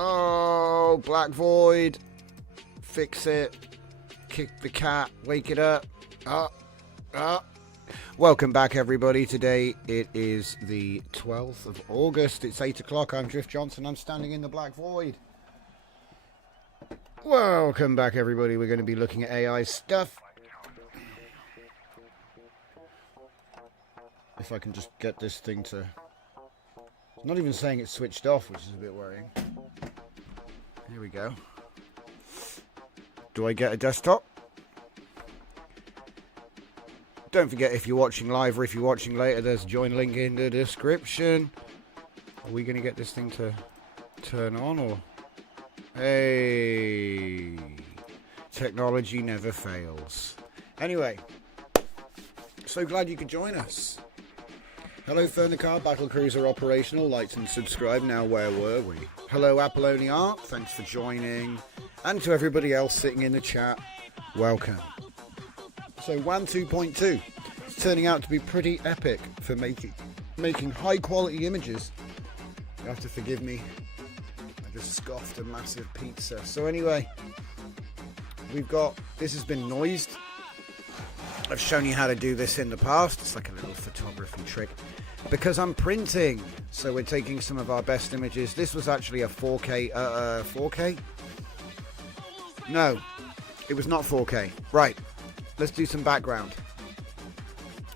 Oh, Black Void. Fix it. Kick the cat. Wake it up. Welcome back, everybody. Today it is the 12th of August. It's 8 o'clock. I'm Drift Johnson. I'm standing in the Black Void. Welcome back, everybody. We're going to be looking at AI stuff. If I can just get this thing to... It's not even saying it's switched off, which is a bit worrying. Here we go. Do I get a desktop? Don't forget, if you're watching live or if you're watching later, there's a join link in the description. Are we going to get this thing to turn on, or... Hey, technology never fails. Anyway, so glad you could join us. Hello, Furnicar, Battlecruiser operational, liked and subscribed. Now, where were we? Hello, Apollonia, thanks for joining. And to everybody else sitting in the chat, welcome. So, WAN 2.2 is turning out to be pretty epic for making high quality images. You have to forgive me. Just scoffed a massive pizza. So anyway, this has been noised. I've shown you how to do this in the past. It's like a little photography trick because I'm printing. So we're taking some of our best images. This was actually a 4K, 4K? No, it was not 4K. Right, let's do some background.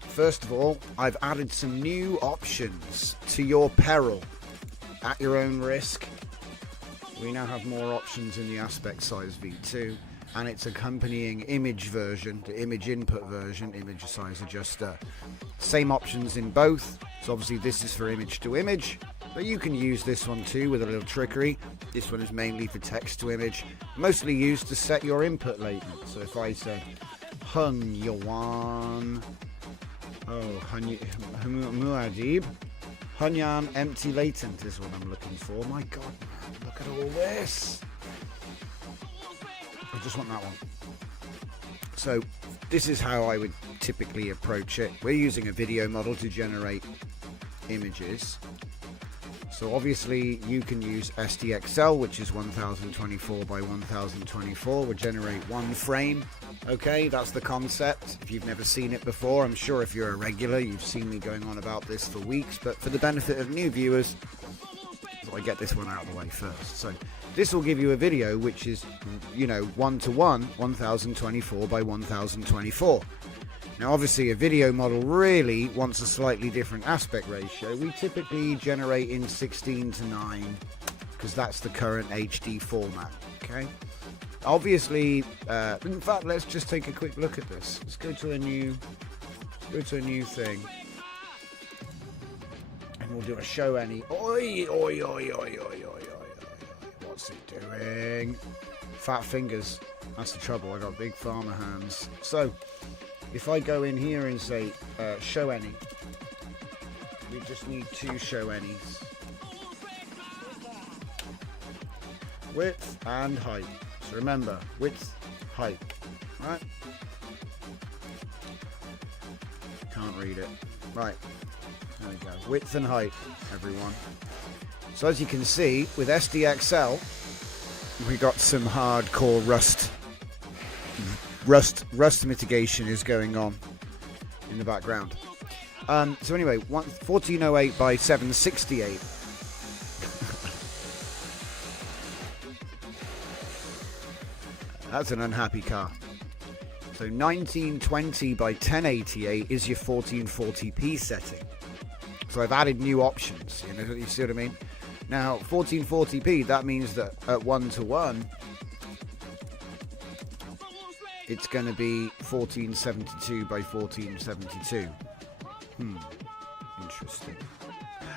First of all, I've added some new options to your peril, at your own risk. We now have more options in the aspect size V2 and its accompanying image version, the image input version, image size adjuster. Same options in both. So obviously this is for image to image, but you can use this one too with a little trickery. This one is mainly for text to image, mostly used to set your input latent. So if I said Hunyuan, Muad'Dib, Hunyan empty latent is what I'm looking for. My God, man, look at all this. I just want that one. So this is how I would typically approach it. We're using a video model to generate images. So obviously you can use SDXL, which is 1024 by 1024, would generate one frame. Okay, that's the concept. If you've never seen it before, I'm sure if you're a regular, you've seen me going on about this for weeks, but for the benefit of new viewers, so I get this one out of the way first. So this will give you a video which is, you know, 1:1, 1024 by 1024. Now obviously a video model really wants a slightly different aspect ratio. We typically generate in 16:9 because that's the current HD format, okay? Obviously, in fact, let's just take a quick look at this. Let's go to a new thing. And we'll do a show any. Oi, oi, oi, oi, oi, oi, oi. What's it doing? Fat fingers. That's the trouble. I got big farmer hands. So if I go in here and say show any, we just need two show any's. Width and height. So remember, width, height, right? Can't read it. Right, there we go. Width and height, everyone. So as you can see, with SDXL, we got some hardcore rust mitigation is going on in the background. So anyway, 1408 by 768. That's an unhappy car. So 1920 by 1088 is your 1440p setting. So I've added new options, you see what I mean? Now 1440p, that means that at 1:1 it's going to be 1472 by 1472. Interesting.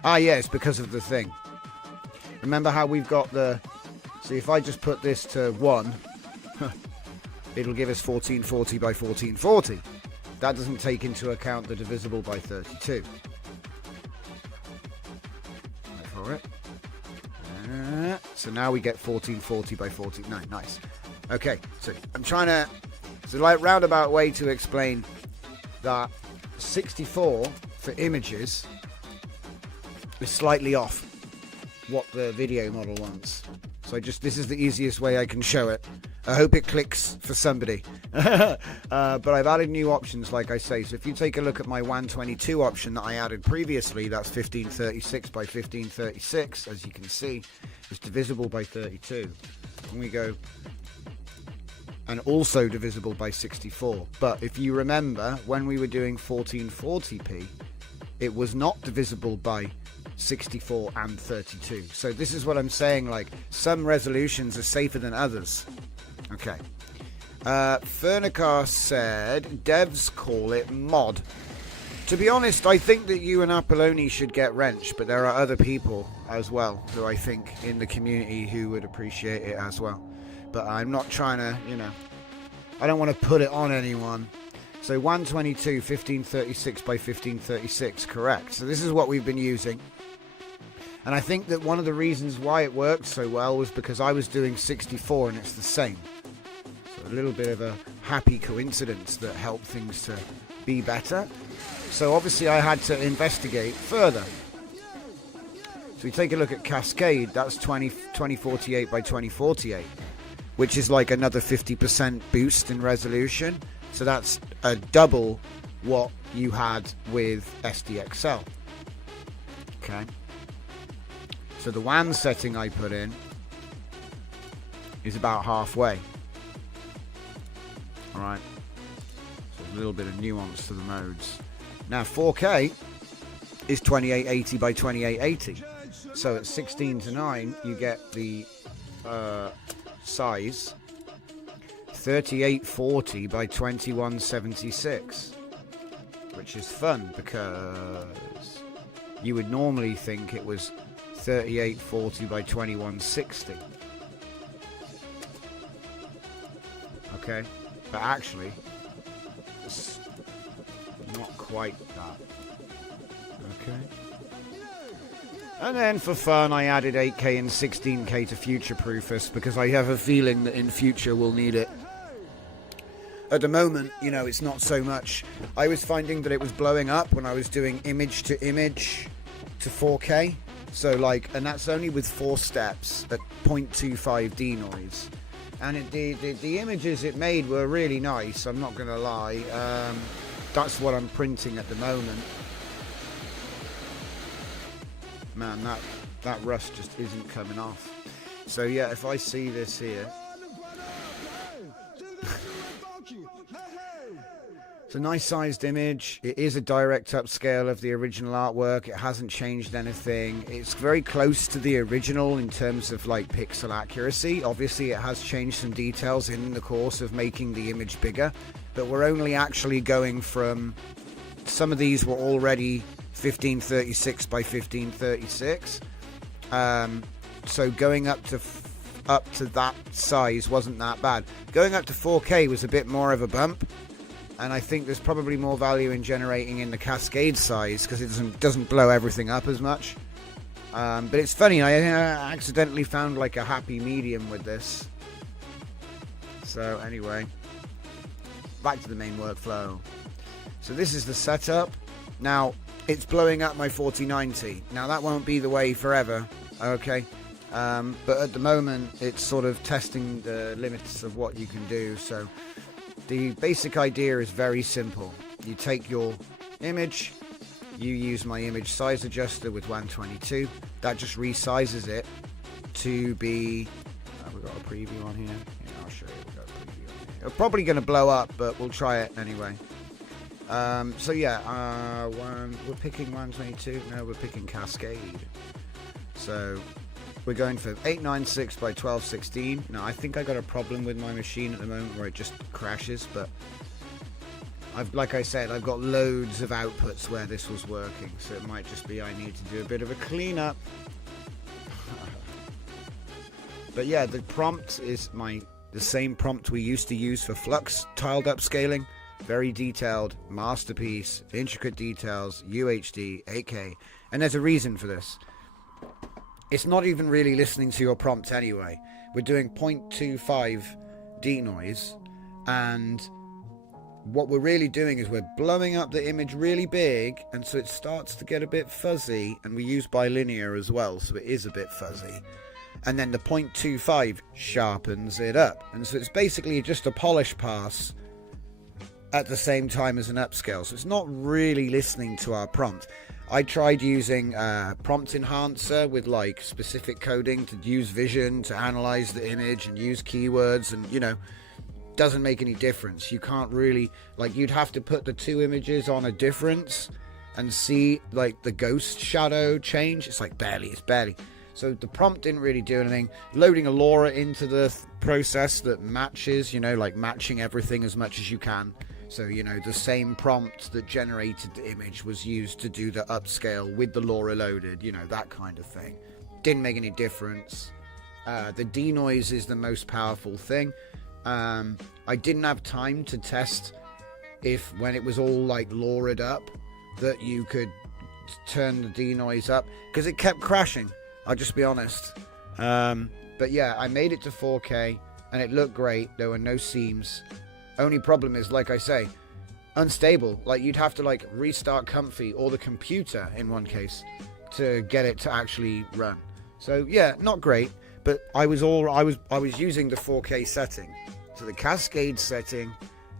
Ah, yeah, it's because of the thing. Remember how we've got the... See, if I just put this to 1, it'll give us 1440 by 1440. That doesn't take into account the divisible by 32. Wait for it. So now we get 1440 by 49. Nice. Okay, so I'm trying to... It's a like roundabout way to explain that 64 for images is slightly off what the video model wants. So this is the easiest way I can show it. I hope it clicks for somebody. But I've added new options, like I say. So if you take a look at my WAN 22 option that I added previously, that's 1536 by 1536, as you can see, it's divisible by 32. And we go, and also divisible by 64. But if you remember, when we were doing 1440p, it was not divisible by 64 and 32. So this is what I'm saying, like, some resolutions are safer than others. Okay. Fernicar said devs call it mod. To be honest, I think that you and Apolloni should get Wrench, but there are other people as well who I think in the community who would appreciate it as well. But I'm not trying to, I don't want to put it on anyone. So 122, 1536 by 1536, correct. So this is what we've been using. And I think that one of the reasons why it worked so well was because I was doing 64 and it's the same. So a little bit of a happy coincidence that helped things to be better. So obviously I had to investigate further. So we take a look at Cascade, that's 2048 by 2048, which is like another 50% boost in resolution. So that's a double what you had with SDXL. Okay. So the WAN setting I put in is about halfway. Alright. So there's a little bit of nuance to the modes. Now 4K is 2880 by 2880. So at 16 to 9 you get the size 3840 by 2176, which is fun because you would normally think it was 3840 by 2160. Okay, but actually it's not quite that. Okay. And then for fun I added 8K and 16K to future-proof us because I have a feeling that in future we'll need it. At the moment, it's not so much. I was finding that it was blowing up when I was doing image to 4K. So and that's only with 4 steps at 0.25 denoise. And the images it made were really nice, I'm not going to lie. That's what I'm printing at the moment. Man, that rust just isn't coming off. So yeah, if I see this here. It's a nice sized image. It is a direct upscale of the original artwork. It hasn't changed anything. It's very close to the original in terms of pixel accuracy. Obviously it has changed some details in the course of making the image bigger, but we're only actually going from, some of these were already 1536 by 1536. So going up to that size wasn't that bad. Going up to 4K was a bit more of a bump. And I think there's probably more value in generating in the Cascade size because it doesn't blow everything up as much. But it's funny, I accidentally found a happy medium with this. So anyway, back to the main workflow. So this is the setup. Now, it's blowing up my 4090. Now that won't be the way forever, okay? But at the moment, it's sort of testing the limits of what you can do. So the basic idea is very simple. You take your image, you use my image size adjuster with 122. That just resizes it to be... we've got a preview on here. Yeah, I'll show you. We've got a preview on here. It's probably going to blow up, but we'll try it anyway. So yeah, we're picking 122. No, we're picking Cascade. So we're going for 896 by 1216. Now I think I got a problem with my machine at the moment where it just crashes, but like I said, I've got loads of outputs where this was working, so it might just be I need to do a bit of a cleanup. But yeah, the prompt is the same prompt we used to use for Flux tiled upscaling. Very detailed, masterpiece, intricate details, UHD, 8K, and there's a reason for this. It's not even really listening to your prompt anyway. We're doing 0.25 denoise, and what we're really doing is we're blowing up the image really big, and so it starts to get a bit fuzzy, and we use bilinear as well, so it is a bit fuzzy. and then the 0.25 sharpens it up. And so it's basically just a polish pass at the same time as an upscale. So it's not really listening to our prompt. I tried using prompt enhancer with like specific coding to use vision to analyze the image and use keywords, and you know, doesn't make any difference. You can't really, like, you'd have to put the two images on a difference and see like the ghost shadow change. It's like barely. So the prompt didn't really do anything. Loading a LoRa into the process that matches, you know, like matching everything as much as you can. So, you know, the same prompt that generated the image was used to do the upscale with the LoRa loaded, you know, that kind of thing. Didn't make any difference. The denoise is the most powerful thing. I didn't have time to test if when it was all like LoRa'd up that you could turn the denoise up, because it kept crashing. I'll just be honest. But yeah, I made it to 4K and it looked great. There were no seams. Only problem is, like I say, unstable. Like you'd have to like restart Comfy or the computer in one case to get it to actually run. So yeah, not great. But I was using the 4K setting. So the Cascade setting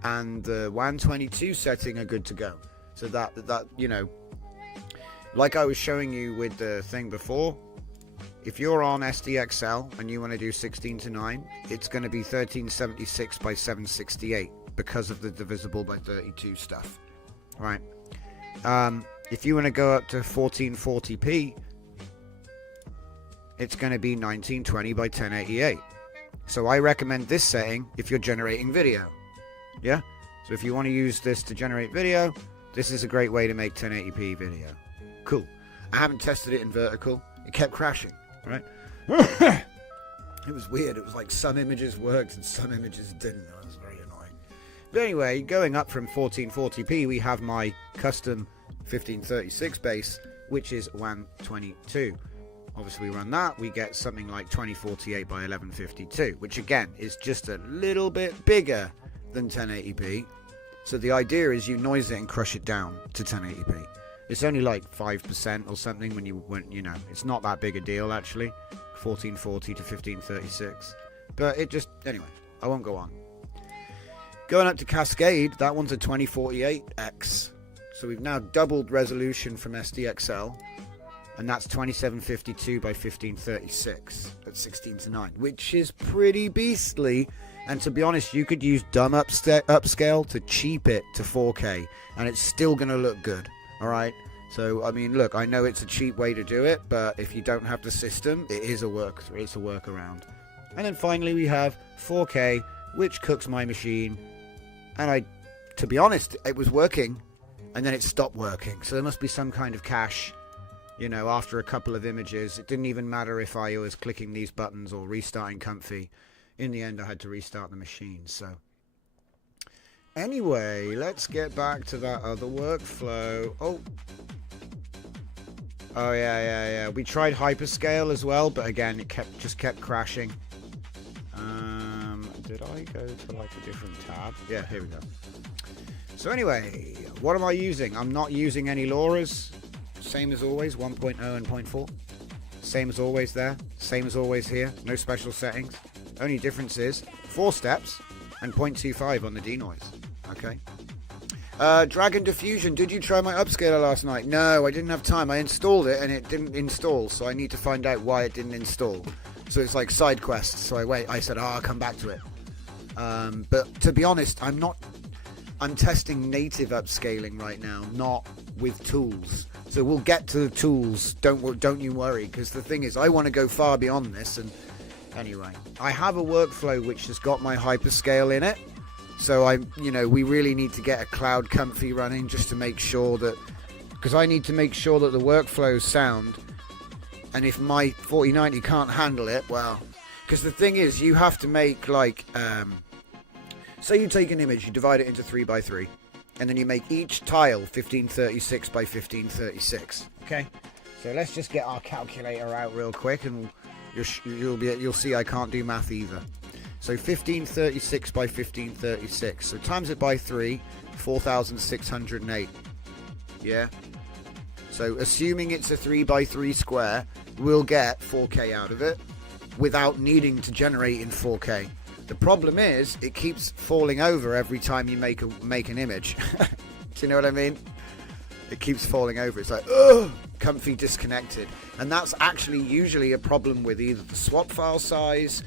and the WAN 22 setting are good to go. So that you know, like I was showing you with the thing before, if you're on SDXL and you want to do 16:9, it's going to be 1376 by 768 because of the divisible by 32 stuff. Right. If you want to go up to 1440p, it's going to be 1920 by 1088. So I recommend this setting if you're generating video. Yeah? So if you want to use this to generate video, this is a great way to make 1080p video. Cool. I haven't tested it in vertical. It kept crashing, right? It was weird. It was like some images worked and some images didn't. It was very annoying. But anyway, going up from 1440p, we have my custom 1536 base, which is WAN 22. Obviously, we run that, we get something like 2048 by 1152, which again is just a little bit bigger than 1080p. So the idea is you noise it and crush it down to 1080p. It's only like 5% or something when you know, it's not that big a deal actually, 1440 to 1536. But it just, anyway, I won't go on. Going up to Cascade, that one's a 2048X. So we've now doubled resolution from SDXL. And that's 2752 by 1536 at 16:9, which is pretty beastly. And to be honest, you could use dumb upscale to cheap it to 4K, and it's still going to look good. All right. So I mean, look, I know it's a cheap way to do it, but if you don't have the system, it's a workaround. And then finally, we have 4K, which cooks my machine. And to be honest, it was working, and then it stopped working. So there must be some kind of cache. You know, after a couple of images, it didn't even matter if I was clicking these buttons or restarting Comfy. In the end, I had to restart the machine. So anyway, let's get back to that other workflow. Oh yeah. We tried hyperscale as well, but again, it just kept crashing. Did I go to like a different tab? Yeah, here we go. So anyway, what am I using? I'm not using any LoRa's. Same as always, 1.0 and 0.4. Same as always there. Same as always here. No special settings. Only difference is 4 steps and 0.25 on the denoise. Okay. Dragon Diffusion. Did you try my upscaler last night? No, I didn't have time. I installed it and it didn't install. So I need to find out why it didn't install. So it's like side quests. So I said, I'll come back to it. But to be honest, I'm testing native upscaling right now, not with tools. So we'll get to the tools. Don't you worry, because the thing is, I want to go far beyond this. And anyway, I have a workflow which has got my hyperscale in it. So we really need to get a cloud Comfy running just to make sure that, because I need to make sure that the workflows sound. And if my 4090 can't handle it, well, because the thing is, you have to make like, say you take an image, you divide it into 3x3. And then you make each tile 1536 by 1536. Okay, so let's just get our calculator out real quick, and you'll see I can't do math either. So 1536 by 1536. So times it by 3, 4,608. Yeah. So assuming it's a 3x3 square, we'll get 4K out of it. without needing to generate in 4K. The problem is it keeps falling over every time you make an image. Do you know what I mean? It keeps falling over. It's like, ugh, comfy disconnected. And that's actually usually a problem with either the swap file size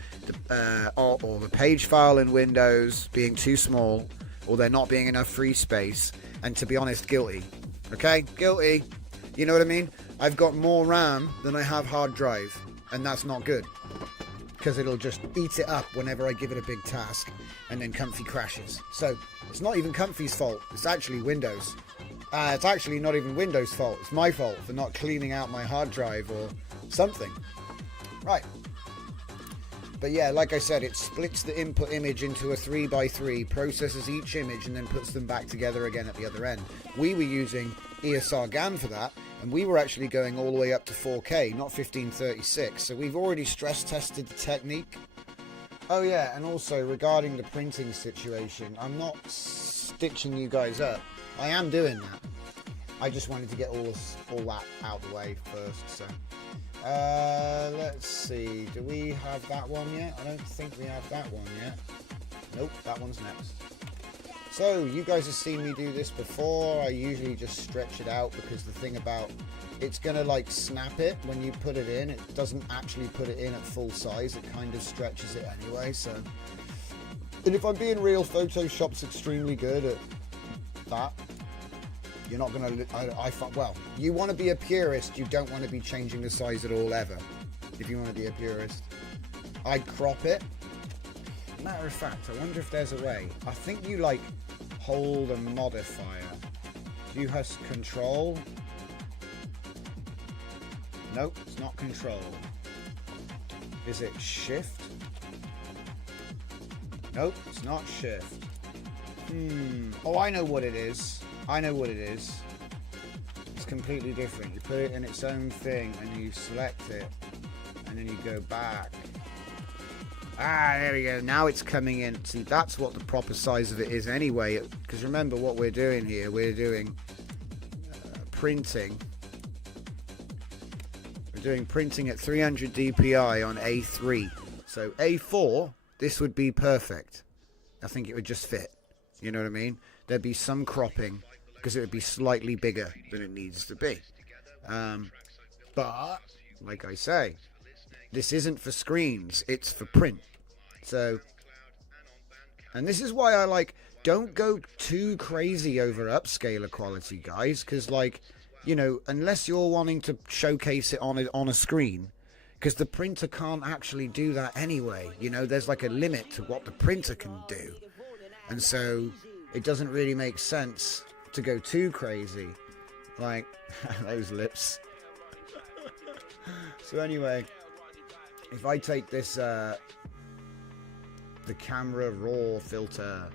or the page file in Windows being too small, or there not being enough free space. And to be honest, guilty. Okay? Guilty. You know what I mean? I've got more RAM than I have hard drive, and that's not good, because it'll just eat it up whenever I give it a big task, and then Comfy crashes. So it's not even Comfy's fault, it's actually Windows. It's actually not even Windows' fault, it's my fault for not cleaning out my hard drive or something. Right. But yeah, like I said, it splits the input image into a 3x3, processes each image, and then puts them back together again at the other end. We were using ESR GAN for that, and we were actually going all the way up to 4K, not 1536. So we've already stress tested the technique. Oh yeah, and also regarding the printing situation, I'm not stitching you guys up. I am doing that. I just wanted to get all that out of the way first. So let's see. Do we have that one yet? I don't think we have that one yet. Nope, that one's next. So you guys have seen me do this before. I usually just stretch it out, because the thing about it's gonna like snap it when you put it in. It doesn't actually put it in at full size. It kind of stretches it anyway. So, and if I'm being real, Photoshop's extremely good at that. You're not gonna. Well, you want to be a purist. You don't want to be changing the size at all ever. If you want to be a purist, I'd crop it. Matter of fact, I wonder if there's a way. I think you like hold a modifier. Do you have control? Nope, it's not control. Is it shift? Nope, it's not shift. Oh, I know what it is. I know what it is. It's completely different. You put it in its own thing and you select it, and then you go back. Ah, there we go. Now it's coming in. See, that's what the proper size of it is anyway. Because remember what we're doing here. We're doing printing. We're doing printing at 300 dpi on A3. So A4, this would be perfect. I think it would just fit. You know what I mean? There'd be some cropping, because it would be slightly bigger than it needs to be. But, like I say, this isn't for screens, it's for print. So, and this is why I like, don't go too crazy over upscaler quality, guys, because like, you know, unless you're wanting to showcase it on a screen, because the printer can't actually do that anyway. You know, there's like a limit to what the printer can do. And so it doesn't really make sense to go too crazy. Like, those lips. So anyway, if I take this, the camera raw filter,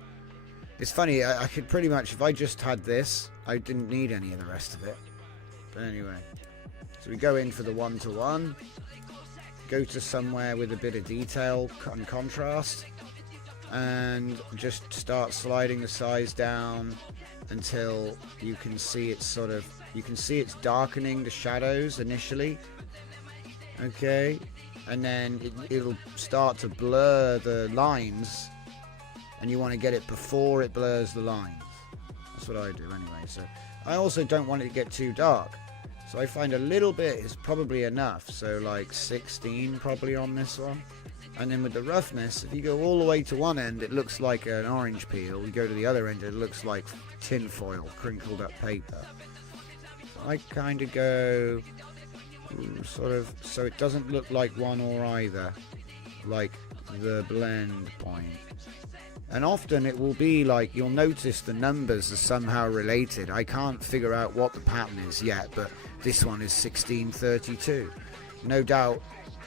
it's funny, I could pretty much, if I just had this, I didn't need any of the rest of it. But anyway, so we go in for the 1:1, go to somewhere with a bit of detail and contrast, and just start sliding the size down until you can see it's sort of, you can see it's darkening the shadows initially. Okay, and then it'll start to blur the lines, and you want to get it before it blurs the lines. That's what I do anyway. So I also don't want it to get too dark, so I find a little bit is probably enough. So like 16 probably on this one. And then with the roughness, if you go all the way to one end, it looks like an orange peel. You go to the other end, it looks like tin foil, crinkled up paper. So I kind of go sort of, so it doesn't look like one or either, like the blend point. And often it will be like, you'll notice the numbers are somehow related. I can't figure out what the pattern is yet, but this one is 1632. No doubt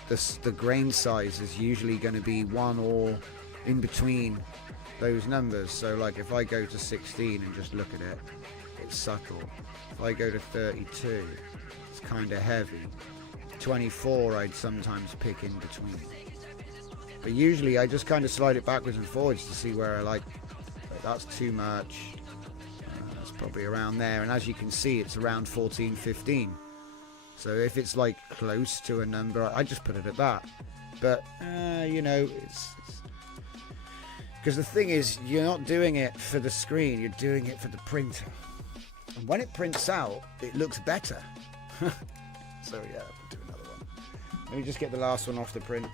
the grain size is usually going to be one or in between those numbers. So like if I go to 16 and just look at it, it's subtle. If I go to 32, it's kind of heavy. 24 I'd sometimes pick in between. But usually I just kind of slide it backwards and forwards to see where I like. But that's too much. That's probably around there. And as you can see, it's around 14, 15. So if it's like close to a number, I just put it at that. But you know, it's because the thing is, you're not doing it for the screen, you're doing it for the printer. And when it prints out, it looks better. So yeah, we'll do another one. Let me just get the last one off the print.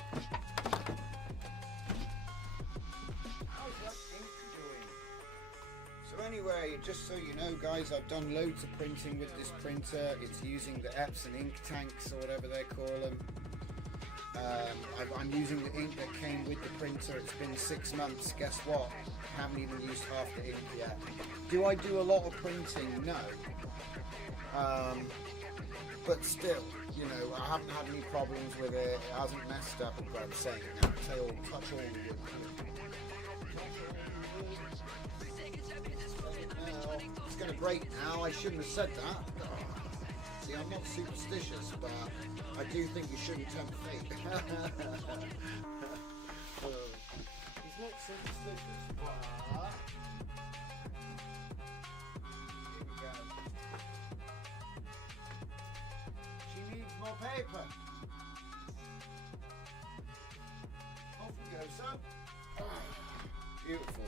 How's that ink doing? So anyway, just so you know, guys, I've done loads of printing with this printer. It's using the Epson ink tanks, or whatever they call them. I'm using the ink that came with the printer. It's been 6 months. Guess what? Haven't even used half the ink yet. Do I do a lot of printing? No. But still, you know, I haven't had any problems with it. It hasn't messed up. I'm saying it now. Touch all the wood. It's going to break now. I shouldn't have said that. See, I'm not superstitious, but I do think you shouldn't tempt fate. He's not superstitious, but here we go. She needs more paper. Off we go, son. Beautiful.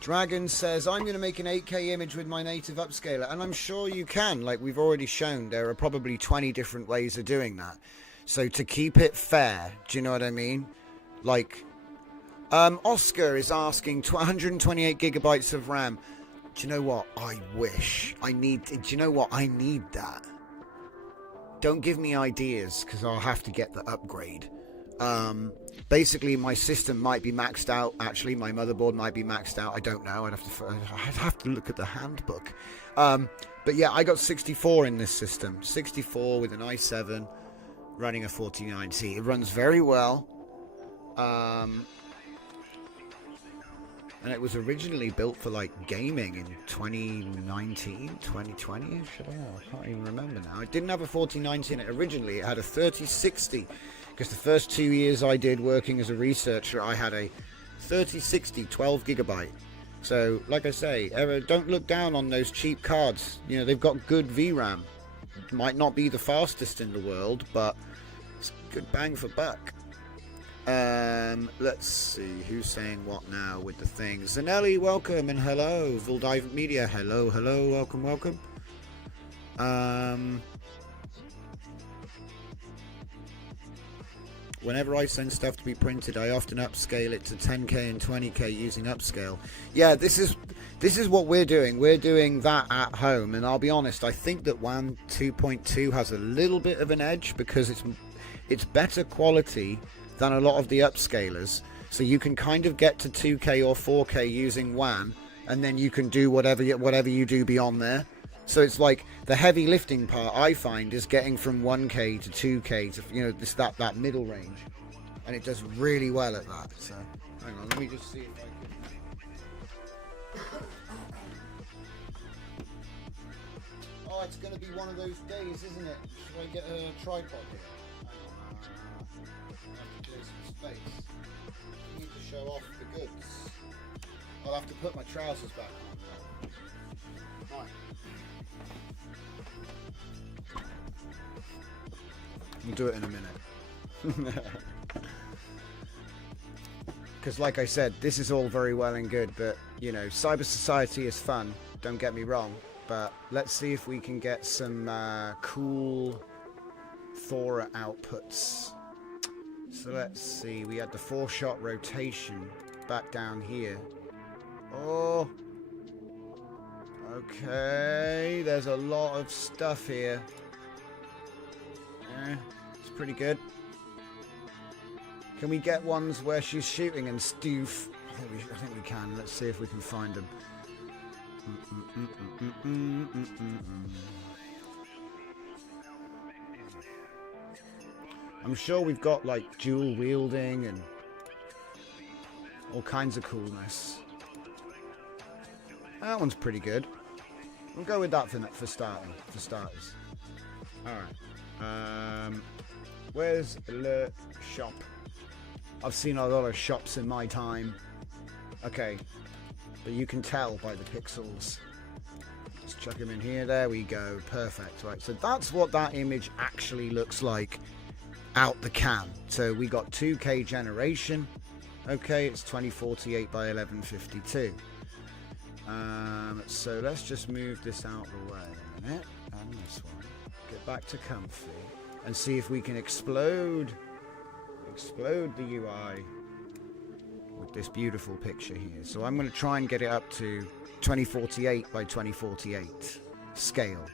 Dragon says, I'm going to make an 8K image with my native upscaler, and I'm sure you can. Like we've already shown, there are probably 20 different ways of doing that. So to keep it fair, do you know what I mean? Like, Oscar is asking 128 gigabytes of RAM. Do you know what? I wish. Do you know what? I need that. Don't give me ideas, because I'll have to get the upgrade. Basically, my system might be maxed out. Actually, my motherboard might be maxed out. I don't know. I'd have to look at the handbook. But yeah, I got 64 in this system. 64 with an i7 running a 49T. It runs very well. And it was originally built for like gaming in 2019, 2020. I can't even remember now. It didn't have a 4090 in it originally. It had a 3060. Because the first 2 years I did working as a researcher, I had a 3060 12 gigabyte. So, like I say, don't look down on those cheap cards. You know, they've got good VRAM. It might not be the fastest in the world, but it's good bang for buck. Let's see, who's saying what now with the things. Zanelli, welcome, and hello. Vuldive Media, hello, welcome. Whenever I send stuff to be printed, I often upscale it to 10K and 20K using upscale. Yeah, this is what we're doing. We're doing that at home, and I'll be honest, I think that WAN 2.2 has a little bit of an edge because it's better quality than a lot of the upscalers. So you can kind of get to 2K or 4K using WAN, and then you can do whatever you do beyond there. So it's like the heavy lifting part I find is getting from 1K to 2K to, you know, that middle range, and it does really well at that. So hang on, let me just see if I can. Oh, it's going to be one of those days, isn't it? Should I get a tripod here? I have to clear some space. I need to show off the goods. I'll have to put my trousers back on. Right. We'll do it in a minute. Because like I said, this is all very well and good, but you know, cyber society is fun, don't get me wrong, but let's see if we can get some cool Thora outputs. So let's see, we had the 4-shot rotation back down here. Oh, okay, there's a lot of stuff here. Yeah, it's pretty good. Can we get ones where she's shooting and stoof? I think we can. Let's see if we can find them. I'm sure we've got like dual wielding and all kinds of coolness. That one's pretty good. We'll go with that for starters. Alright. Where's the shop? I've seen a lot of shops in my time. Okay. But you can tell by the pixels. Let's chuck him in here. There we go. Perfect. Right. So that's what that image actually looks like out the can. So we got 2K generation. Okay, it's 2048 by 1152. So let's just move this out of the way a minute. And this one. Get back to comfy and see if we can explode the UI with this beautiful picture here. So I'm going to try and get it up to 2048 by 2048 scale,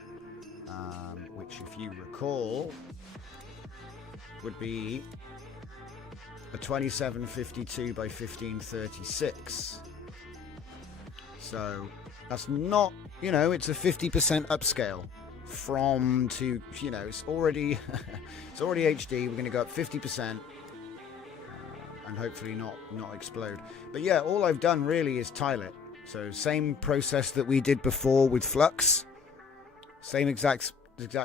which, if you recall, would be a 2752 by 1536. So that's not, you know, it's a 50% upscale from to, you know, it's already it's already HD. We're going to go up 50%. And hopefully not explode. But yeah, all I've done really is tile it. So same process that we did before with Flux. Same exact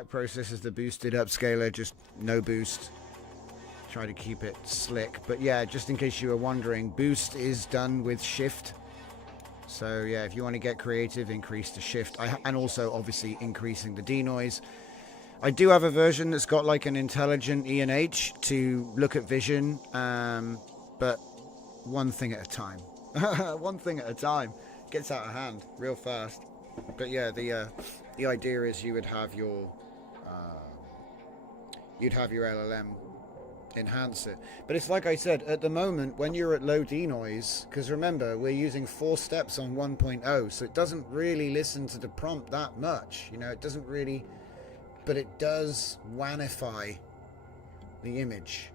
process as the boosted upscaler, just no boost. Try to keep it slick. But yeah, just in case you were wondering, boost is done with shift. So yeah, if you want to get creative, increase the shift. And also obviously increasing the denoise. I do have a version that's got like an intelligent E&H to look at vision, but one thing at a time. One thing at a time. Gets out of hand real fast. But yeah, the idea is you would have your LLM enhance it. But it's like I said, at the moment when you're at low denoise, because remember we're using 4 steps on 1.0, so it doesn't really listen to the prompt that much. You know, it doesn't really. But it does WANify the image.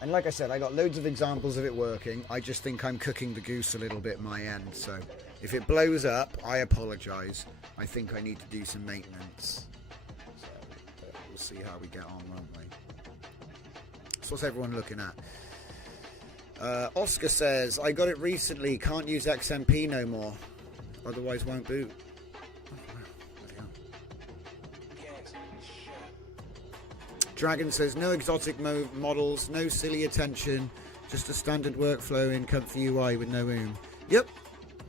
And like I said, I got loads of examples of it working. I just think I'm cooking the goose a little bit my end. So if it blows up, I apologize. I think I need to do some maintenance. So we'll see how we get on, won't we? So what's everyone looking at? Oscar says, I got it recently. Can't use XMP no more. Otherwise won't boot. Dragon says, no exotic models, no silly attention, just a standard workflow in Comfy UI with no OOM. Yep,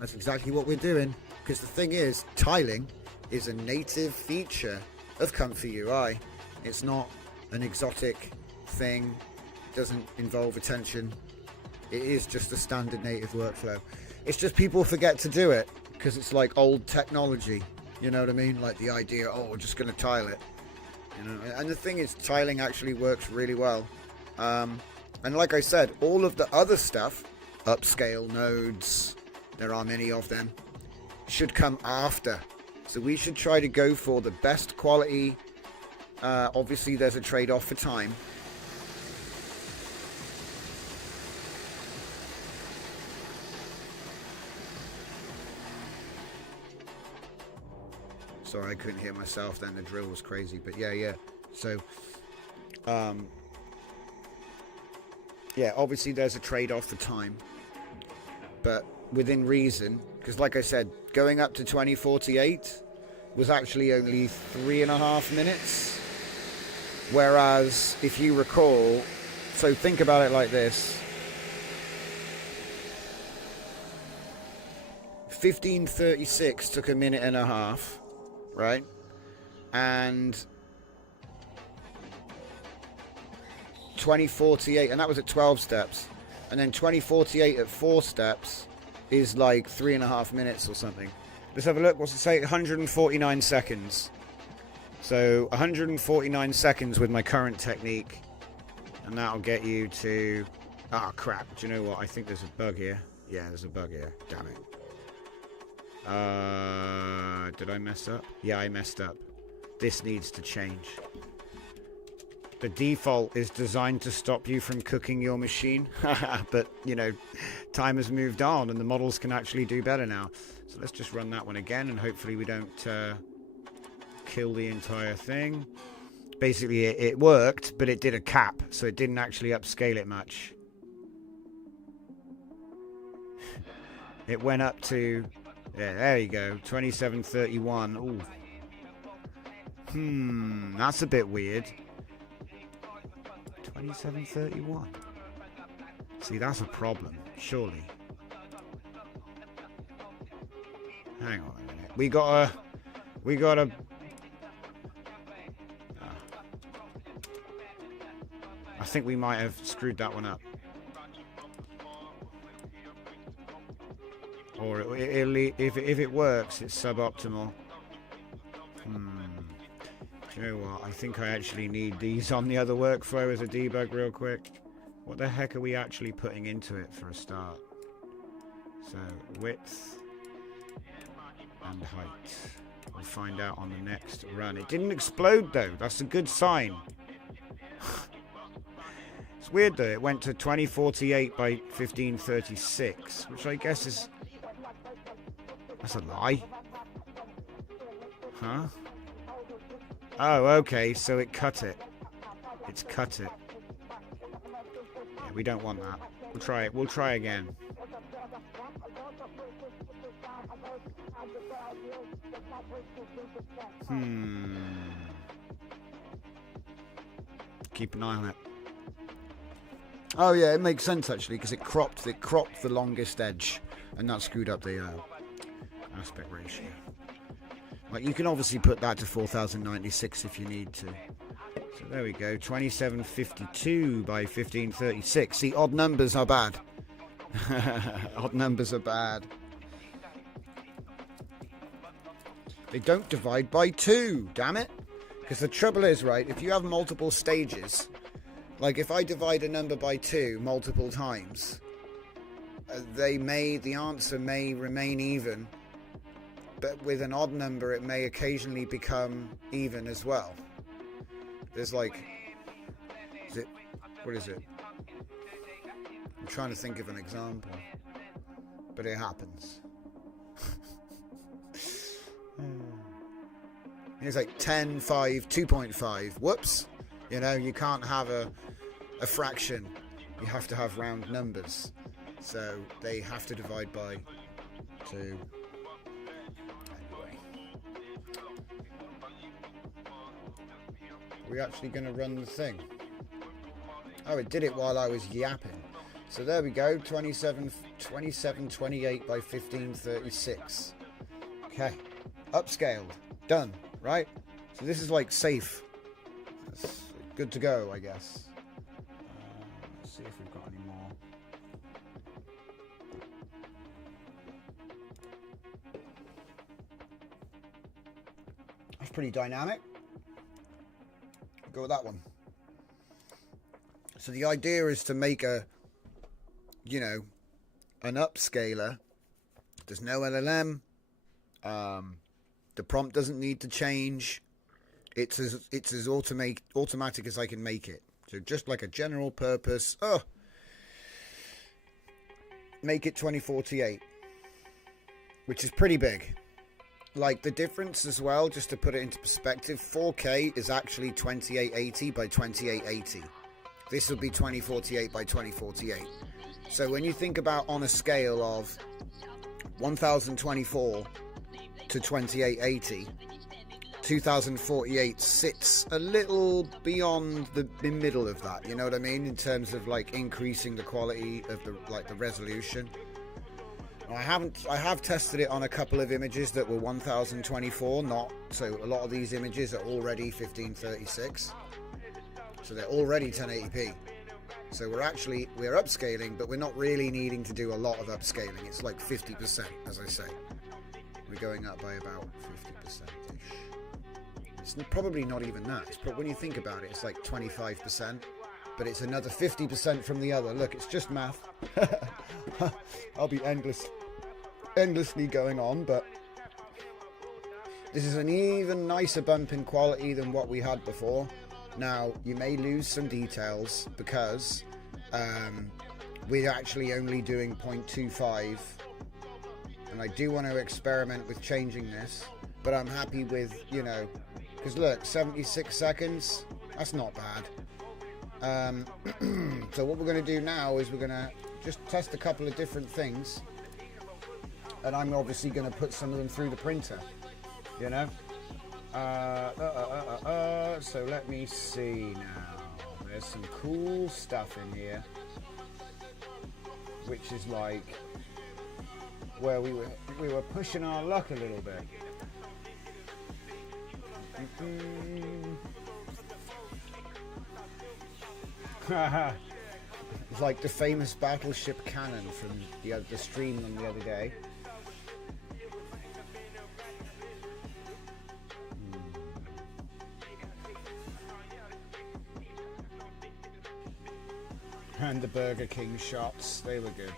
that's exactly what we're doing. Because the thing is, tiling is a native feature of Comfy UI. It's not an exotic thing. It doesn't involve attention. It is just a standard native workflow. It's just people forget to do it because it's like old technology. You know what I mean? Like the idea, oh, we're just going to tile it. You know, and the thing is, tiling actually works really well. And like I said, all of the other stuff, upscale nodes, there are many of them, should come after. So we should try to go for the best quality. Obviously, there's a trade-off for time. Sorry, I couldn't hear myself then. The drill was crazy. But yeah. So, yeah, obviously there's a trade-off for time. But within reason. Because like I said, going up to 2048 was actually only 3.5 minutes. Whereas, if you recall, so think about it like this. 1536 took 1.5 minutes. Right, and 2048, and that was at 12 steps, and then 2048 at 4 steps is like 3.5 minutes or something. Let's have a look. What's it say? 149 seconds. So 149 seconds with my current technique, and that'll get you to. Ah, crap! Do you know what? I think there's a bug here. Yeah, there's a bug here. Damn it. Did I mess up? Yeah, I messed up. This needs to change. The default is designed to stop you from cooking your machine. But, you know, time has moved on and the models can actually do better now. So let's just run that one again and hopefully we don't kill the entire thing. Basically, it worked, but it did a cap, so it didn't actually upscale it much. It went up to... Yeah, there you go. 2731. Ooh. That's a bit weird. 2731. See, that's a problem, surely. Hang on a minute. We got a. I think we might have screwed that one up. Or if it works, it's suboptimal. Do you know what? I think I actually need these on the other workflow as a debug real quick. What the heck are we actually putting into it for a start? So width and height. We'll find out on the next run. It didn't explode though. That's a good sign. It's weird though. It went to 2048 by 1536, which I guess is... That's a lie. Huh? Oh, okay, so it cut it. It's cut it. Yeah, we don't want that. We'll try it. We'll try again. Keep an eye on it. Oh yeah, it makes sense actually, because it cropped the longest edge, and that screwed up the aspect ratio. Like, you can obviously put that to 4096 if you need to. So there we go, 2752 by 1536. See, odd numbers are bad. Odd numbers are bad. They don't divide by 2, damn it. Because the trouble is, right, if you have multiple stages, like if I divide a number by 2 multiple times, the answer may remain even. But with an odd number, it may occasionally become even as well. There's like, what is it? I'm trying to think of an example, but it happens. It's like 10, 5, 2.5. Whoops. You know, you can't have a fraction. You have to have round numbers. So they have to divide by 2. We're actually going to run the thing. Oh, it did it while I was yapping. So there we go, 2728 by 1536. Okay, upscaled, done, right? So this is like safe. That's good to go, I guess. Let's see if we've got any more. That's pretty dynamic. Go with that one. So the idea is to make an upscaler. There's no LLM. The prompt doesn't need to change. It's as automatic as I can make it. So just like a general purpose. Make it 2048, which is pretty big. Like the difference as well, just to put it into perspective, 4K is actually 2880 by 2880. This would be 2048 by 2048. So when you think about on a scale of 1024 to 2880, 2048 sits a little beyond the middle of that, you know what I mean, in terms of like increasing the quality of the resolution. I have tested it on a couple of images that were 1024, so a lot of these images are already 1536, so they're already 1080p. So we're upscaling, but we're not really needing to do a lot of upscaling. It's like 50%, as I say. We're going up by about 50%-ish. It's probably not even that. But when you think about it, it's like 25%, but it's another 50% from the other. Look, it's just math. I'll be endlessly going on, but this is an even nicer bump in quality than what we had before. Now, you may lose some details because we're actually only doing 0.25, and I do want to experiment with changing this, but I'm happy with, because look, 76 seconds, that's not bad. So what we're going to do now is we're going to just test a couple of different things, and I'm obviously going to put some of them through the printer, So let me see now. There's some cool stuff in here, which is like where we were. we were pushing our luck a little bit. It's like the famous battleship cannon from the stream on the other day. And the Burger King shots, they were good.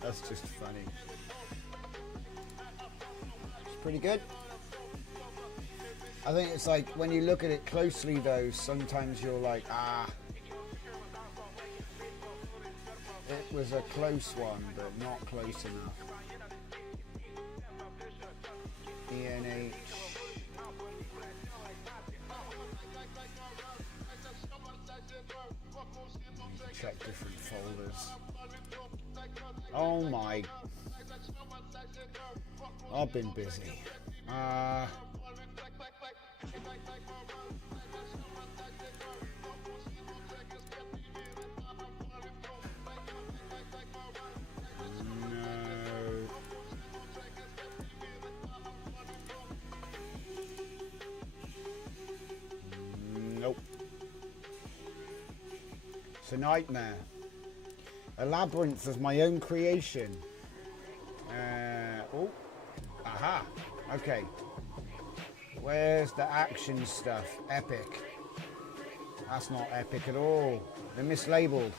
That's just funny. It's pretty good. I think it's like when you look at it closely though, sometimes you're like, it was a close one, but not close enough. ENH. Check different folders. Oh my. I've been busy. Nope. It's a nightmare. A labyrinth of my own creation. Oh. Aha. Okay. Where's the action stuff? Epic. That's not epic at all. They're mislabeled.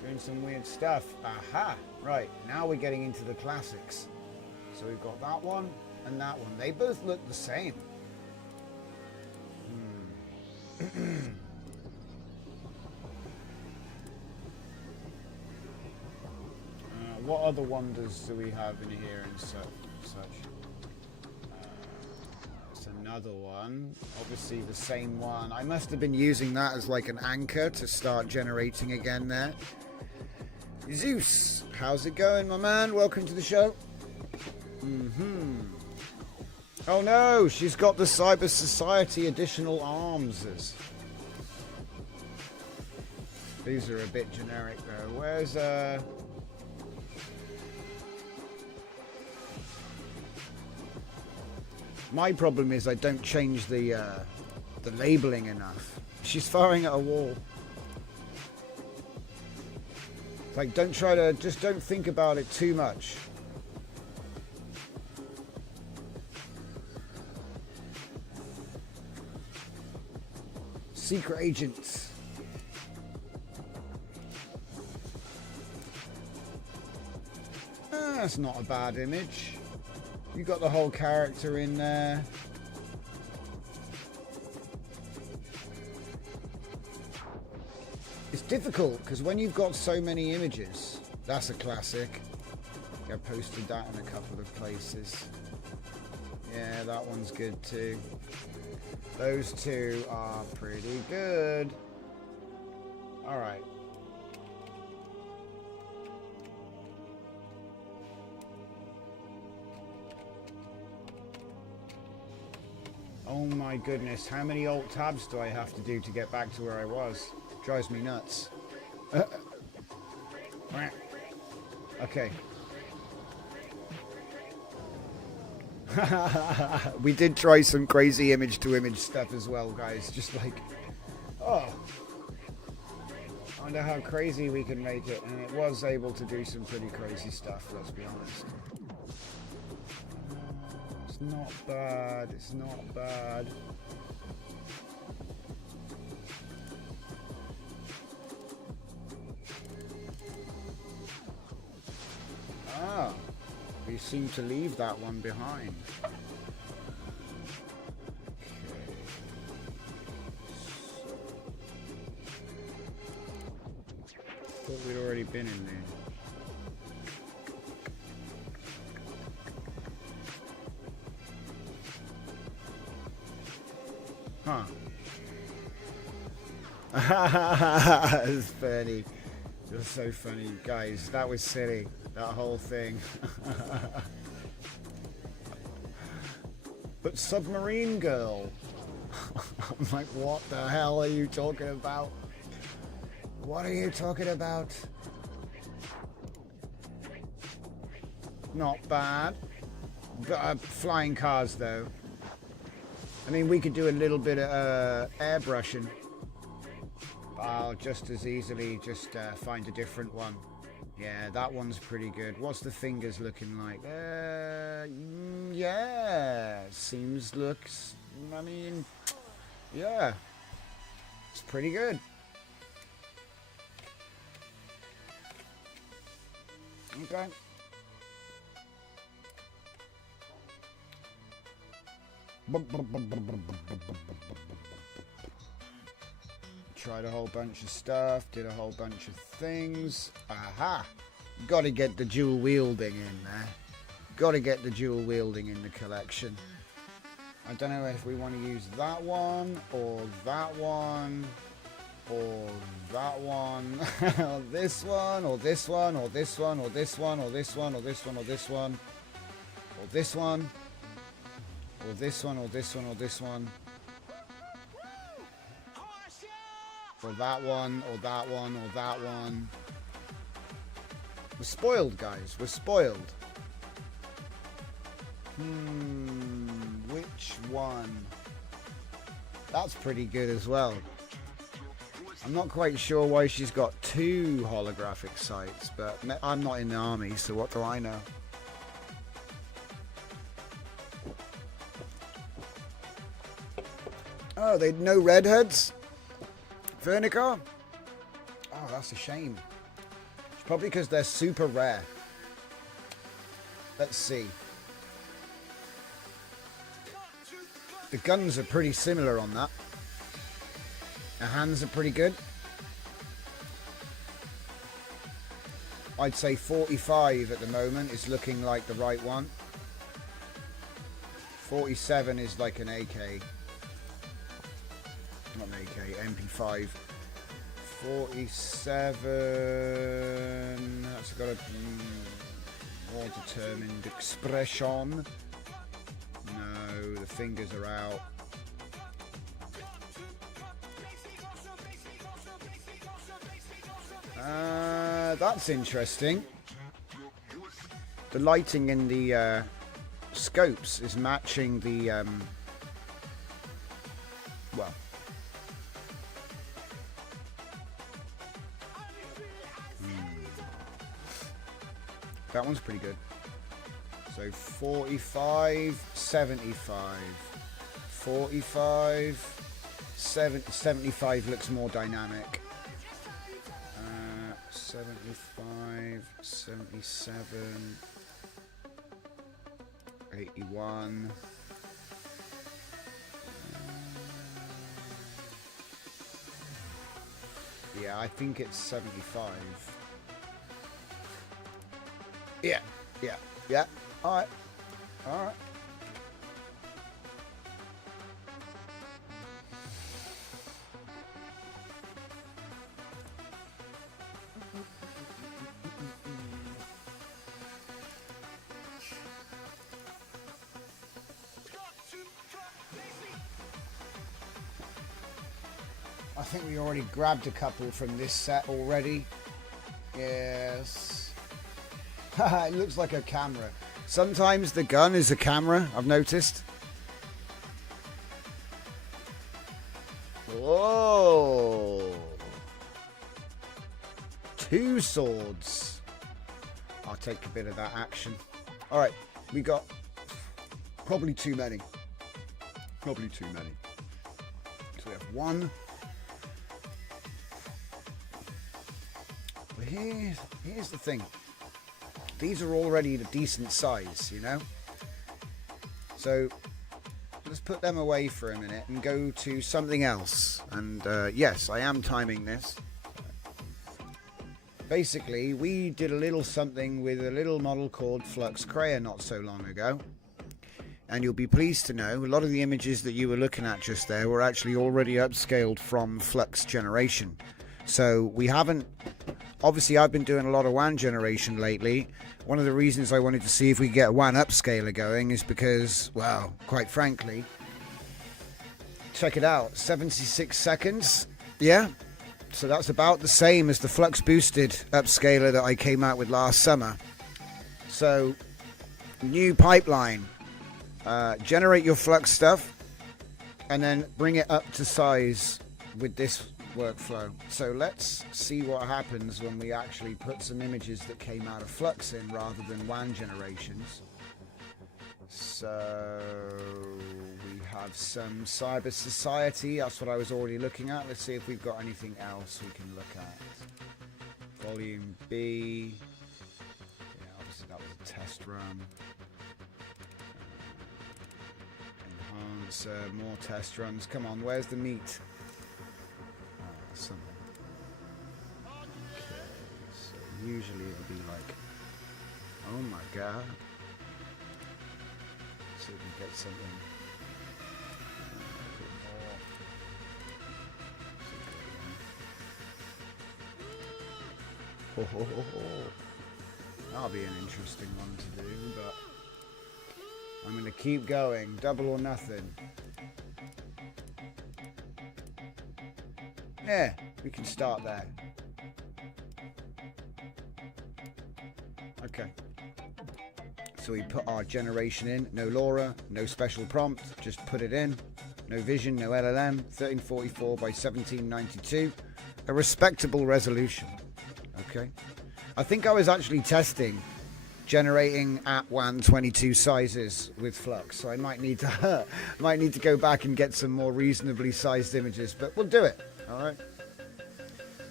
Doing some weird stuff. Aha. Right. Now we're getting into the classics. So we've got that one and that one. They both look the same. What other wonders do we have in here and such? It's another one. Obviously the same one. I must have been using that as like an anchor to start generating again there. Zeus, how's it going, my man? Welcome to the show. Oh no, she's got the Cyber Society additional arms. These are a bit generic though. Where's my problem is I don't change the labeling enough. She's firing at a wall. Like, don't think about it too much. Secret agents. That's not a bad image. You got the whole character in there. It's difficult because when you've got so many images, that's a classic. I posted that in a couple of places. Yeah, that one's good too. Those two are pretty good. All right. Oh my goodness, how many alt tabs do I have to do to get back to where I was? Drives me nuts. Okay. We did try some crazy image to image stuff as well, guys. Just like, oh, I wonder how crazy we can make it. And it was able to do some pretty crazy stuff, let's be honest. It's not bad, it's not bad. Ah, we seem to leave that one behind. Okay. Thought we'd already been in there. Huh. It's funny. Just so funny, guys. That was silly. That whole thing. But submarine girl. I'm like, what the hell are you talking about? What are you talking about? Not bad. Flying cars, though. I mean, we could do a little bit of airbrushing. I'll just as easily just find a different one. Yeah, that one's pretty good. What's the fingers looking like? Yeah, looks, I mean, yeah, it's pretty good. Okay. Tried a whole bunch of stuff, did a whole bunch of things. Aha! Got to get the dual wielding in there. Got to get the dual wielding in the collection. I don't know if we want to use that one, or that one, or that one, or this one, or this one, or this one, or this one, or this one, or this one, or this one, or this one, or this one, or this one, or this one. Or that one, or that one, or that one. We're spoiled, guys. We're spoiled. Which one? That's pretty good as well. I'm not quite sure why she's got 2 holographic sights, but I'm not in the army, so what do I know? Oh, they no redheads? Vernicar? Oh, that's a shame. It's probably because they're super rare. Let's see. The guns are pretty similar on that. The hands are pretty good. I'd say 45 at the moment is looking like the right one. 47 is like an AK. Not an AK, MP5. 47. That's got a more determined expression. No, the fingers are out. That's interesting. The lighting in the scopes is matching the well. That one's pretty good. So 45, 75. 45, 75 looks more dynamic. 75, 77, 81. Yeah, I think it's 75. Yeah. Alright. I think we already grabbed a couple from this set already. Yes. It looks like a camera. Sometimes the gun is a camera, I've noticed. Whoa. 2 swords. I'll take a bit of that action. Alright, we got probably too many. So we have 1. But here's the thing. These are already a decent size, you know? So let's put them away for a minute and go to something else. And yes, I am timing this. Basically, we did a little something with a little model called Flux Crea not so long ago. And you'll be pleased to know a lot of the images that you were looking at just there were actually already upscaled from Flux Generation. So we haven't obviously I've been doing a lot of WAN generation lately. One of the reasons I wanted to see if we could get a WAN upscaler going is because, well, quite frankly, check it out, 76 seconds, yeah? So that's about the same as the flux boosted upscaler that I came out with last summer. So, new pipeline, generate your flux stuff, and then bring it up to size with this workflow. So let's see what happens when we actually put some images that came out of flux in rather than WAN generations. So we have some cyber society, that's what I was already looking at. Let's see if we've got anything else we can look at. Volume B, yeah, obviously that was a test run. Enhance, more test runs, come on, where's the meat? Something. Okay, so usually it'll be like, oh my god. So we can get something a bit more. That'll be an interesting one to do, but I'm going to keep going. Double or nothing. Yeah, we can start there. Okay. So we put our generation in. No LoRa, no special prompt. Just put it in. No vision, no LLM. 1344 by 1792. A respectable resolution. Okay. I think I was actually testing generating at WAN 22 sizes with flux. So I might need to go back and get some more reasonably sized images, but we'll do it. Alright,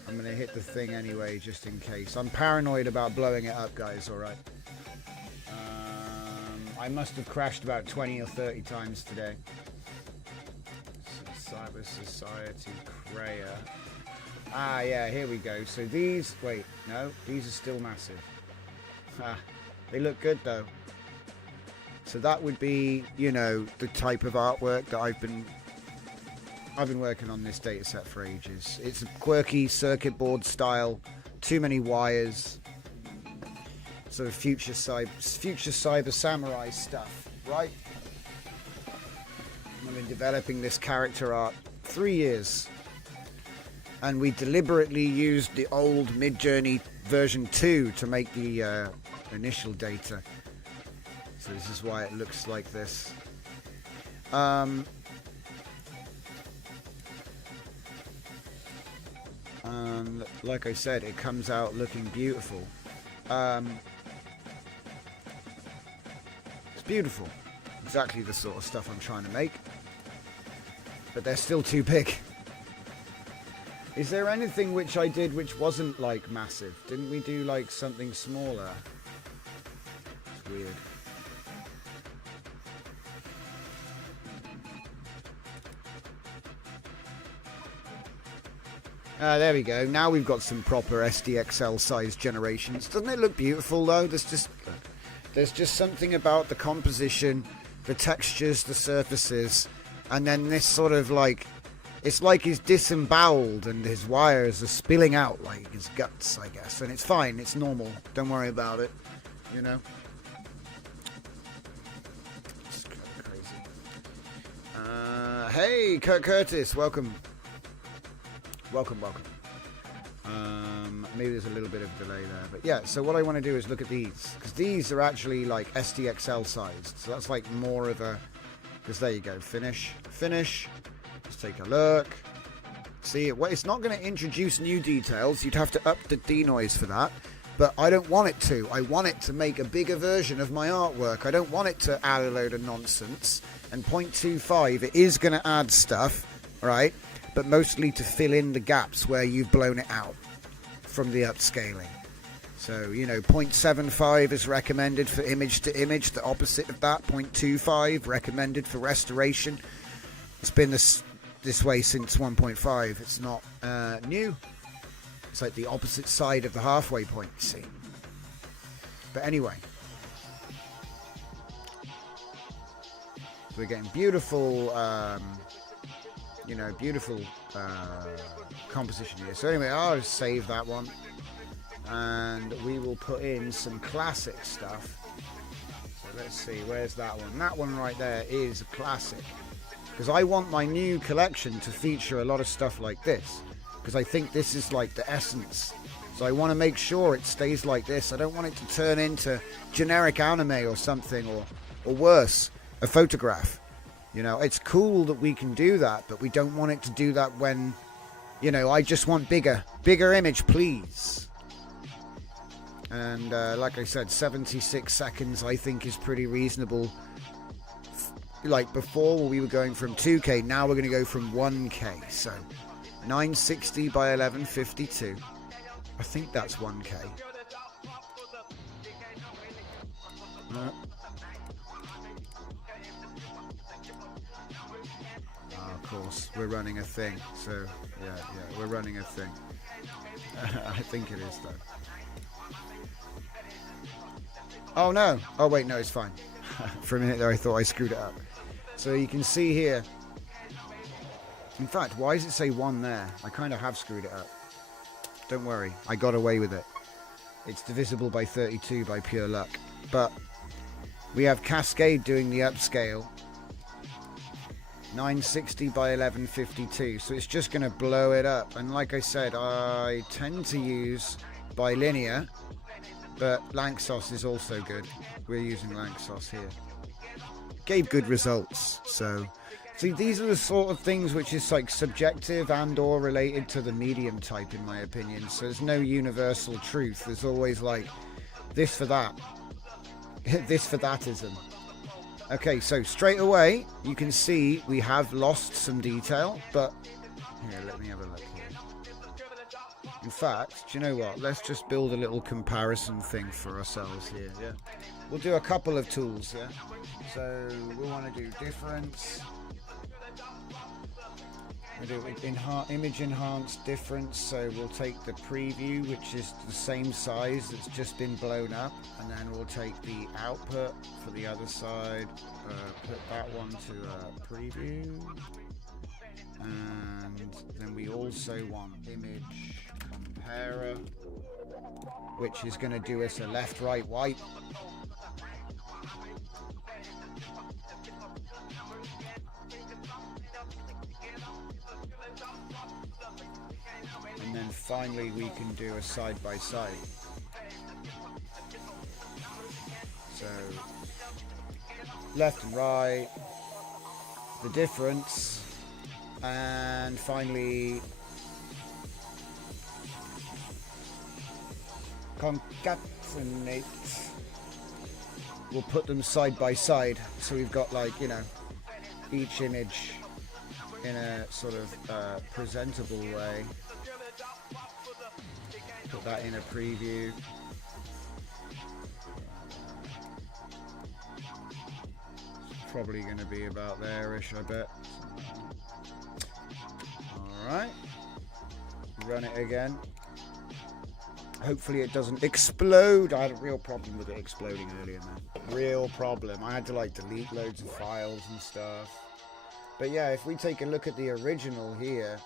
I'm going to hit the thing anyway, just in case. I'm paranoid about blowing it up, guys, alright. I must have crashed about 20 or 30 times today. So, Cyber Society, Kreia. Ah, yeah, here we go. So these, wait, no, these are still massive. They look good, though. So that would be, you know, the type of artwork that I've been working on this data set for ages. It's a quirky circuit board style, too many wires, sort of future cyber samurai stuff, right? I've been developing this character art 3 years, and we deliberately used the old Midjourney version 2 to make the initial data. So this is why it looks like this. And like I said, it comes out looking beautiful. It's beautiful. Exactly the sort of stuff I'm trying to make. But they're still too big. Is there anything which I did which wasn't like massive? Didn't we do like something smaller? It's weird. There we go. Now we've got some proper SDXL size generations. Doesn't it look beautiful though? There's just something about the composition, the textures, the surfaces, and then this sort of like, it's like he's disemboweled and his wires are spilling out like his guts, I guess. And it's fine. It's normal. Don't worry about it. You know. It's crazy. Hey, Kurt Curtis, welcome. Welcome. Maybe there's a little bit of delay there, but yeah. So what I want to do is look at these, because these are actually like SDXL sized. So that's like more of a, because there you go. Finish. Let's take a look. See, it's not going to introduce new details. You'd have to up the denoise for that. But I don't want it to. I want it to make a bigger version of my artwork. I don't want it to add a load of nonsense. And 0.25, it is going to add stuff, right? But mostly to fill in the gaps where you've blown it out from the upscaling. So, you know, 0.75 is recommended for image to image. The opposite of that, 0.25, recommended for restoration. It's been this way since 1.5. It's not new. It's like the opposite side of the halfway point, you see. But anyway. We're getting beautiful... beautiful composition here. So anyway, I'll save that one. and we will put in some classic stuff. So let's see, where's that one? That one right there is a classic, because I want my new collection to feature a lot of stuff like this, because I think this is like the essence. So I want to make sure it stays like this. I don't want it to turn into generic anime or something, or worse, a photograph. You know, it's cool that we can do that, but we don't want it to do that when, you know, I just want bigger image, please. And like I said, 76 seconds I think is pretty reasonable. Like before, we were going from 2K, now we're going to go from 1K. So 960 by 1152. I think that's 1K. Of course, we're running a thing. So yeah, we're running a thing. I think it is though. Oh no! Oh wait, no, it's fine. For a minute there, I thought I screwed it up. So you can see here. In fact, why does it say 1 there? I kind of have screwed it up. Don't worry, I got away with it. It's divisible by 32 by pure luck. But we have Cascade doing the upscale. 960 by 1152. So it's just going to blow it up. And like I said, I tend to use bilinear. But Lanxos is also good. We're using Lanxos here. Gave good results. So see, these are the sort of things which is like subjective and or related to the medium type, in my opinion. So there's no universal truth. There's always like this for that. This for thatism. Okay, so straight away you can see we have lost some detail, but here, let me have a look here. In fact, do you know what? Let's just build a little comparison thing for ourselves here. Yeah, we'll do a couple of tools. Yeah, so we want to do difference. We'll do image enhanced difference. So we'll take the preview, which is the same size that's just been blown up, and then we'll take the output for the other side. Put that one to preview, and then we also want image comparer, which is going to do us a left, right, white. And then finally we can do a side by side. So left and right, the difference, and finally concatenate. We'll put them side by side, so we've got, like, you know, each image in a sort of presentable way. Put that in a preview. It's probably going to be about there-ish, I bet. Alright. Run it again. Hopefully it doesn't explode. I had a real problem with it exploding earlier, man. Real problem. I had to like delete loads of files and stuff. But yeah, if we take a look at the original here,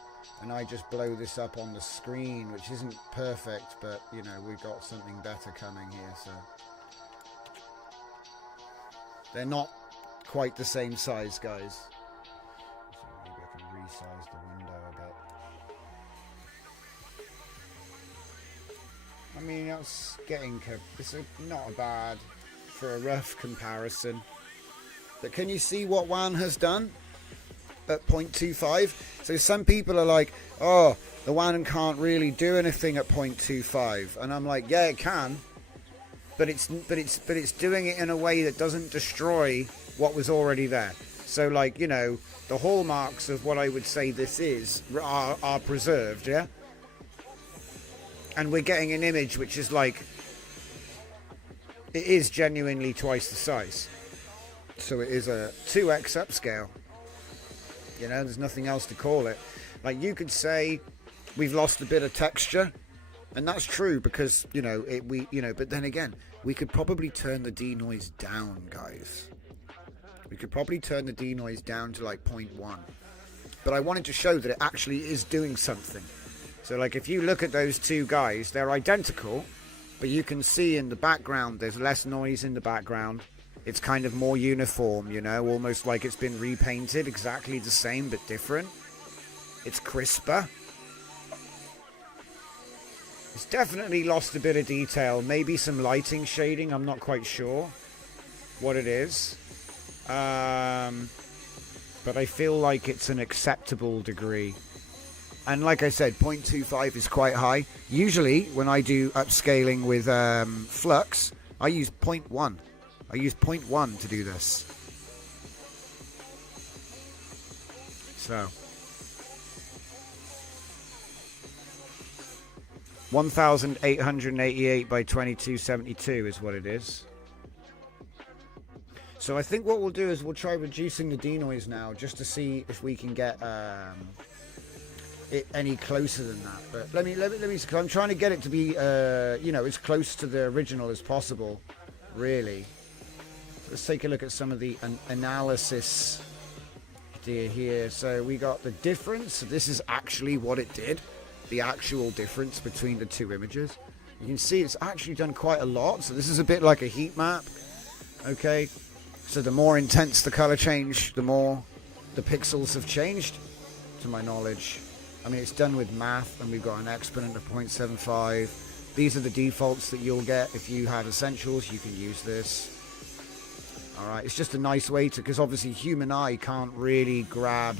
and I just blow this up on the screen, which isn't perfect, but you know, we've got something better coming here, so. They're not quite the same size, guys. So maybe I can resize the window a bit. I mean, that's getting, it's not bad for a rough comparison. But can you see what WAN has done at 0.25? So some people are like, oh, the WAN can't really do anything at 0.25. And I'm like, yeah, it can. But it's doing it in a way that doesn't destroy what was already there. So, like, you know, the hallmarks of what I would say this is are preserved, yeah? And we're getting an image which is like, it is genuinely twice the size. So it is a 2x upscale. You know, there's nothing else to call it. Like, you could say we've lost a bit of texture, and that's true because, you know, but then again, we could probably turn the denoise down, guys. We could probably turn the denoise down to like 0.1. But I wanted to show that it actually is doing something. So like if you look at those two guys, they're identical, but you can see in the background there's less noise in the background. It's kind of more uniform, you know, almost like it's been repainted, exactly the same but different. It's crisper. It's definitely lost a bit of detail, maybe some lighting shading, I'm not quite sure what it is. But I feel like it's an acceptable degree. And like I said, 0.25 is quite high. Usually when I do upscaling with Flux, I use 0.1. I use 0.1 to do this. So 1888 by 2272 is what it is. So I think what we'll do is we'll try reducing the denoise now, just to see if we can get it any closer than that. But let me, because I'm trying to get it to be, you know, as close to the original as possible, really. Let's take a look at some of the analysis here. So we got the difference. This is actually what it did. The actual difference between the two images. You can see it's actually done quite a lot. So this is a bit like a heat map. Okay. So the more intense the color change, the more the pixels have changed, to my knowledge. I mean, it's done with math, and we've got an exponent of 0.75. These are the defaults that you'll get if you have essentials. You can use this. All right, it's just a nice way to, because obviously human eye can't really grab,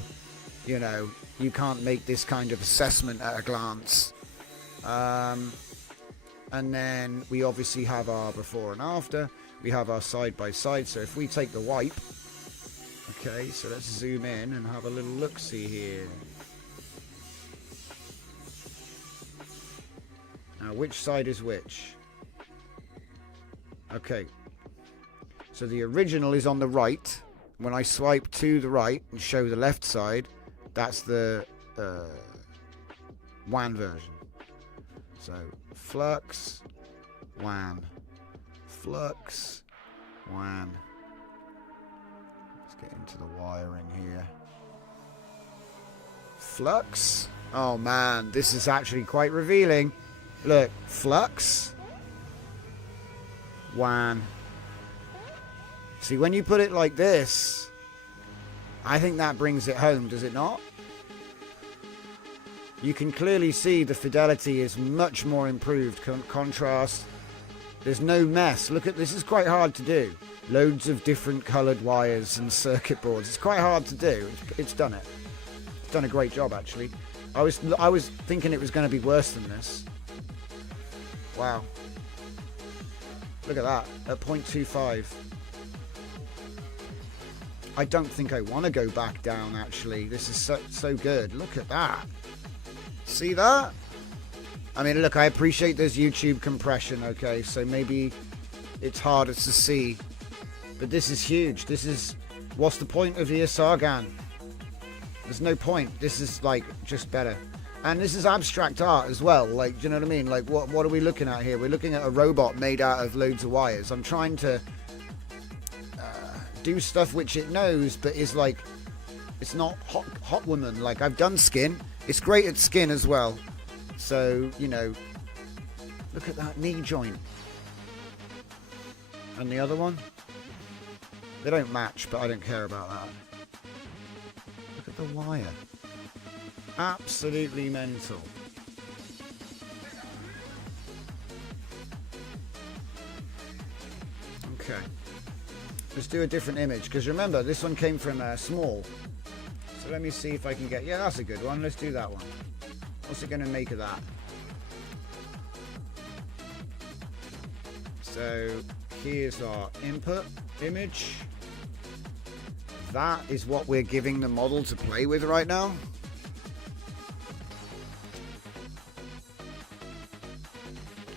you know, you can't make this kind of assessment at a glance. And then we obviously have our before and after. We have our side by side. So if we take the wipe, okay, so let's zoom in and have a little look-see here. Now, which side is which? Okay. So the original is on the right. When I swipe to the right and show the left side, that's the WAN version. So Flux, WAN. Flux, WAN. Let's get into the wiring here. Flux. Oh man, this is actually quite revealing. Look, Flux, WAN. See, when you put it like this, I think that brings it home, does it not? You can clearly see the fidelity is much more improved. Contrast. There's no mess. Look at this. Is quite hard to do. Loads of different coloured wires and circuit boards. It's quite hard to do. It's done it. It's done a great job, actually. I was thinking it was going to be worse than this. Wow. Look at that. At 0.25. I don't think I want to go back down, actually. This is so good. Look at that. See that? I mean, look, I appreciate there's YouTube compression, okay? So maybe it's harder to see. But this is huge. This is... What's the point of ESR GAN? There's no point. This is, like, just better. And this is abstract art as well. Like, do you know what I mean? Like, what are we looking at here? We're looking at a robot made out of loads of wires. I'm trying to... do stuff which it knows, but is like, it's not hot woman. Like, I've done skin. It's great at skin as well. So, you know, look at that knee joint. And the other one, they don't match, but I don't care about that. Look at the wire. Absolutely mental. Okay. Let's do a different image, because remember, this one came from small. So let me see if I can get... Yeah, that's a good one. Let's do that one. What's it going to make of that? So here's our input image. That is what we're giving the model to play with right now.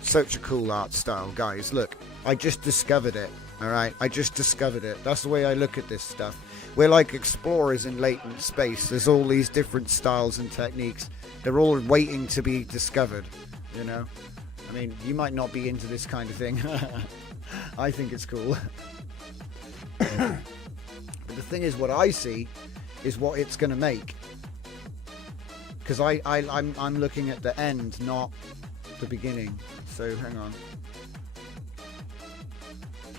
Such a cool art style, guys. Look, I just discovered it. Alright, I just discovered it. That's the way I look at this stuff. We're like explorers in latent space. There's all these different styles and techniques. They're all waiting to be discovered, you know? I mean, you might not be into this kind of thing. I think it's cool. But the thing is, what I see is what it's going to make. because I'm looking at the end, not the beginning. So hang on.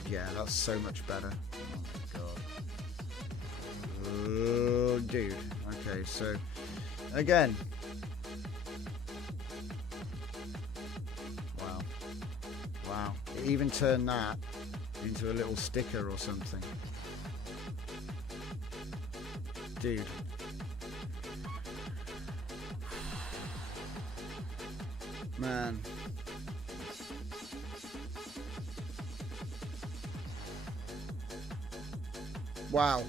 Yeah, that's so much better. Oh my god. Oh, dude. Okay, so again. Wow. Wow. It even turned that into a little sticker or something. Dude. Man. Wow.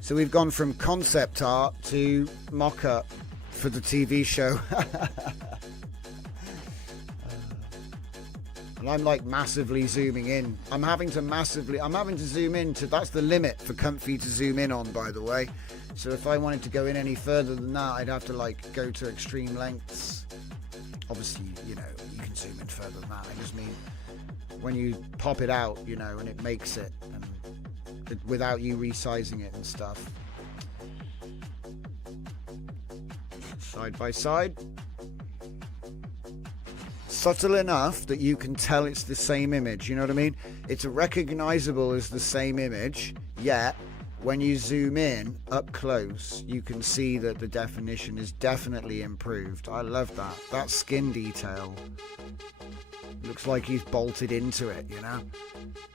So we've gone from concept art to mock-up for the TV show. And I'm like massively zooming in. I'm having to zoom in to, that's the limit for Comfy to zoom in on, by the way. So if I wanted to go in any further than that, I'd have to like go to extreme lengths. Obviously, you know, you can zoom in further than that. I just mean when you pop it out, you know, and it makes it, and without you resizing it and stuff. Side by side. Subtle enough that you can tell it's the same image, you know what I mean? It's recognizable as the same image, yet when you zoom in up close, you can see that the definition is definitely improved. I love that. That skin detail looks like he's bolted into it, you know?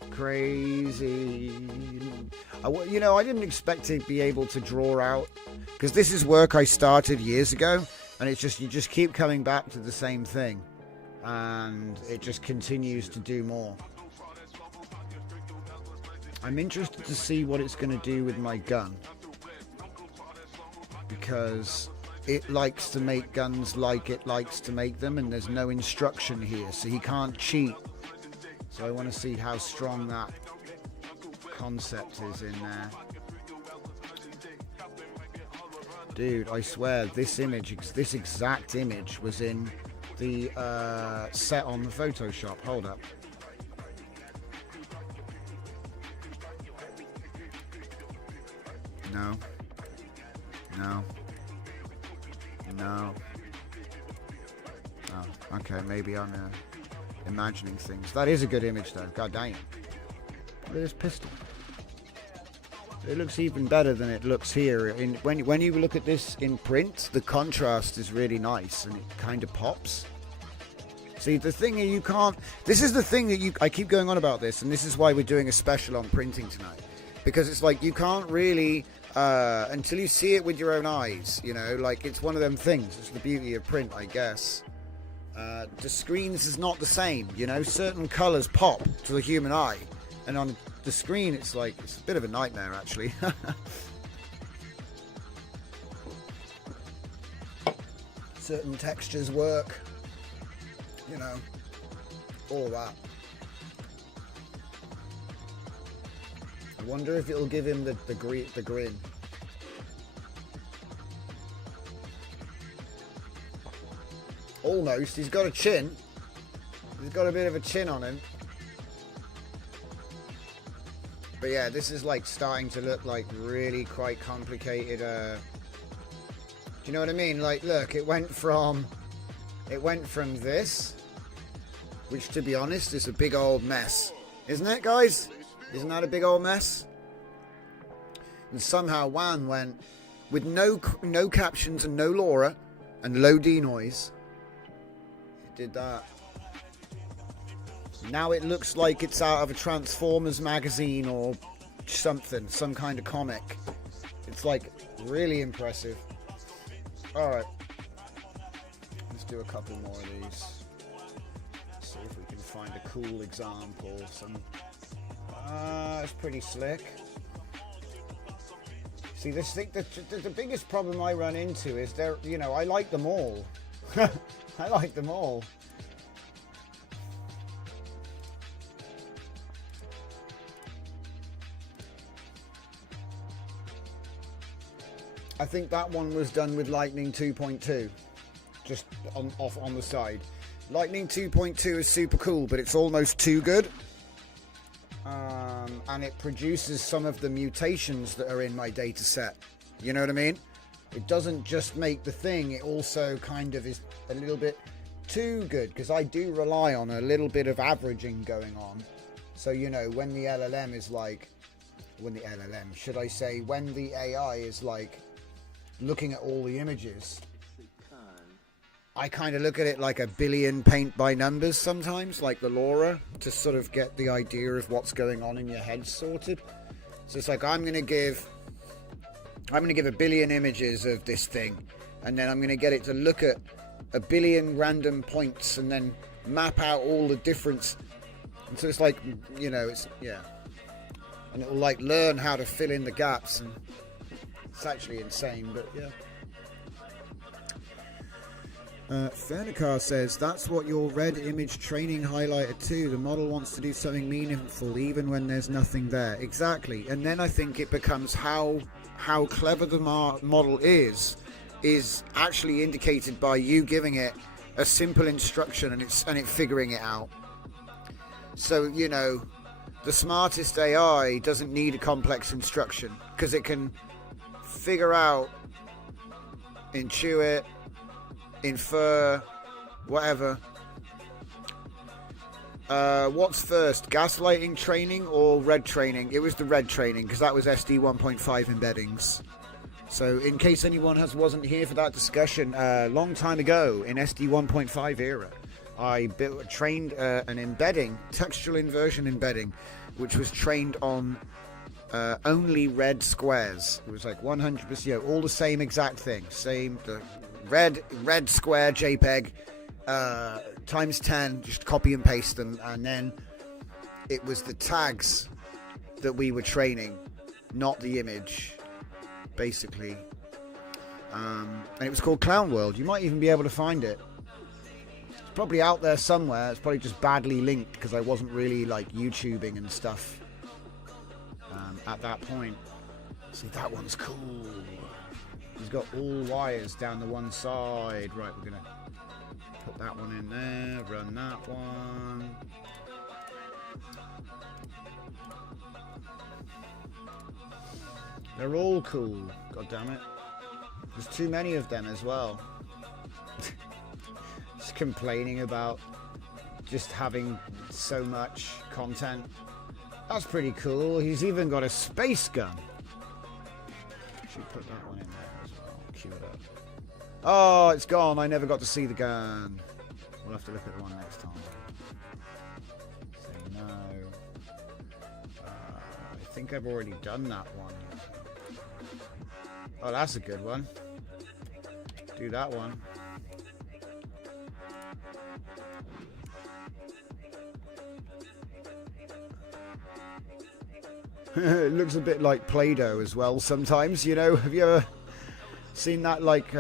Crazy. You know, I didn't expect to be able to draw out, because this is work I started years ago, and it's just, you just keep coming back to the same thing, and it just continues to do more. I'm interested to see what it's going to do with my gun, because it likes to make guns like it likes to make them, and there's no instruction here, so he can't cheat. So I want to see how strong that concept is in there. Dude, I swear this image, this exact image was in the set on the Photoshop. Hold up. No. No. No. Oh, okay, maybe I'm imagining things. That is a good image though. God dang it. Look at this pistol. It looks even better than it looks here. When you look at this in print, the contrast is really nice and it kind of pops. See, the thing you can't... This is the thing that I keep going on about this, and this is why we're doing a special on printing tonight. Because it's like you can't really... until you see it with your own eyes, you know, like it's one of them things. It's the beauty of print, I guess. The screens is not the same, you know. Certain colours pop to the human eye, and on the screen it's like, it's a bit of a nightmare actually. Certain textures work, you know, all that. I wonder if it'll give him the grin. Almost. He's got a chin. He's got a bit of a chin on him. But yeah, this is like starting to look like really quite complicated. Do you know what I mean? Like, look, it went from this, which to be honest is a big old mess, isn't it, guys? Isn't that a big old mess? And somehow WAN went with no captions and no LoRa and low denoise. It did that. Now it looks like it's out of a Transformers magazine or something, some kind of comic. It's like really impressive. Alright. Let's do a couple more of these. See if we can find a cool example. It's pretty slick. See, this thing, the biggest problem I run into is you know, I like them all. I like them all. I think that one was done with Lightning 2.2, just off on the side. Lightning 2.2 is super cool, but it's almost too good. And it produces some of the mutations that are in my data set. You know what I mean? It doesn't just make the thing, it also kind of is a little bit too good, because I do rely on a little bit of averaging going on. So, you know, when the LLM is like, when the AI is like looking at all the images, I kind of look at it like a billion paint by numbers sometimes, like the LoRa, to sort of get the idea of what's going on in your head sorted. So it's like, I'm going to give a billion images of this thing, and then I'm going to get it to look at a billion random points and then map out all the difference. And so it's like, you know, it's, yeah. And it will like learn how to fill in the gaps, and it's actually insane, but yeah. Fernicar says, that's what your red image training highlighted too. The model wants to do something meaningful even when there's nothing there. Exactly. And then I think it becomes how clever the model is actually indicated by you giving it a simple instruction and it figuring it out. So, you know, the smartest AI doesn't need a complex instruction because it can figure out, intuit, infer, whatever. What's first, gaslighting training or red training? It was the red training because that was SD 1.5 embeddings. So in case anyone wasn't here for that discussion, long time ago in SD 1.5 era, I trained an embedding, textual inversion embedding, which was trained on only red squares. It was like 100%, you know, all the same exact thing, same the red square JPEG times 10, just copy and paste them, and then it was the tags that we were training, not the image, basically. And it was called Clown World. You might even be able to find it. It's probably out there somewhere. It's probably just badly linked because I wasn't really like YouTubing and stuff at that point. See, that one's cool. He's got all wires down the one side. Right, we're gonna put that one in there, run that one. They're all cool, god damn it. There's too many of them as well. Just complaining about just having so much content. That's pretty cool. He's even got a space gun. Should put that one in there as well. Cue it up. Oh, it's gone. I never got to see the gun. We'll have to look at the one next time. Say no. I think I've already done that one. Oh, that's a good one. Do that one. It looks a bit like Play-Doh as well sometimes, you know. Have you ever seen that, like,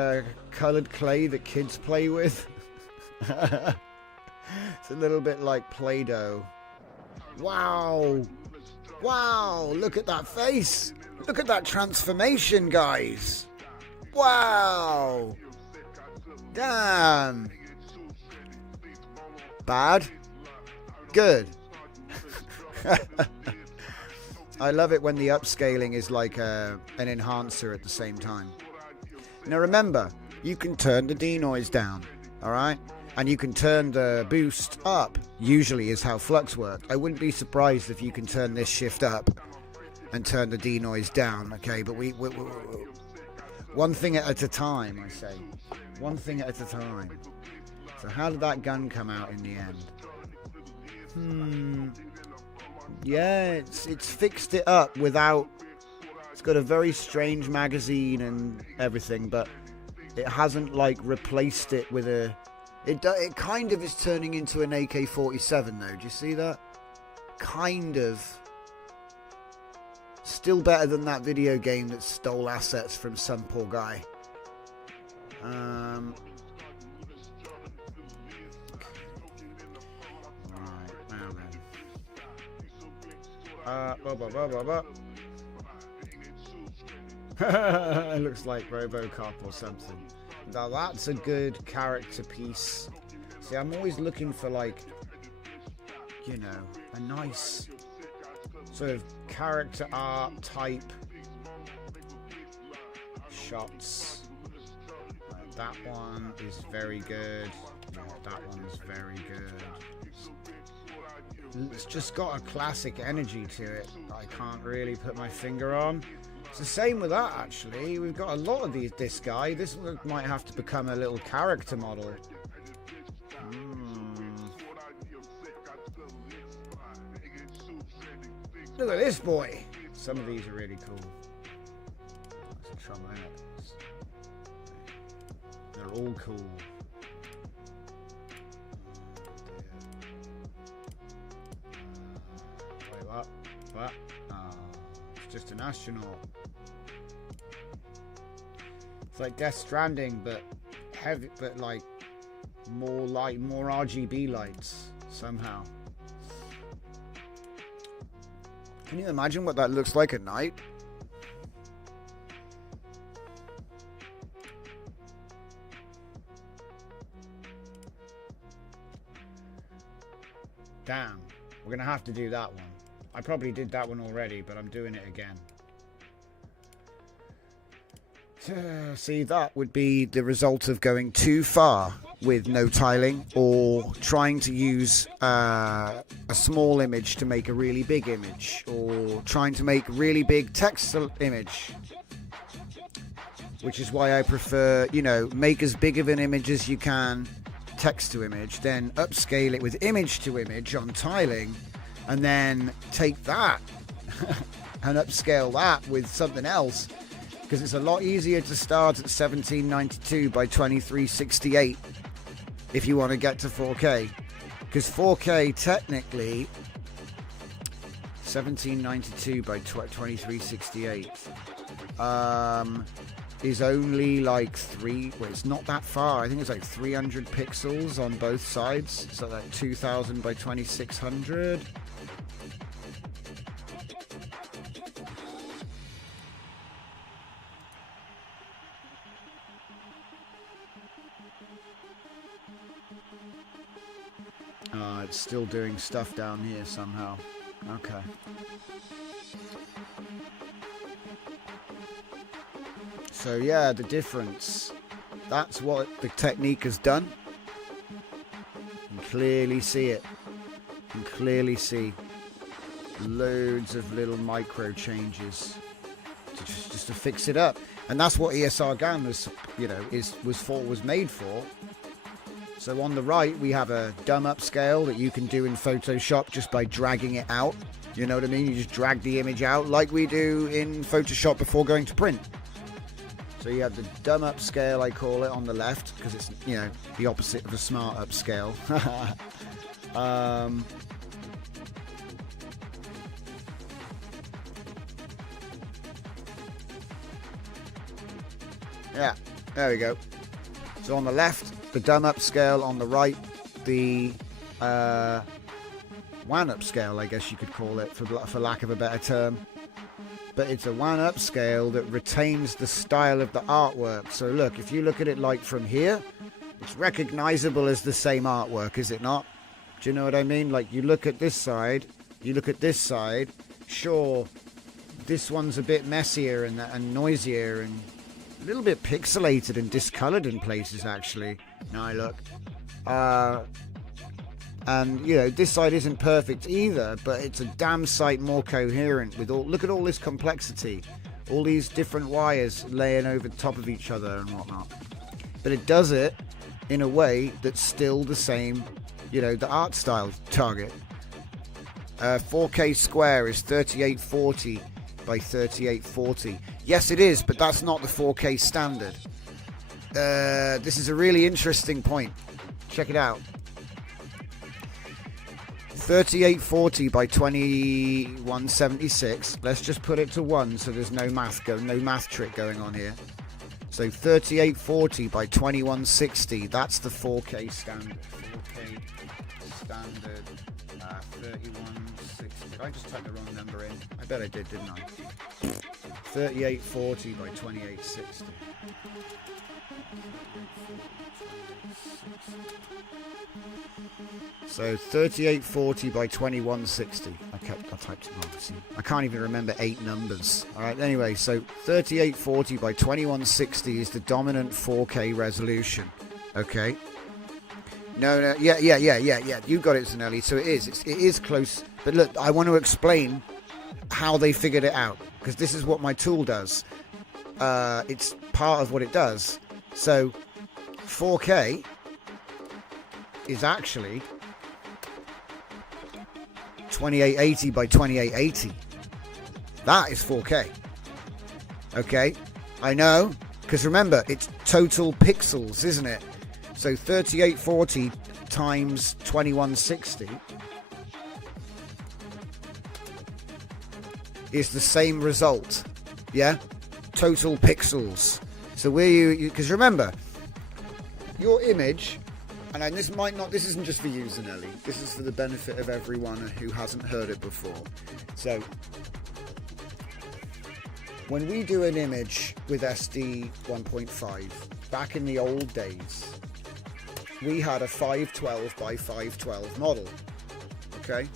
coloured clay that kids play with? It's a little bit like Play-Doh. Wow! Wow! Look at that face! Look at that transformation, guys! Wow! Damn! Bad? Good. I love it when the upscaling is like an enhancer at the same time. Now remember, you can turn the denoise down, alright? And you can turn the boost up, usually is how flux works. I wouldn't be surprised if you can turn this shift up and turn the denoise down, okay? But we one thing at a time, I say. One thing at a time. So how did that gun come out in the end? Yeah, it's fixed it up without... It's got a very strange magazine and everything, but it hasn't, like, replaced it with a... It kind of is turning into an AK-47, though. Do you see that? Kind of. Still better than that video game that stole assets from some poor guy. It looks like RoboCop or something. Now that's a good character piece. See, I'm always looking for, like, you know, a nice sort of character art type shots. That one is very good. Yeah, that one's very good. It's just got a classic energy to it that I can't really put my finger on. It's the same with that, actually. We've got a lot of this guy. This might have to become a little character model. Look at this boy. Some of these are really cool. That's the trouble, isn't it? They're all cool. Wait, what? What? Oh, it's just an astronaut. It's like Death Stranding, but heavy, but like more light, more RGB lights somehow. Can you imagine what that looks like at night? Damn, we're gonna have to do that one. I probably did that one already, but I'm doing it again. See, that would be the result of going too far with no tiling, or trying to use a small image to make a really big image, or trying to make really big text image. Which is why I prefer, you know, make as big of an image as you can, text to image, then upscale it with image to image on tiling, and then take that and upscale that with something else. Because it's a lot easier to start at 1792 by 2368 if you want to get to 4K. Because 4K technically 1792 by 2368 is only like well, it's not that far. I think it's like 300 pixels on both sides. So like 2000 by 2600. It's still doing stuff down here somehow. Okay. So yeah, the difference. That's what the technique has done. You can clearly see it. You can clearly see loads of little micro changes to just to fix it up. And that's what ESR GAN was, you know, was made for. So on the right, we have a dumb upscale that you can do in Photoshop just by dragging it out. You know what I mean? You just drag the image out like we do in Photoshop before going to print. So you have the dumb upscale, I call it, on the left, because it's, you know, the opposite of a smart upscale. Yeah, there we go. So on the left, the dumb upscale, on the right, the WAN upscale, I guess you could call it, for lack of a better term. But it's a WAN upscale that retains the style of the artwork. So look, if you look at it like from here, it's recognizable as the same artwork, is it not? Do you know what I mean? Like, you look at this side, you look at this side, sure, this one's a bit messier and noisier and a little bit pixelated and discolored in places, actually. Now I look. And, you know, this side isn't perfect either, but it's a damn sight more coherent with all... Look at all this complexity. All these different wires laying over the top of each other and whatnot. But it does it in a way that's still the same, you know, the art style target. 4K square is 3840 by 3840. Yes, it is, but that's not the 4K standard. This is a really interesting point. Check it out. 3840 by 2176. Let's just put it to 1 so there's no math trick going on here. So 3840 by 2160. That's the 4K standard. 4K standard 3160. Did I just type the wrong number in? I bet I did, didn't I? 3840 by 2860. So 3840 by 2160. I typed it wrong. See, I can't even remember 8 numbers. All right, anyway, so 3840 by 2160 is the dominant 4K resolution. Okay. No, yeah. You got it, Zanelli. So it is close. But look, I want to explain how they figured it out, because this is what my tool does. It's part of what it does. So 4K is actually 2880 by 2880. That is 4K. Okay, I know, because remember, it's total pixels, isn't it? So 3840 times 2160 is the same result. Yeah, total pixels. So because remember, your image, and this isn't just for you, Zanelli, this is for the benefit of everyone who hasn't heard it before. So when we do an image with SD 1.5, back in the old days, we had a 512 by 512 model, okay?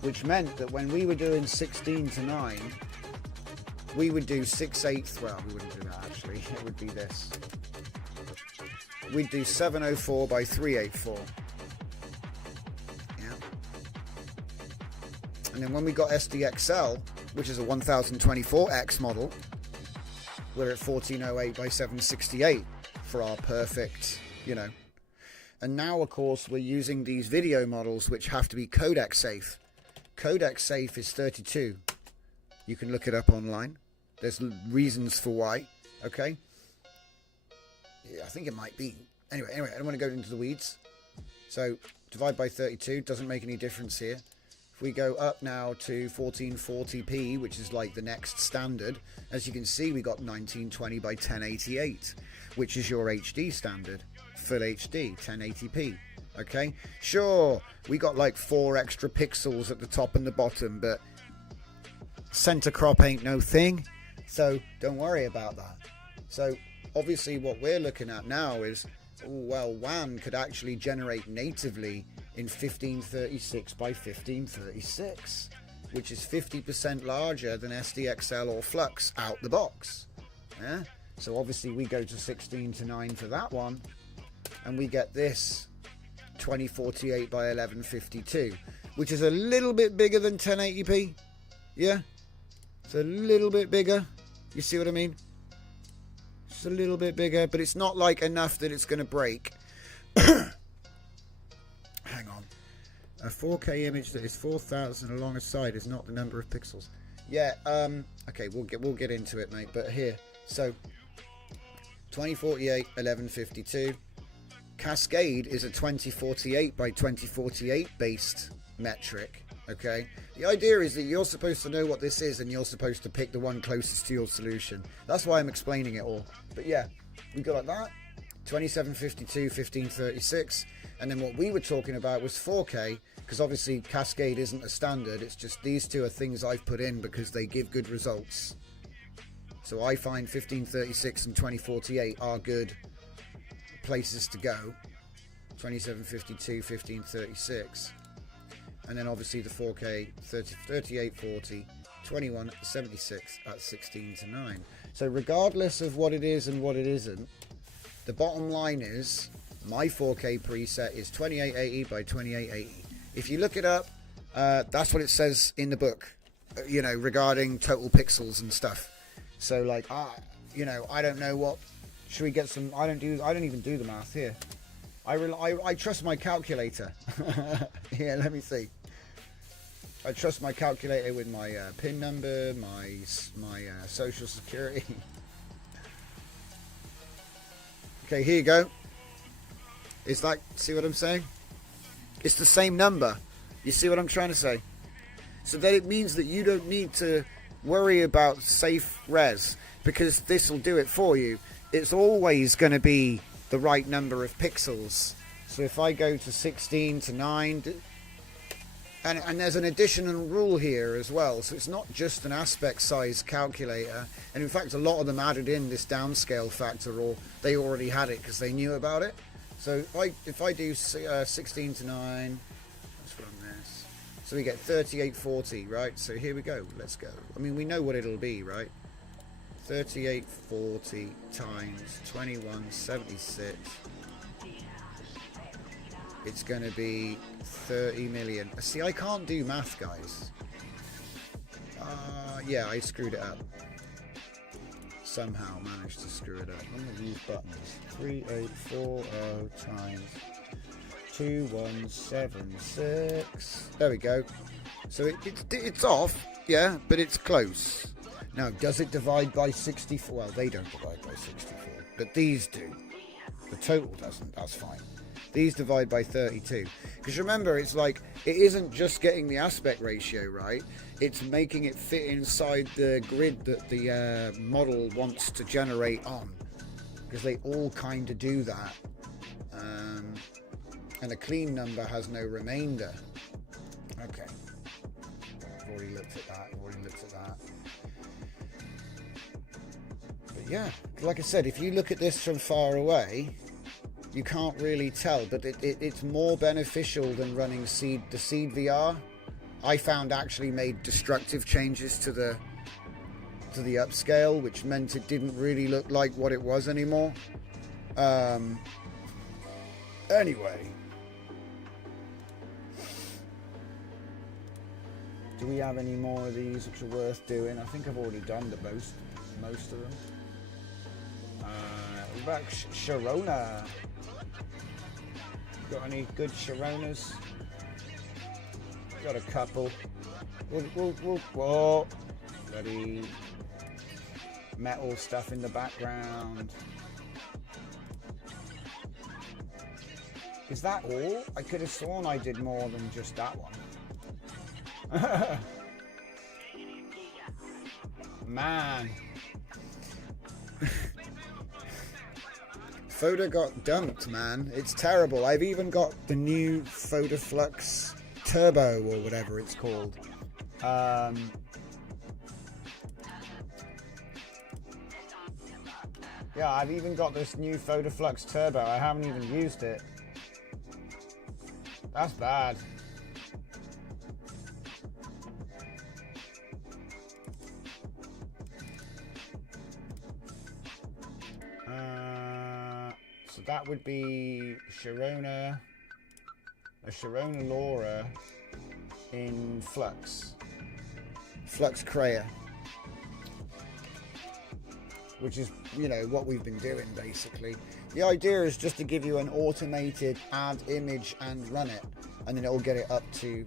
Which meant that when we were doing 16:9, we would do 6/8, well, we wouldn't do that actually, it would be this. We'd do 704 by 384. Yeah. And then when we got SDXL, which is a 1024X model, we're at 1408 by 768 for our perfect, you know. And now, of course, we're using these video models which have to be codec safe. Codec safe is 32. You can look it up online. There's reasons for why, okay? Yeah, I think it might be. Anyway, I don't want to go into the weeds. So divide by 32 doesn't make any difference here. If we go up now to 1440p, which is like the next standard, as you can see, we got 1920 by 1088, which is your HD standard, full HD, 1080p. Okay, sure, we got like 4 extra pixels at the top and the bottom, but center crop ain't no thing, so don't worry about that. So obviously what we're looking at now is, well, WAN could actually generate natively in 1536 by 1536, which is 50% larger than SDXL or Flux out the box. Yeah? So obviously we go to 16:9 for that one, and we get this 2048 by 1152, which is a little bit bigger than 1080p. Yeah, it's a little bit bigger. You see what I mean? It's a little bit bigger, but it's not like enough that it's going to break. Hang on. A 4K image that is 4000 along a side is not the number of pixels. Yeah, okay, we'll get into it, mate. But here, so 2048 1152. Cascade is a 2048 by 2048 based metric. Okay, the idea is that you're supposed to know what this is, and you're supposed to pick the one closest to your solution. That's why I'm explaining it all. But yeah, we go like that, 2752 1536, and then what we were talking about was 4K, because obviously Cascade isn't a standard. It's just these two are things I've put in because they give good results. So I find 1536 and 2048 are good places to go. 2752 1536. And then obviously the 4K 3840 2176 at 16:9. So regardless of what it is and what it isn't, the bottom line is my 4K preset is 2880 by 2880. If you look it up, that's what it says in the book, you know, regarding total pixels and stuff. So like, you know, I don't know what. Should we get some? I don't even do the math here. I trust my calculator. Here, let me see. I trust my calculator with my PIN number, my social security. Okay, here you go. It's like, see what I'm saying? It's the same number. You see what I'm trying to say? So that it means that you don't need to worry about safe res, because this will do it for you. It's always going to be the right number of pixels. So if I go to 16:9, and there's an additional rule here as well, so it's not just an aspect size calculator, and in fact a lot of them added in this downscale factor, or they already had it because they knew about it. So if I do 16:9, let's run this. So we get 3840, right? So here we go. Let's go. I mean, we know what it'll be, right? 3840 times 2176. It's going to be 30 million. See, I can't do math, guys. Yeah, I screwed it up. Somehow managed to screw it up. One of these buttons. 3840 times 2176. There we go. So it's off, yeah, but it's close. Now, does it divide by 64? Well, they don't divide by 64, but these do. The total doesn't. That's fine. These divide by 32. Because remember, it's like, it isn't just getting the aspect ratio right, it's making it fit inside the grid that the model wants to generate on. Because they all kind of do that. And a clean number has no remainder. Okay. I've already looked at that. But yeah, like I said, if you look at this from far away, you can't really tell, but it's more beneficial than running the Seed VR. I found actually made destructive changes to the upscale, which meant it didn't really look like what it was anymore. Anyway, do we have any more of these which are worth doing? I think I've already done most of them. What about Sharona? Got any good Sharonas? Got a couple. Whoa. Bloody metal stuff in the background. Is that all? I could have sworn I did more than just that one. Man. Photo got dumped, man. It's terrible. I've even got the new Photoflux Turbo or whatever it's called. Yeah, I've even got this new Photoflux Turbo. I haven't even used it. That's bad. So that would be Sharona, a Sharona Laura in Flux Crea, which is, you know, what we've been doing basically. The idea is just to give you an automated add image and run it, and then it'll get it up to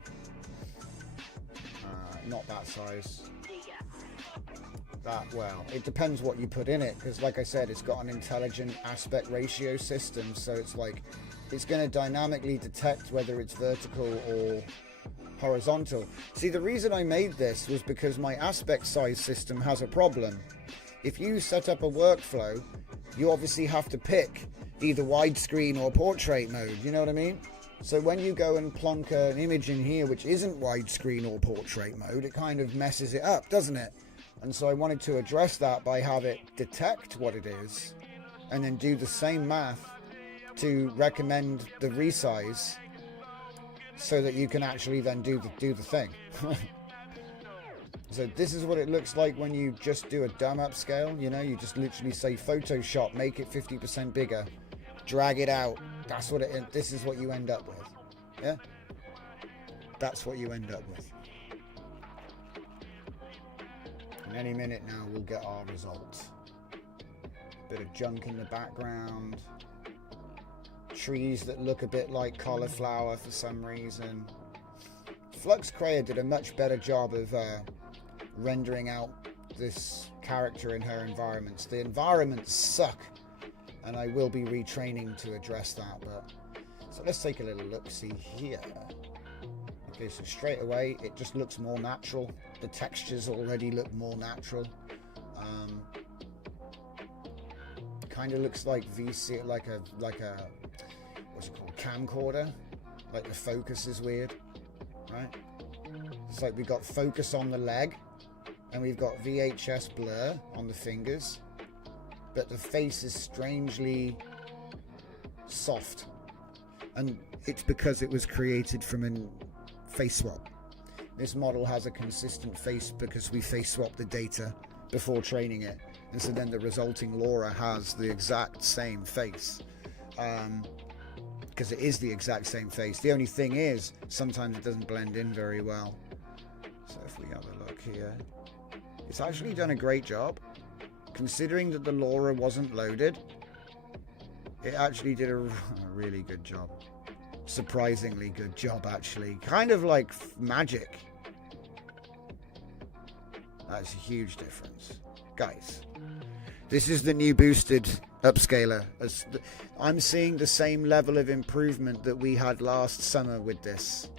not that size. That, well, it depends what you put in it, because like I said, it's got an intelligent aspect ratio system, so it's like it's going to dynamically detect whether it's vertical or horizontal. See, the reason I made this was because my aspect size system has a problem. If you set up a workflow, you obviously have to pick either widescreen or portrait mode, you know what I mean? So when you go and plonk an image in here which isn't widescreen or portrait mode, it kind of messes it up, doesn't it? And so I wanted to address that by have it detect what it is and then do the same math to recommend the resize so that you can actually then do the thing. So this is what it looks like when you just do a dumb upscale, you know, you just literally say Photoshop, make it 50% bigger, drag it out. That's what this is what you end up with. Yeah? That's what you end up with. And any minute now we'll get our results. Bit of junk in the background. Trees that look a bit like cauliflower for some reason. Flux Crea did a much better job of rendering out this character in her environments. The environments suck, and I will be retraining to address that. But so let's take a little look-see here. Okay, so straight away it just looks more natural. The textures already look more natural. Kind of looks like VC, like a what's it called, camcorder. Like the focus is weird, right? It's like we've got focus on the leg, and we've got VHS blur on the fingers, but the face is strangely soft, and it's because it was created from a face swap. this model has a consistent face because we face swap the data before training it, and so then the resulting LoRa has the exact same face, because it is the exact same face. The only thing is sometimes it doesn't blend in very well. So if we have a look here, it's actually done a great job considering that the LoRa wasn't loaded. It actually did a really good job. Surprisingly good job, actually. Kind of like magic. That's a huge difference. Guys, this is the new boosted upscaler. I'm seeing the same level of improvement that we had last summer with this.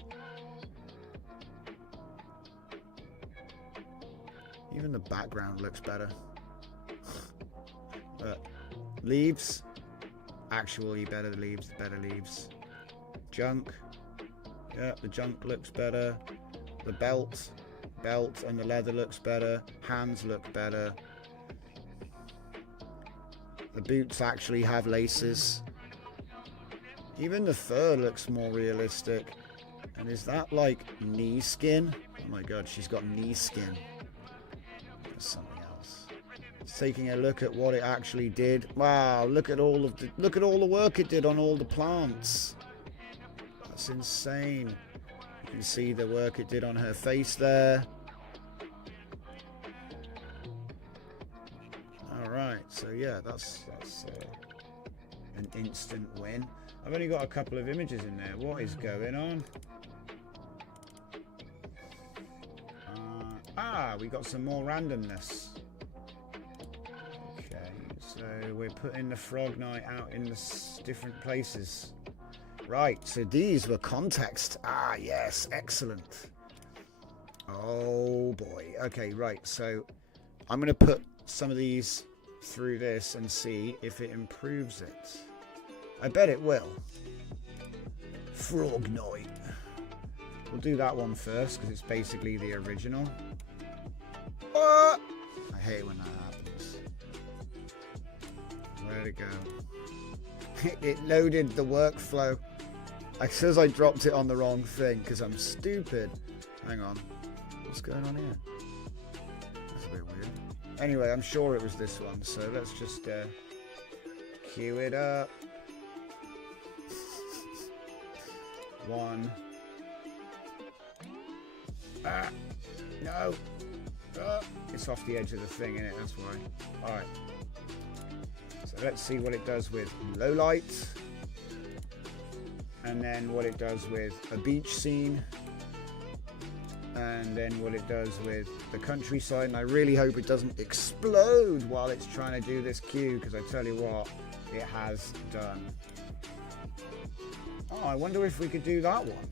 Even the background looks better. Leaves. Actually better leaves, better leaves. Junk. Yeah, the junk looks better. The belt and the leather looks better. Hands look better. The boots actually have laces. Even the fur looks more realistic. And is that like knee skin? Oh my god, she's got knee skin. There's something else. It's taking a look at what it actually did. Wow, look at all the work it did on all the plants. That's insane. You can see the work it did on her face there. Alright, so yeah, that's an instant win. I've only got a couple of images in there. What is going on? We got some more randomness. Okay, so we're putting the frog night out in the different places. Right, so these were context. Yes, excellent. Oh boy. Okay, right, so I'm going to put some of these through this and see if it improves it. I bet it will. Frog night. We'll do that one first because it's basically the original. I hate when that happens. Where'd it go? It loaded the workflow. It says I dropped it on the wrong thing because I'm stupid. Hang on. What's going on here? That's a bit weird. Anyway, I'm sure it was this one, so let's just queue it up. One. No. It's off the edge of the thing, innit? That's why. Alright. So let's see what it does with low light. And then what it does with a beach scene. And then what it does with the countryside. And I really hope it doesn't explode while it's trying to do this cue, because I tell you what, it has done. Oh, I wonder if we could do that one.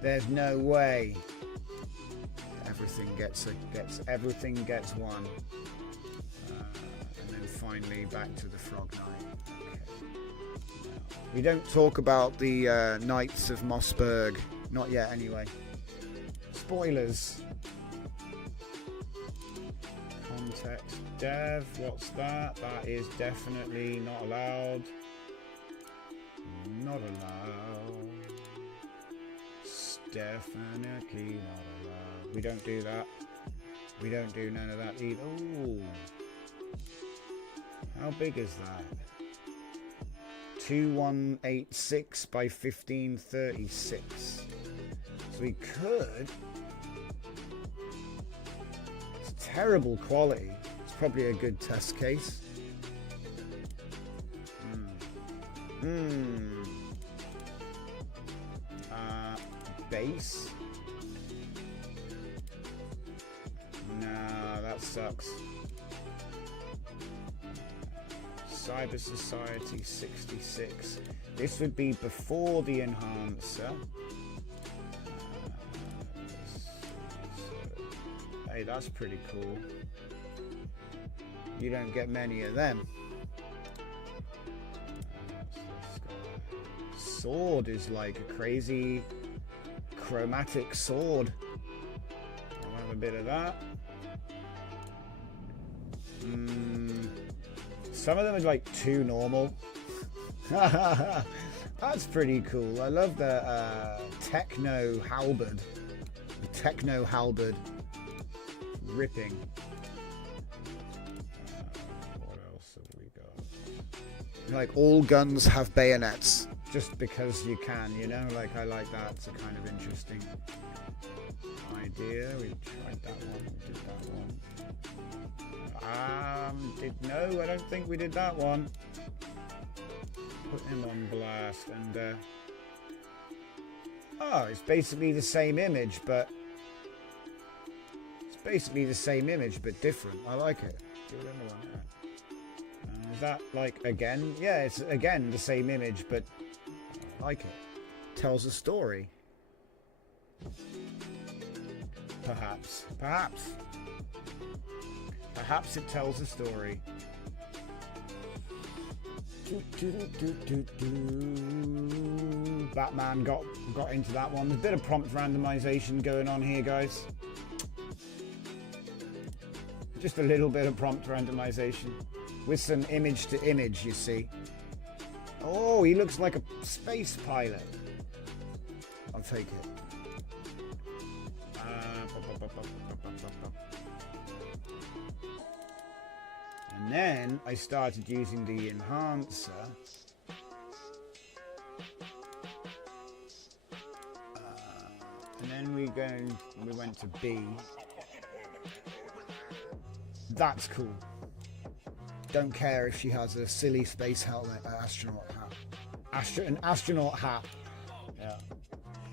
There's no way. Everything gets one. And then finally back to the frog night. Okay. We don't talk about the Knights of Mossberg. Not yet, anyway. Spoilers. Context dev. What's that? That is definitely not allowed. Not allowed. Definitely not allowed. We don't do that. We don't do none of that either. Ooh. How big is that? 2186 by 1536. So we could. It's terrible quality. It's probably a good test case. Base. Nah, that sucks. Cyber Society 66. This would be before the enhancer. Hey, that's pretty cool. You don't get many of them. Sword is like a crazy chromatic sword. I'll have a bit of that. Some of them are like too normal. That's pretty cool. I love the techno halberd. The techno halberd ripping. What else have we got? Like, all guns have bayonets, just because you can, you know? Like, I like that. It's a kind of interesting idea. We tried that one. We did that one. No, I don't think we did that one. Put him on blast and oh, it's basically the same image, but different. I like it. Do another one. Is that like again? Yeah, it's again the same image, but I like it. Tells a story. Perhaps it tells a story. Batman got into that one. There's a bit of prompt randomization going on here, guys. Just a little bit of prompt randomization with some image to image, you see. Oh, he looks like a space pilot. I'll take it. And then I started using the enhancer. And then we went to B. That's cool. Don't care if she has a silly space helmet, astronaut hat. An astronaut hat. Yeah.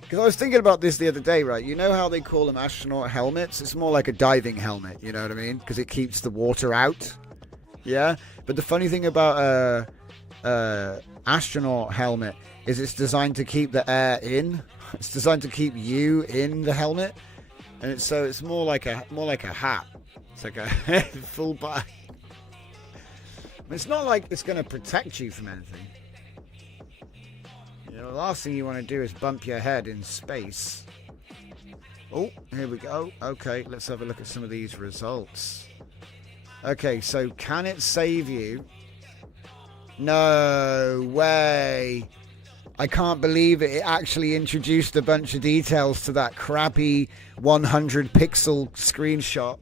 Because I was thinking about this the other day, right? You know how they call them astronaut helmets? It's more like a diving helmet, you know what I mean? Because it keeps the water out. Yeah? But the funny thing about astronaut helmet is it's designed to keep the air in. It's designed to keep you in the helmet. And it's more like a hat. It's like a full body. It's not like it's going to protect you from anything. You know, the last thing you want to do is bump your head in space. Oh, here we go. Okay, let's have a look at some of these results. Okay, so can it save you? No way. I can't believe it. It actually introduced a bunch of details to that crappy 100 pixel screenshot.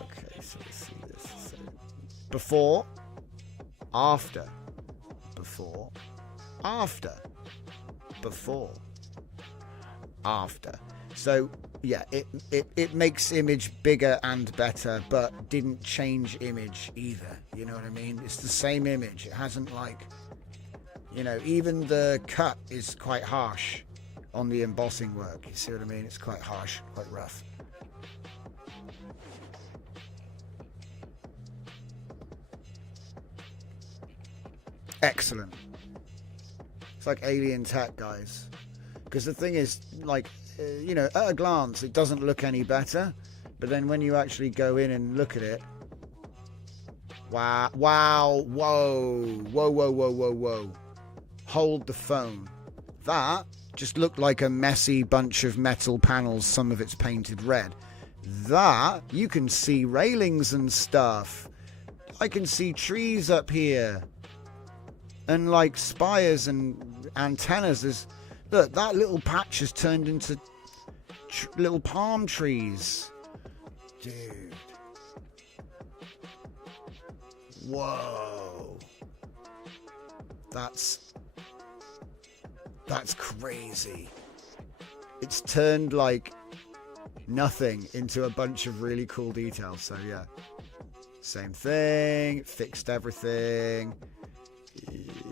Okay, so let's see this. So, before, after, before, after, before, after. So yeah, it makes image bigger and better, but didn't change image either. You know what I mean? It's the same image. It hasn't, like, you know, even the cut is quite harsh on the embossing work. You see what I mean? It's quite harsh, quite rough. Excellent. It's like alien tech, guys. Because the thing is, like, you know, at a glance, it doesn't look any better. But then when you actually go in and look at it, wow, wow, whoa, whoa, whoa, whoa, whoa, whoa. Hold the phone. That just looked like a messy bunch of metal panels, some of it's painted red. That, you can see railings and stuff. I can see trees up here. And like spires and antennas. There's, look, that little patch has turned into little palm trees. Dude. Whoa. That's crazy. It's turned like nothing into a bunch of really cool details. So yeah, same thing, fixed everything.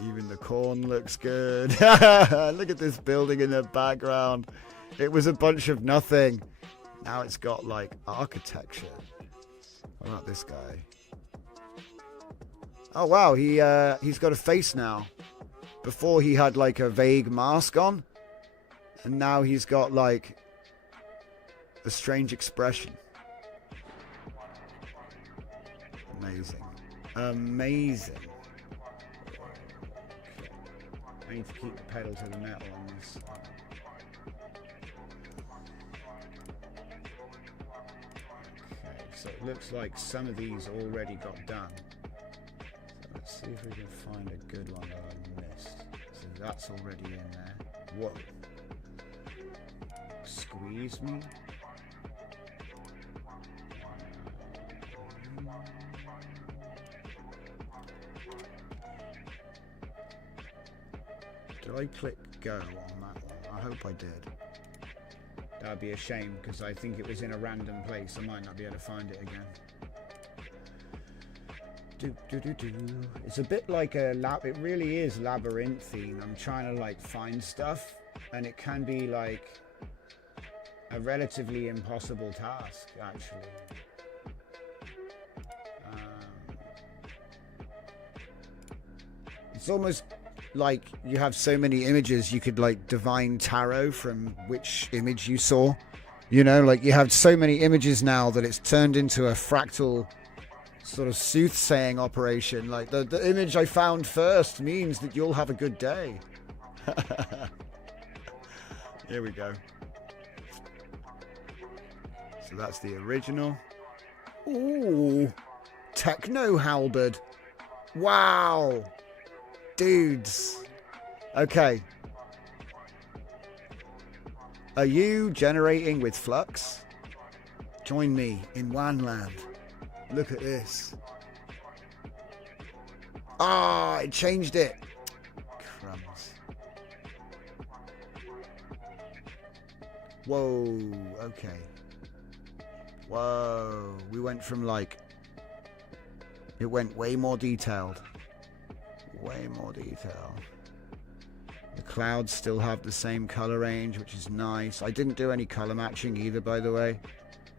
Even the corn looks good. Look at this building in the background. It was a bunch of nothing. Now it's got like architecture. What about this guy? Oh wow, he's got a face now. Before he had like a vague mask on, and now he's got like a strange expression. Amazing. Amazing. Okay. I need to keep the pedal to the metal on this. Okay, so it looks like some of these already got done. So let's see if we can find a good one that I missed. So that's already in there. Whoa. Squeeze me. Did I click go on that one? I hope I did. That'd be a shame because I think it was in a random place. I might not be able to find it again. It's a bit like a lab. It really is labyrinthine. I'm trying to like find stuff, and it can be like a relatively impossible task, actually. It's almost like you have so many images you could like divine tarot from which image you saw. You know, like you have so many images now that it's turned into a fractal sort of soothsaying operation. Like the image I found first means that you'll have a good day. Here we go. So that's the original. Ooh, techno halberd. Wow, dudes. Okay. Are you generating with flux? Join me in WAN land. Look at this. Ah, it changed it. Crumbs. Whoa, okay. Whoa, we went from like, it went way more detailed. Way more detail. The clouds still have the same color range, which is nice. I didn't do any color matching either, by the way.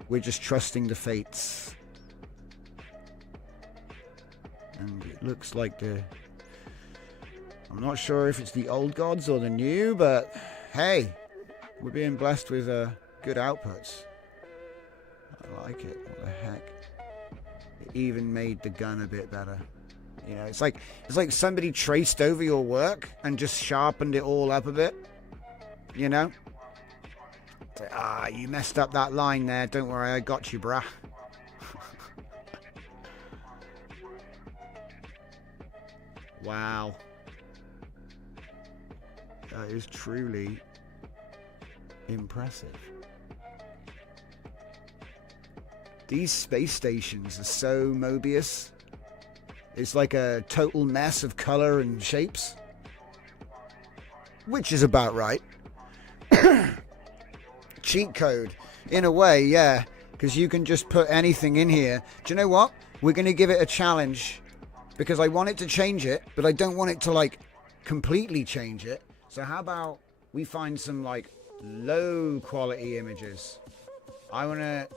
We're just trusting the fates. And it looks like I'm not sure if it's the old gods or the new, but hey, we're being blessed with good outputs. I like it. What the heck? It even made the gun a bit better. You know, it's like somebody traced over your work and just sharpened it all up a bit. You know? It's like, you messed up that line there. Don't worry, I got you, brah. Wow. That is truly impressive. These space stations are so Mobius. It's like a total mess of color and shapes. Which is about right. Cheat code. In a way, yeah. Because you can just put anything in here. Do you know what? We're going to give it a challenge. Because I want it to change it, but I don't want it to like completely change it. So how about we find some like low quality images? I want to,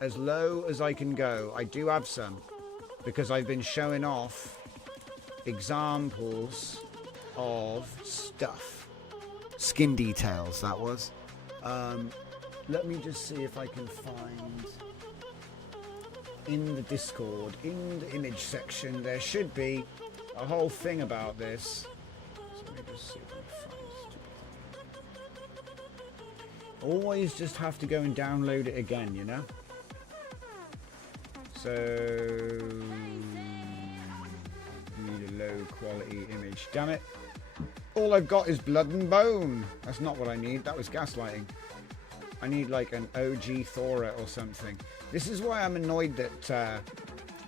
as low as I can go. I do have some because I've been showing off examples of stuff. Skin details, that was. Let me just see if I can find in the Discord, in the image section, there should be a whole thing about this. So let me just see if I can find it. Always just have to go and download it again, you know? So, need a low quality image. Damn it. All I've got is blood and bone. That's not what I need. That was gaslighting. I need like an OG Thora or something. This is why I'm annoyed that,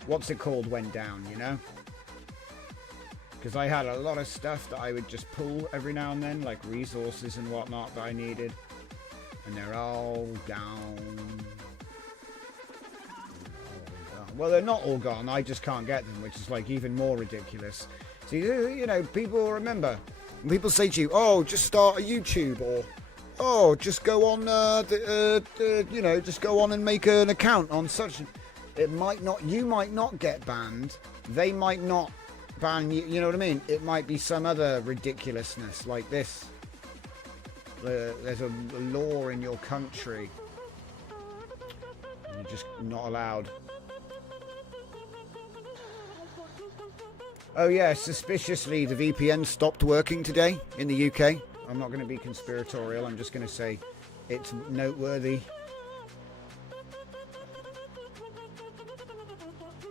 what's it called, went down, you know? Because I had a lot of stuff that I would just pull every now and then, like resources and whatnot that I needed. And they're all gone. Well, they're not all gone. I just can't get them, which is like even more ridiculous. See, you know, people remember. When people say to you, oh, just start a YouTube, or oh, just go on, you know, just go on and make an account on such. It might not, you might not get banned. They might not ban you, you know what I mean? It might be some other ridiculousness like this. There's a law in your country. You're just not allowed. Oh yeah, suspiciously the VPN stopped working today in the UK. I'm not going to be conspiratorial, I'm just going to say it's noteworthy.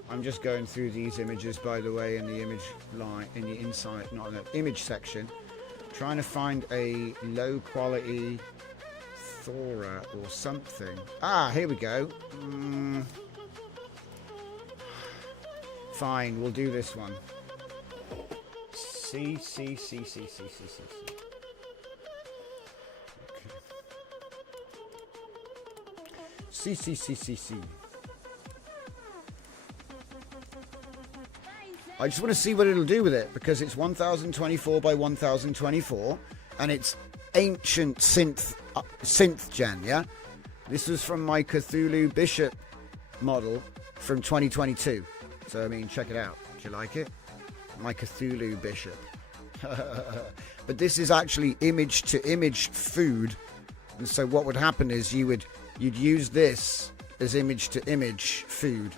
I'm just going through these images, by the way, in the image line, in the inside, not in the image section, trying to find a low quality Thora or something. Ah, here we go. Fine, we'll do this one. C. C. I just want to see what it'll do with it, because it's 1024 by 1024 and it's ancient synth gen, yeah? This was from my Cthulhu Bishop model from 2022. So, I mean, check it out. Do you like it? My Cthulhu Bishop. But this is actually image to image food. And so what would happen is you'd use this as image to image food,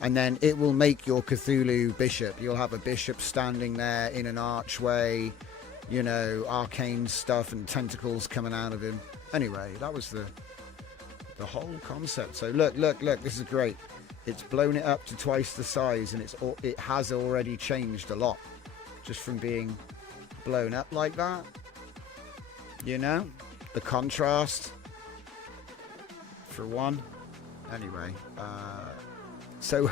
and then it will make your Cthulhu bishop. You'll have a bishop standing there in an archway, you know, arcane stuff and tentacles coming out of him. Anyway, that was the whole concept. So look, this is great. It's blown it up to twice the size, and it has already changed a lot just from being blown up like that. You know, the contrast for one. Anyway, so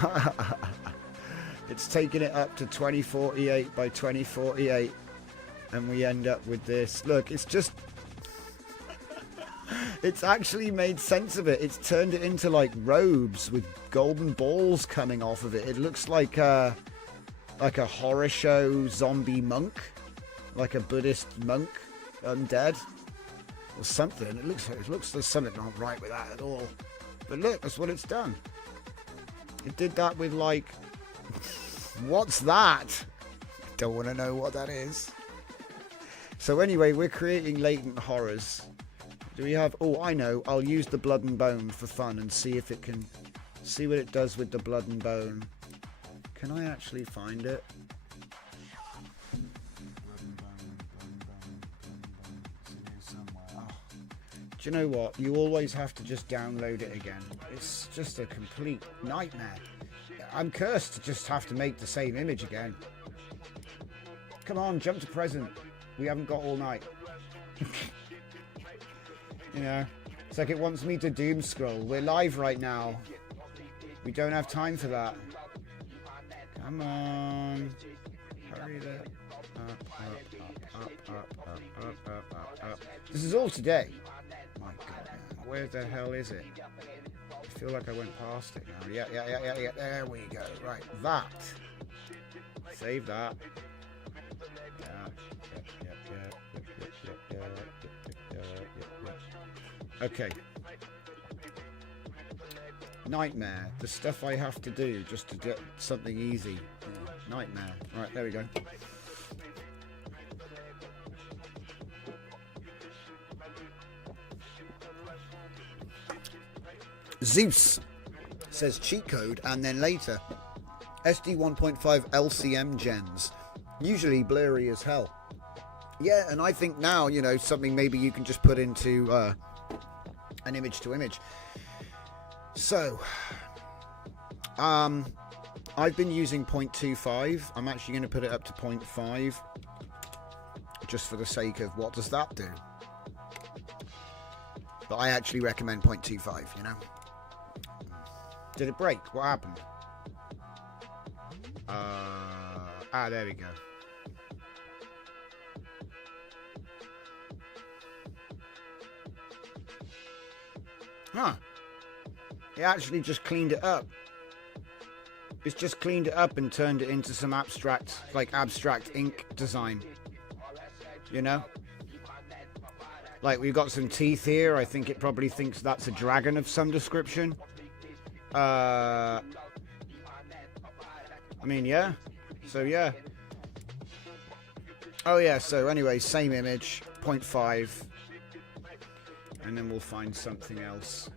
it's taken it up to 2048 by 2048, and we end up with this. Look, it's just it's actually made sense of it. It's turned it into like robes with golden balls coming off of it. It looks like a horror show zombie monk, like a Buddhist monk, undead or something. It looks there's something not right with that at all. But look, that's what it's done. It did that with like, what's that? Don't want to know what that is. So anyway, we're creating latent horrors. Do we have, oh, I know, I'll use the blood and bone for fun and see if it can, see what it does with the blood and bone. Can I actually find it? Do you know what? You always have to just download it again. It's just a complete nightmare. I'm cursed to just have to make the same image again. Come on, jump to present. We haven't got all night. You know, it's like it wants me to doom scroll. We're live right now. We don't have time for that. Come on. Hurry the up. This is all today. My God, man. Where the hell is it? I feel like I went past it now. Yeah. There we go. Right, that. Save that. Okay. Nightmare. The stuff I have to do just to get something easy. Nightmare. Right, there we go. Zeus says cheat code, and then later SD 1.5 LCM gens, usually blurry as hell. Yeah, and I think now, you know, something maybe you can just put into an image to image. So I've been using 0.25. I'm actually going to put it up to 0.5 just for the sake of what does that do. But I actually recommend 0.25, you know. Did it break? What happened? There we go. Huh. It actually just cleaned it up. It's just cleaned it up and turned it into some abstract ink design. You know? Like, we've got some teeth here. I think it probably thinks that's a dragon of some description. I mean, yeah. So, yeah. Oh, yeah. So, anyway, same image. 0.5. And then we'll find something else.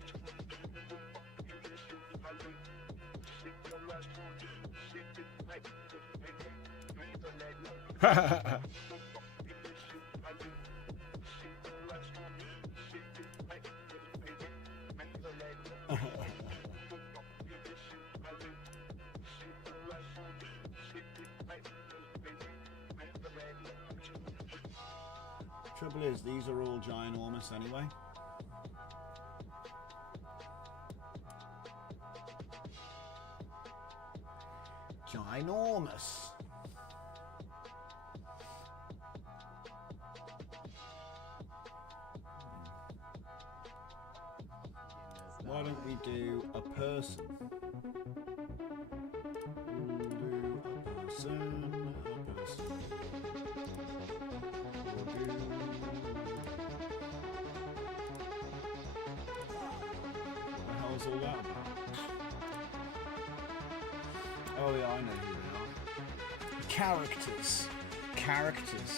Trouble is, these are all ginormous anyway. Ginormous. Why don't we do a person? We'll do a person, a person. We'll do... What the hell is all that about? Oh yeah, I know who they are. Characters. Characters.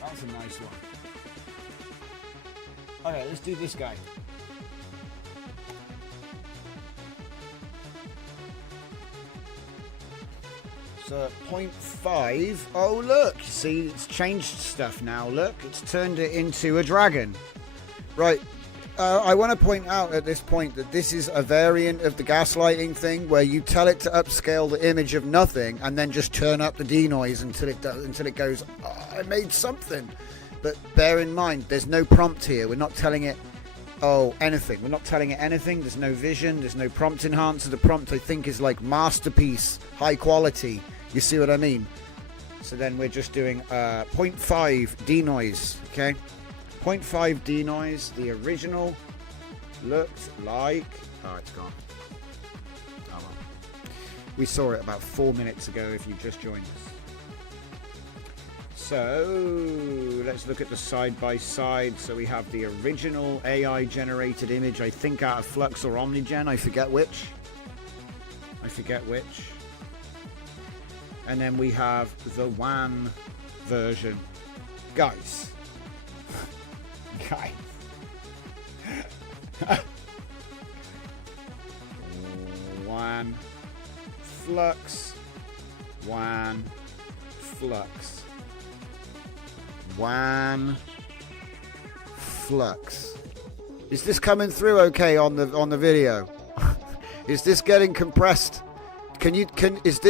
That's a nice one. Okay, let's do this guy. So 0.5. Oh look, see, it's changed stuff now. Look, it's turned it into a dragon. Right. I want to point out at this point that this is a variant of the gaslighting thing where you tell it to upscale the image of nothing and then just turn up the denoise until it goes, oh, I made something. But bear in mind, there's no prompt here. We're not telling it, anything. We're not telling it anything. There's no vision. There's no prompt enhancer. The prompt, I think, is like masterpiece, high quality. You see what I mean? So then we're just doing 0.5 denoise, okay? 0.5 denoise. The original looked like... Oh, it's gone. Oh, well. We saw it about 4 minutes ago if you just joined us. So let's look at the side by side. So we have the original AI generated image, I think out of Flux or Omnigen, I forget which. And then we have the WAN version. Guys. WAN Flux. WAN Flux. WAN Flux. Is this coming through okay on the video? Is this getting compressed? Is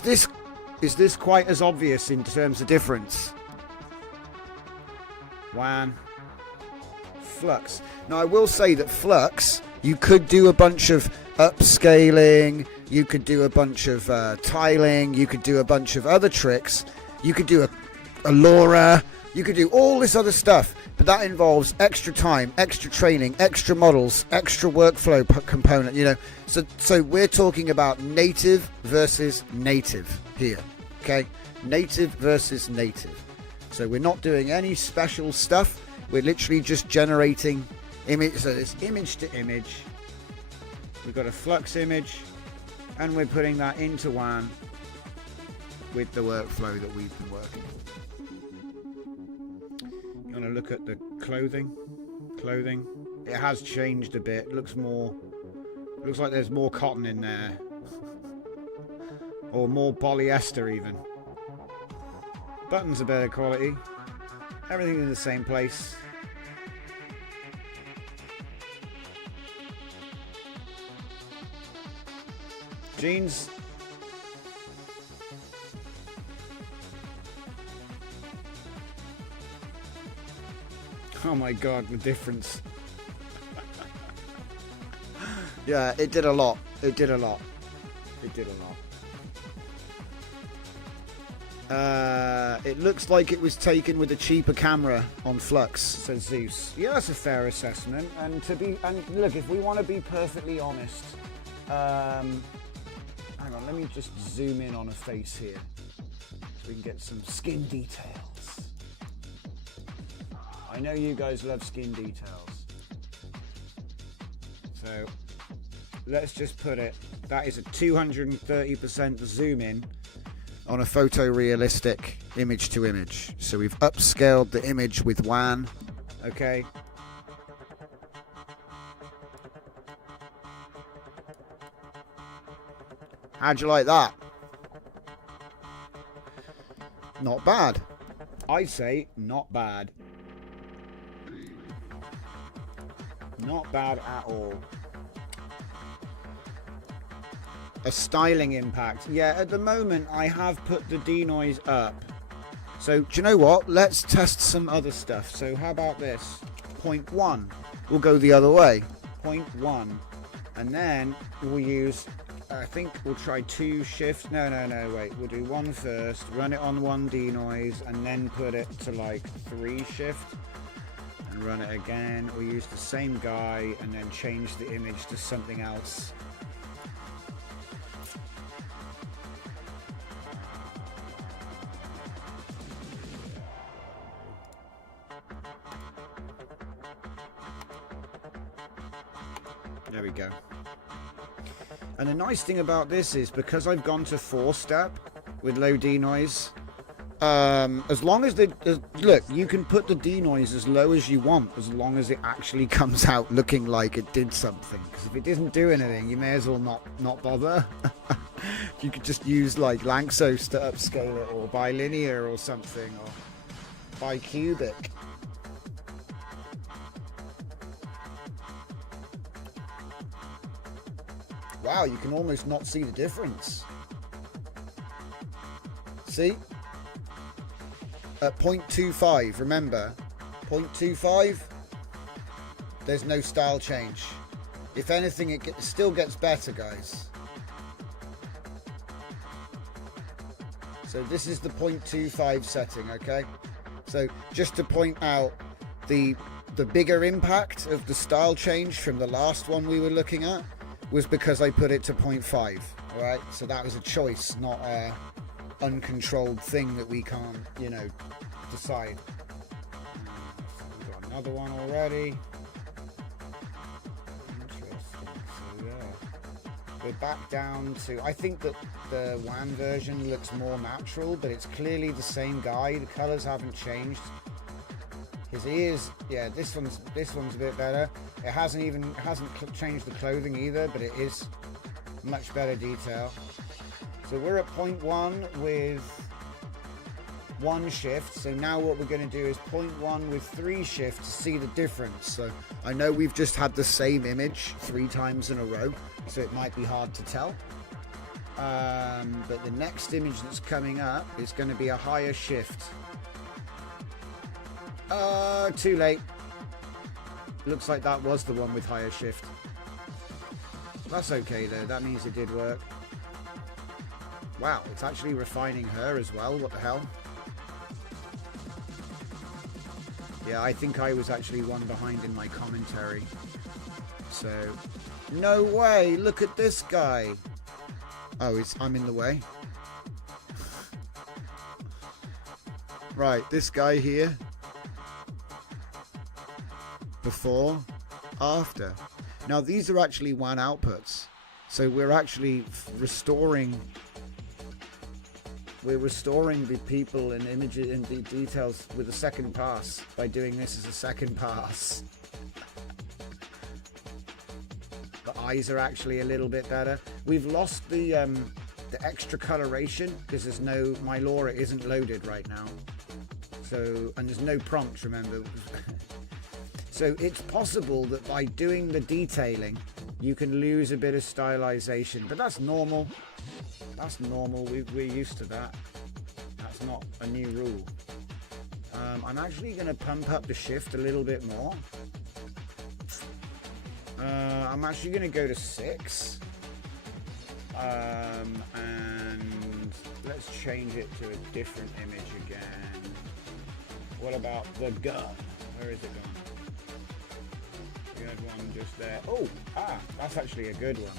this quite as obvious in terms of difference? WAN Flux. Now I will say that Flux, you could do a bunch of upscaling, you could do a bunch of tiling, you could do a bunch of other tricks, you could do a LoRa, you could do all this other stuff, but that involves extra time, extra training, extra models, extra workflow component, you know. So we're talking about native versus native here, okay? Native versus native. So we're not doing any special stuff. We're literally just generating image. So it's image to image. We've got a Flux image, and we're putting that into WAN with the workflow that we've been working on. You want to look at the clothing? It has changed a bit. Looks like there's more cotton in there, or more polyester even. Buttons are better quality. Everything in the same place. Jeans. Oh my god, the difference. Yeah, it did a lot. It did a lot. It looks like it was taken with a cheaper camera on Flux, says Zeus. Yeah, that's a fair assessment. And look, if we want to be perfectly honest, hang on, let me just zoom in on a face here so we can get some skin details. I know you guys love skin details. So let's just put it, that is a 230% zoom in on a photorealistic image to image. So we've upscaled the image with WAN, okay? How'd you like that? Not bad. I'd say not bad. Not bad at all. A styling impact. Yeah, at the moment I have put the denoise up. So do you know what? Let's test some other stuff. So how about this? 0.1. we'll go the other way. 0.1. And then we'll use, I think we'll try 2 shifts. No, wait. We'll do 1 first, run it on 1 denoise, and then put it to like 3 shift. And run it again. We'll use the same guy and then change the image to something else. There we go. And the nice thing about this is because I've gone to 4-step with low denoise, as long as look, you can put the denoise as low as you want as long as it actually comes out looking like it did something. Because if it doesn't do anything, you may as well not bother. You could just use like Lanxos to upscale it, or bilinear or something, or bicubic. Wow, you can almost not see the difference. See? At 0.25, remember, 0.25, there's no style change. If anything, it still gets better, guys. So this is the 0.25 setting, okay? So just to point out the bigger impact of the style change from the last one we were looking at was because I put it to 0.5, all right? So that was a choice, not a uncontrolled thing that we can't, you know, decide. We've got another one already. Interesting. So yeah, we're back down to, I think that the WAN version looks more natural, but it's clearly the same guy. The colors haven't changed. His ears, yeah, this one's a bit better. It hasn't changed the clothing either, but it is much better detail. So we're at 0.1 with 1 shift. So now what we're going to do is 0.1 with 3 shifts to see the difference. So I know we've just had the same image 3 times in a row, so it might be hard to tell. But the next image that's coming up is going to be a higher shift. Too late. Looks like that was the one with higher shift. That's okay though, that means it did work. Wow, it's actually refining her as well, what the hell? Yeah, I think I was actually one behind in my commentary. So, no way, look at this guy. Oh, I'm in the way. Right, this guy here. Before, after. Now these are actually WAN outputs, so we're actually restoring the people and images and the details with a second pass by doing this as a second pass. The eyes are actually a little bit better. We've lost the extra coloration because there's no, my LoRa isn't loaded right now, so, and there's no prompts, remember. So it's possible that by doing the detailing, you can lose a bit of stylization, but that's normal. That's normal. We're used to that. That's not a new rule. I'm actually going to pump up the shift a little bit more. I'm actually going to go to 6. And let's change it to a different image again. What about the gun? Where is it gone? Good one just there. Oh, that's actually a good one.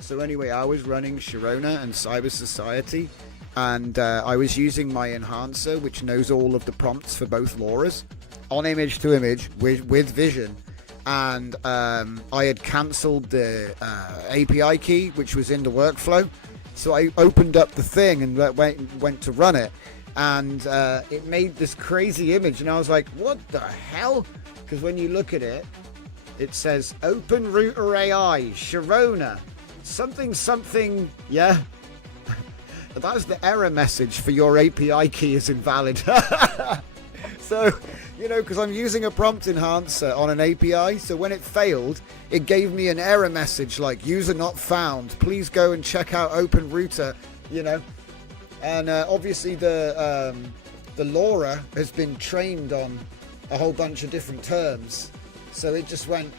So anyway, I was running Sharona and Cyber Society, and I was using my enhancer, which knows all of the prompts for both LoRa's, on image to image with vision. And I had cancelled the API key, which was in the workflow. So I opened up the thing and went to run it. And it made this crazy image, and I was like, what the hell? Because when you look at it, it says Open Router AI Sharona something, yeah. That's the error message for your API key is invalid. So, you know, because I'm using a prompt enhancer on an API, so when it failed, it gave me an error message like user not found, please go and check out Open Router, you know. And obviously the the LoRa has been trained on a whole bunch of different terms. So it just went,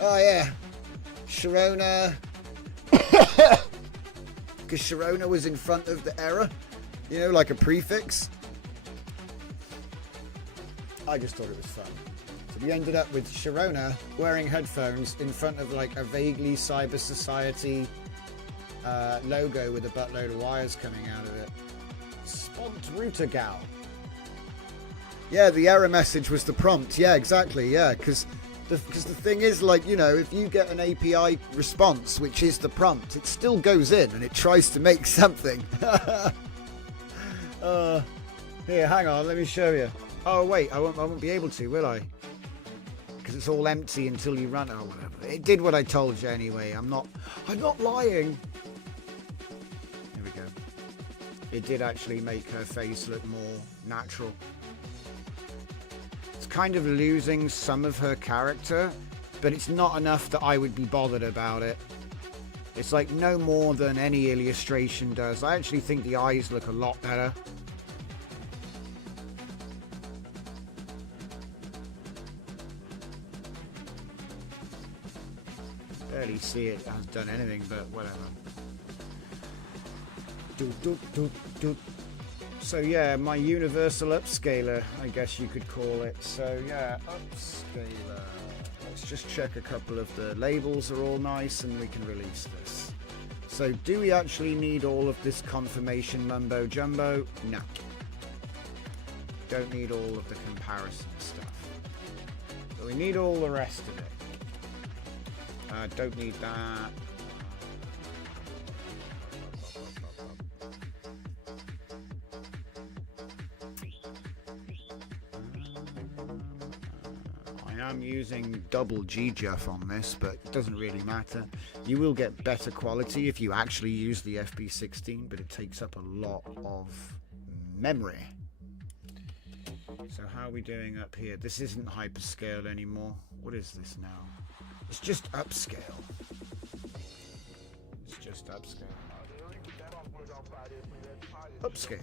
oh yeah, Sharona, because Sharona was in front of the error, you know, like a prefix. I just thought it was fun. So we ended up with Sharona wearing headphones in front of like a vaguely Cyber Society logo with a buttload of wires coming out of it. Spont router gal. Yeah, the error message was the prompt. Yeah, exactly. Yeah, because the thing is, like, you know, if you get an API response, which is the prompt, it still goes in and it tries to make something. Here, hang on, let me show you. Oh wait, I won't be able to, will I? Because it's all empty until you run. Oh, whatever. It did what I told you anyway. I'm not lying. Here we go. It did actually make her face look more natural. Kind of losing some of her character, but it's not enough that I would be bothered about it. It's like no more than any illustration does. I actually think the eyes look a lot better. Barely see it has done anything, but whatever. So yeah, my universal upscaler, I guess you could call it. So yeah, upscaler. Let's just check a couple of the labels are all nice and we can release this. So do we actually need all of this confirmation mumbo jumbo? No. Don't need all of the comparison stuff. But we need all the rest of it. Don't need that. I'm using double GJF on this, but it doesn't really matter. You will get better quality if you actually use the FP16, but it takes up a lot of memory. So how are we doing up here? This isn't hyperscale anymore. What is this now? It's just upscale. It's just upscale. Upscaler.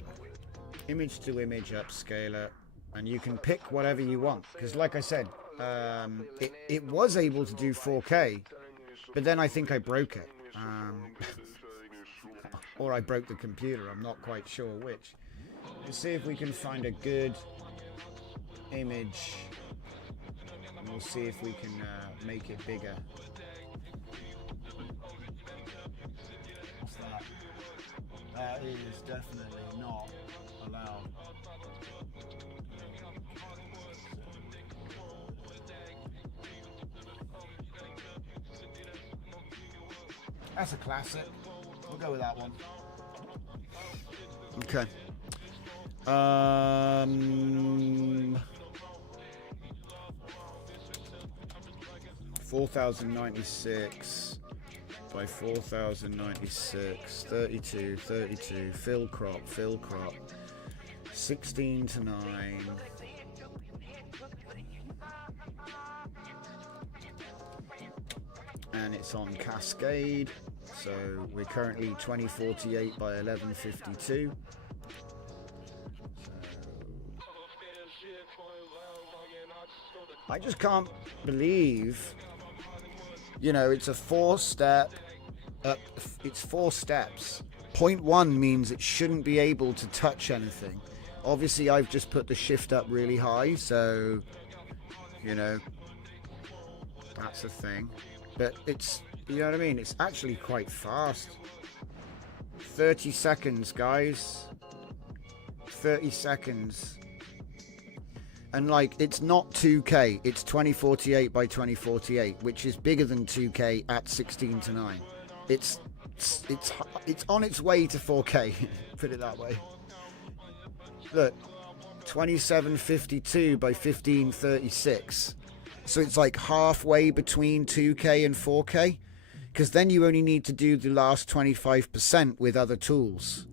Image to image upscaler. And you can pick whatever you want. Because like I said, it was able to do 4K, but then I think I broke it. Or I broke the computer, I'm not quite sure which. Let's see if we can find a good image. And we'll see if we can make it bigger. What's that? That is definitely not allowed. That's a classic. We'll go with that one. Okay. 4096 by 4096, 32, fill crop, 16 to 9. And it's on Cascade, so we're currently 2048 by 1152. I just can't believe, you know, it's a 4-step, it's 4 steps. Point 1 means it shouldn't be able to touch anything. Obviously, I've just put the shift up really high, so, you know, that's a thing. But it's, you know what I mean? It's actually quite fast. 30 seconds, guys. 30 seconds. And like, it's not 2K. It's 2048 by 2048, which is bigger than 2K at 16 to 9. It's on its way to 4K. Put it that way. Look, 2752 by 1536. So it's like halfway between 2K and 4K, because then you only need to do the last 25% with other tools,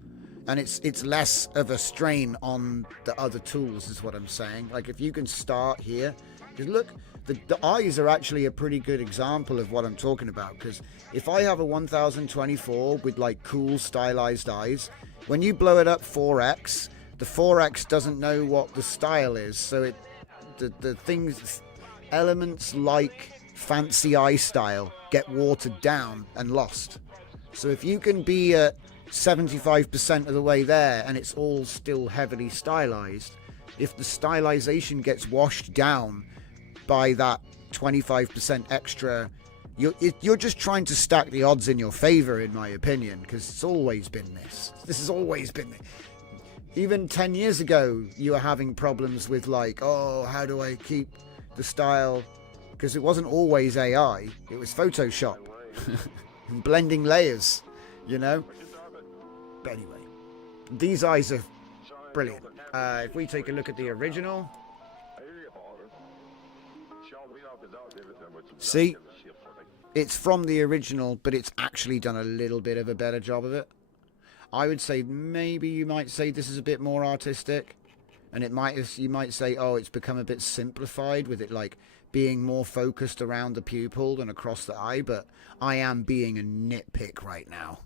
and it's less of a strain on the other tools, is what I'm saying. Like if you can start here, because look, the eyes are actually a pretty good example of what I'm talking about. Because if I have a 1024 with like cool stylized eyes, when you blow it up 4x, the 4X doesn't know what the style is, so the things, elements like fancy eye style get watered down and lost. So if you can be at 75% of the way there and it's all still heavily stylized, if the stylization gets washed down by that 25% extra, you're just trying to stack the odds in your favor, in my opinion, because it's always been this. This has always been this. Even 10 years ago, you were having problems with like, oh, how do I keep the style? Because it wasn't always AI. It was Photoshop. And blending layers, you know? But anyway, these eyes are brilliant. If we take a look at the original. See? It's from the original, but it's actually done a little bit of a better job of it. I would say maybe you might say this is a bit more artistic, and you might say, oh, it's become a bit simplified with it like being more focused around the pupil than across the eye. But I am being a nitpick right now.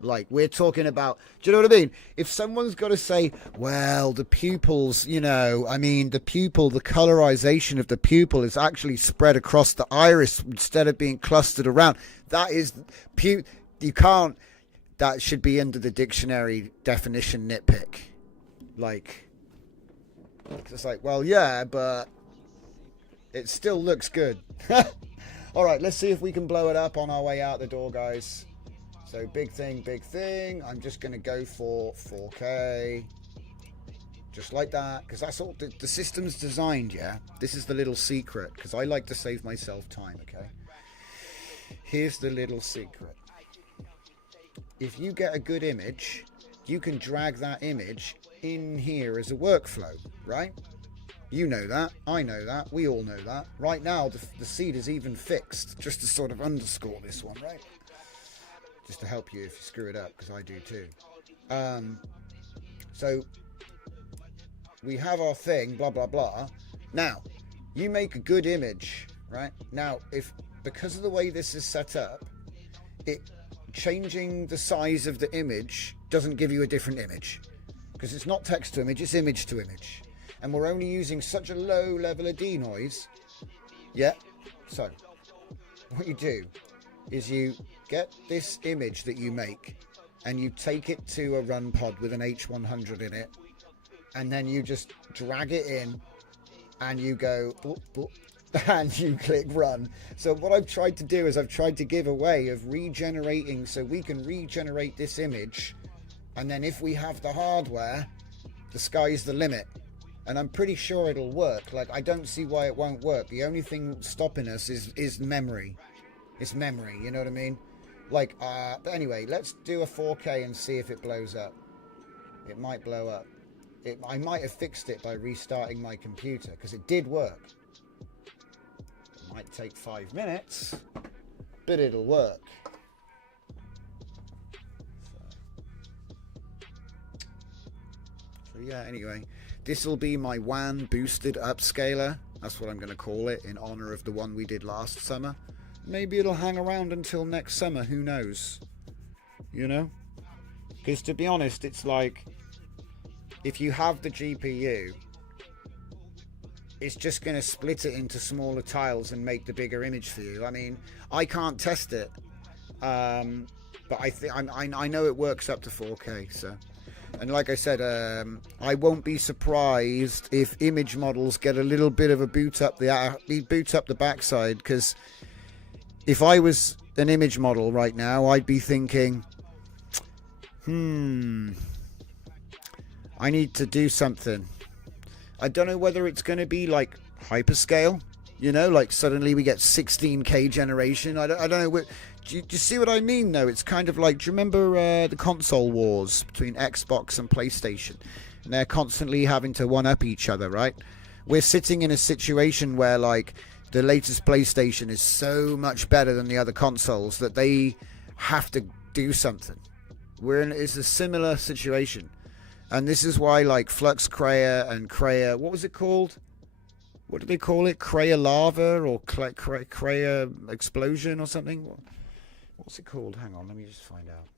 Like, we're talking about, do you know what I mean? If someone's got to say, well, the pupils, you know, I mean, the colorization of the pupil is actually spread across the iris instead of being clustered around. That is, you can't, that should be under the dictionary definition nitpick. Like, it's like, well, yeah, but it still looks good. All right, let's see if we can blow it up on our way out the door, guys. So big thing. I'm just going to go for 4K. Just like that. Because that's all the system's designed, yeah? This is the little secret. Because I like to save myself time, okay? Here's the little secret. If you get a good image, you can drag that image in here as a workflow, right? You know that. I know that. We all know that. Right now, the seed is even fixed. Just to sort of underscore this one, right? Just to help you if you screw it up, because I do too. So we have our thing, blah blah blah. Now you make a good image, right? Now because of the way this is set up, it changing the size of the image doesn't give you a different image, because it's not text to image, it's image to image, and we're only using such a low level of denoise. Yeah. So what you do is you get this image that you make and you take it to a run pod with an H100 in it, and then you just drag it in and you go and you click run. So what I've tried to do is I've tried to give a way of regenerating, so we can regenerate this image, and then if we have the hardware, the sky's the limit. And I'm pretty sure it'll work. Like, I don't see why it won't work. The only thing stopping us is memory. It's memory, you know what I mean? Like, but anyway, let's do a 4K and see if it blows up. It might blow up. I might have fixed it by restarting my computer, because it did work. It might take 5 minutes, but it'll work. So yeah, anyway, this will be my WAN boosted upscaler. That's what I'm going to call it, in honor of the one we did last summer. Maybe it'll hang around until next summer, who knows? You know? Because to be honest, it's like, if you have the GPU, it's just going to split it into smaller tiles and make the bigger image for you. I mean, I can't test it, but I know it works up to 4K. So, and like I said, I won't be surprised if image models get a little bit of a boot up the backside, because if I was an image model right now, I'd be thinking, I need to do something. I don't know whether it's going to be like hyperscale, you know, like suddenly we get 16K generation. I don't know. Do you see what I mean, though? It's kind of like, do you remember the console wars between Xbox and PlayStation? And they're constantly having to one-up each other, right? We're sitting in a situation where, like, the latest PlayStation is so much better than the other consoles that they have to do something. It's a similar situation. And this is why, like, Flux Crea and Crea, what was it called? What did they call it? Crea Lava or Crea Explosion or something? What's it called? Hang on, let me just find out.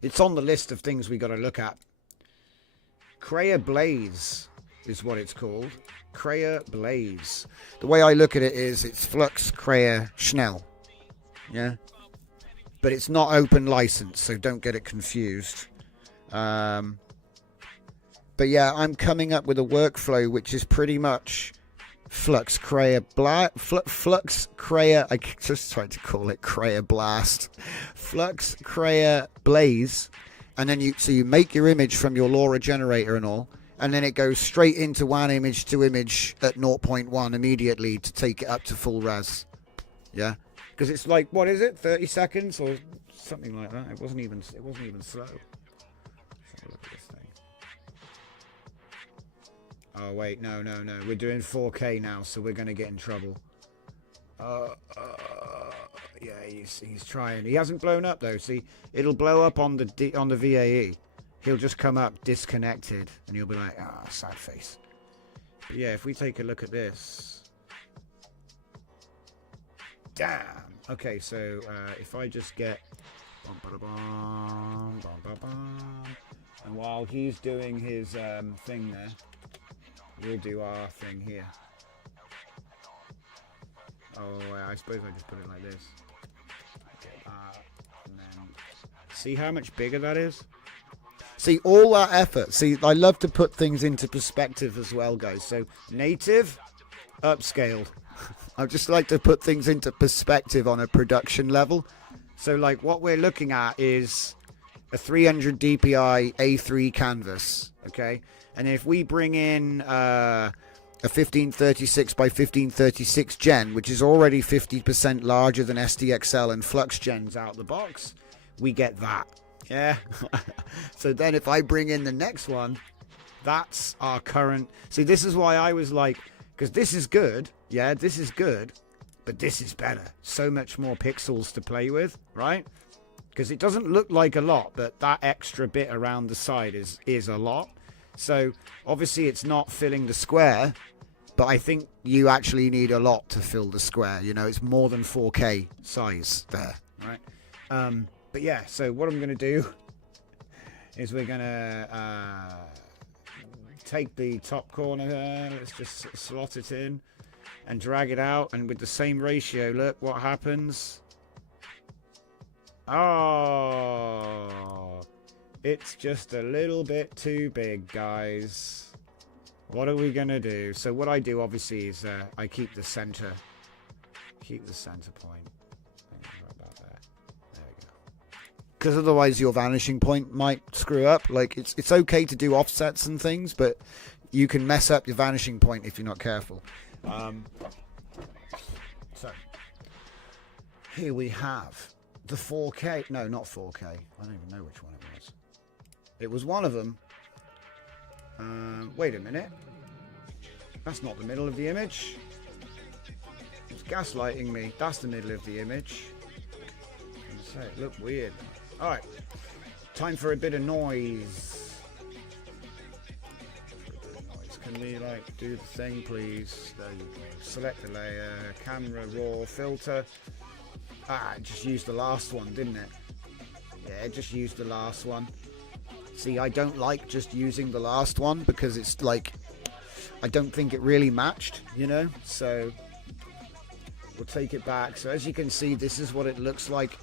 It's on the list of things we got to look at. Crea Blaze is what it's called. Crea Blaze. The way I look at it is it's Flux Crea Schnell. Yeah. But it's not open license, so don't get it confused. But yeah, I'm coming up with a workflow which is pretty much Flux Crea Flux Crea. I just tried to call it Crea Blast. Flux Crea Blaze, and then you make your image from your LoRa generator and all, and then it goes straight into WAN image to image at 0.1 immediately to take it up to full res. Yeah, because it's like, what is it, 30 seconds or something like that? It wasn't even slow. Let's have a look at this thing. Oh wait, no. We're doing 4K now, so we're gonna get in trouble. Yeah, he's trying. He hasn't blown up though. See, it'll blow up on the VAE. He'll just come up disconnected, and you'll be like, sad face. But yeah, if we take a look at this, damn. Okay, so if I just get, and while he's doing his thing there, we'll do our thing here. Oh, I suppose I just put it like this. And then see how much bigger that is? See, all that effort. See, I love to put things into perspective as well, guys. So, native, upscaled. I just like to put things into perspective on a production level. So, like, what we're looking at is a 300 DPI A3 canvas, okay? And if we bring in a 1536 by 1536 gen, which is already 50% larger than SDXL and Flux gens out the box, we get that. Yeah. So then if I bring in the next one, that's our current. See, this is why I was like, because this is good. Yeah, this is good, but this is better. So much more pixels to play with, right? Because it doesn't look like a lot, but that extra bit around the side is a lot. So obviously it's not filling the square, but I think you actually need a lot to fill the square. You know, it's more than 4K size there, right? But yeah, so what I'm going to do is we're going to take the top corner there. Let's just slot it in and drag it out. And with the same ratio, look what happens. Oh, it's just a little bit too big, guys. What are we going to do? So what I do, obviously, is I keep the center point. Because otherwise your vanishing point might screw up. Like, it's okay to do offsets and things, but you can mess up your vanishing point if you're not careful. So here we have the 4K. No, not 4K. I don't even know which one it was. It was one of them. Wait a minute. That's not the middle of the image. It's gaslighting me. That's the middle of the image. So it looked weird. Alright, time for a bit of noise. Can we, like, do the thing, please? There you go. Select the layer, camera, raw, filter. It just used the last one, didn't it? Yeah, it just used the last one. See, I don't like just using the last one because it's like, I don't think it really matched, you know? So, we'll take it back. So as you can see, this is what it looks like.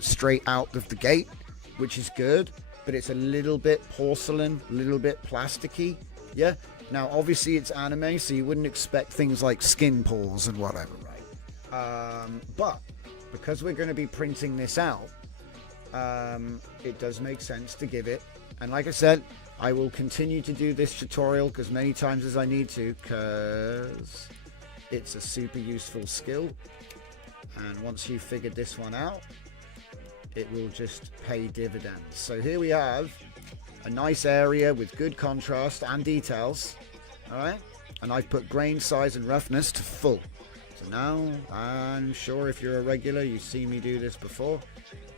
Straight out of the gate, which is good, but it's a little bit porcelain, a little bit plasticky. Yeah, now obviously it's anime, so you wouldn't expect things like skin pores and whatever, right? But because we're going to be printing this out, it does make sense to give it, and like I said, I will continue to do this tutorial as many times as I need to, because it's a super useful skill, and once you've figured this one out, it will just pay dividends. So here we have a nice area with good contrast and details. Alright, and I've put grain, size and roughness to full. So now, I'm sure if you're a regular, you've seen me do this before.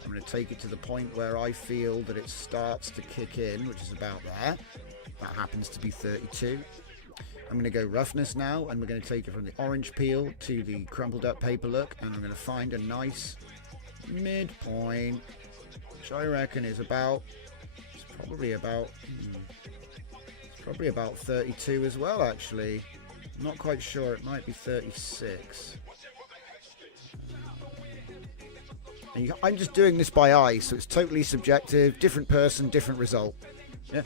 I'm going to take it to the point where I feel that it starts to kick in, which is about there. That happens to be 32. I'm going to go roughness now, and we're going to take it from the orange peel to the crumpled up paper look, and I'm going to find a nice midpoint, which I reckon is about, it's probably about Probably about 32 as well, actually. I'm not quite sure. It might be 36. And I'm just doing this by eye, so it's totally subjective. Different person, different result. Yeah.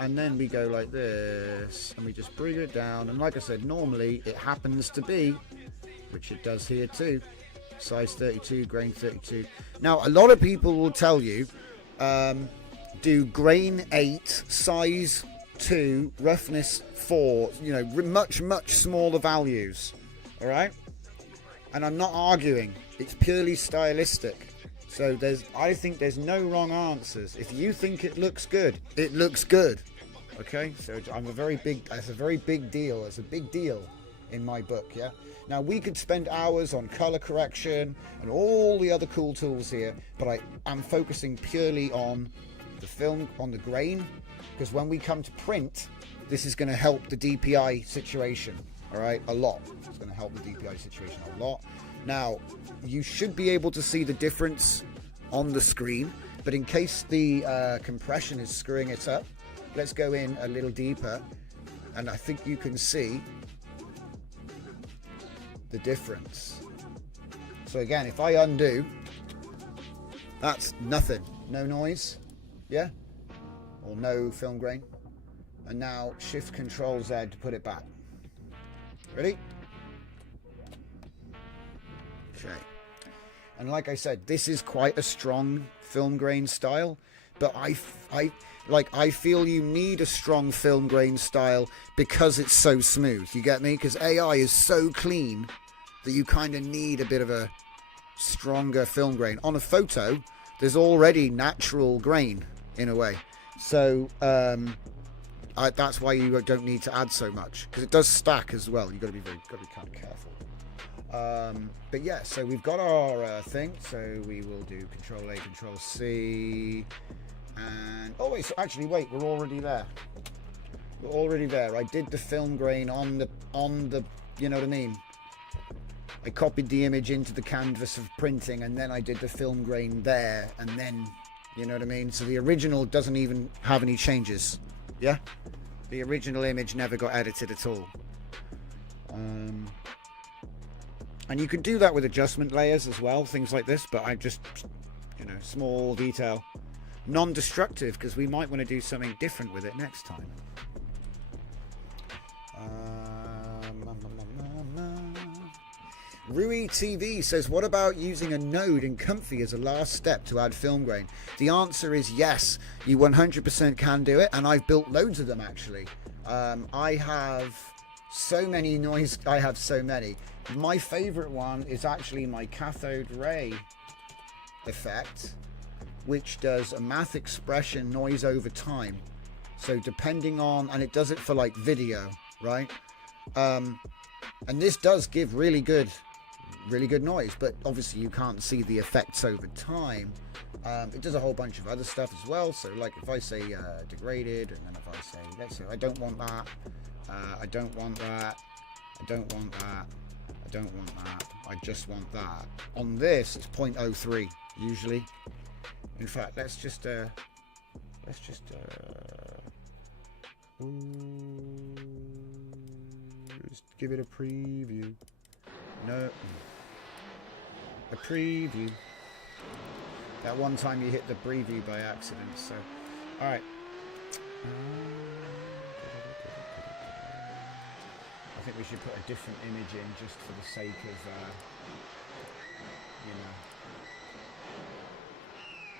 And then we go like this, and we just bring it down. And like I said, normally it happens to be, which it does here too, size 32, grain 32. Now, a lot of people will tell you, do grain 8, size 2, roughness 4, you know, much smaller values. All right? And I'm not arguing. It's purely stylistic. So I think there's no wrong answers. If you think it looks good, it looks good. Okay? So that's a very big deal. It's a big deal in my book, yeah? Now, we could spend hours on color correction and all the other cool tools here, but I'm focusing purely on the film, on the grain, because when we come to print, this is going to help the DPI situation, all right? A lot. It's going to help the DPI situation a lot. Now, you should be able to see the difference on the screen, but in case the compression is screwing it up, let's go in a little deeper, and I think you can see the difference. So again, if I undo, that's nothing. No noise, yeah? Or no film grain. And now Shift Control Z to put it back. Ready? Okay. And like I said, this is quite a strong film grain style, but I feel you need a strong film grain style because it's so smooth. You get me? Because AI is so clean that you kind of need a bit of a stronger film grain. On a photo, there's already natural grain in a way. So that's why you don't need to add so much, because it does stack as well. You've got to be kind of careful. But yeah, so we've got our thing. So we will do Control A, Control C, and oh wait, so actually wait, we're already there. We're already there. I did the film grain on the, you know what I mean? I copied the image into the canvas of printing, and then I did the film grain there, and then, you know what I mean? So the original doesn't even have any changes. Yeah? The original image never got edited at all. And you can do that with adjustment layers as well, things like this, but I just, you know, small detail. Non-destructive, because we might want to do something different with it next time. Rui TV says, what about using a node in Comfy as a last step to add film grain? The answer is yes, you 100% can do it, and I've built loads of them actually. I have so many. My favorite one is actually my cathode ray effect, which does a math expression noise over time. So depending on, and it does it for like video, right? And this does give really good noise, but obviously you can't see the effects over time. It does a whole bunch of other stuff as well. So like if I say degraded, and then if I say, let's say I don't want that, I don't want that, I don't want that, I don't want that, I just want that. On this it's 0.03 usually. In fact, let's just give it a preview. No, a preview. That one time you hit the preview by accident. So, all right. I think we should put a different image in just for the sake of, you know.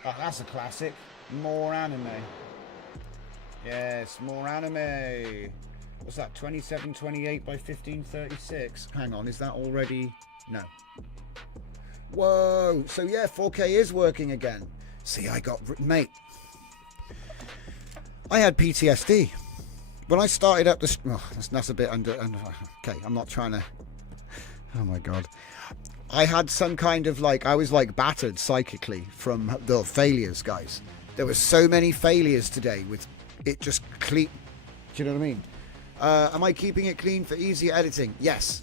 Oh, that's a classic. More anime. Yes, more anime. What's that? 2728 by 1536. Hang on, is that already? No. Whoa. So yeah, 4K is working again. See, mate. I had PTSD when I started up this. Oh, that's a bit under. Okay, I'm not trying to. Oh my god. I had some kind of I was battered psychically from the failures, guys. There were so many failures today with it just clean. Do you know what I mean? Am I keeping it clean for easier editing? Yes.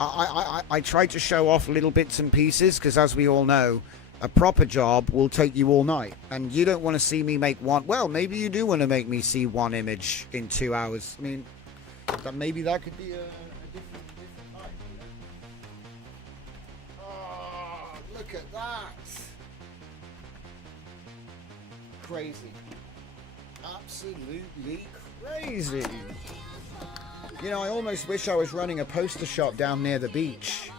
I tried to show off little bits and pieces because, as we all know, A proper job will take you all night, and you don't want to see me make one. Well, maybe you do want to make me see one image in 2 hours. I mean, maybe that could be a different type. Oh, look at that! Crazy, absolutely crazy. You know, I almost wish I was running a poster shop down near the beach.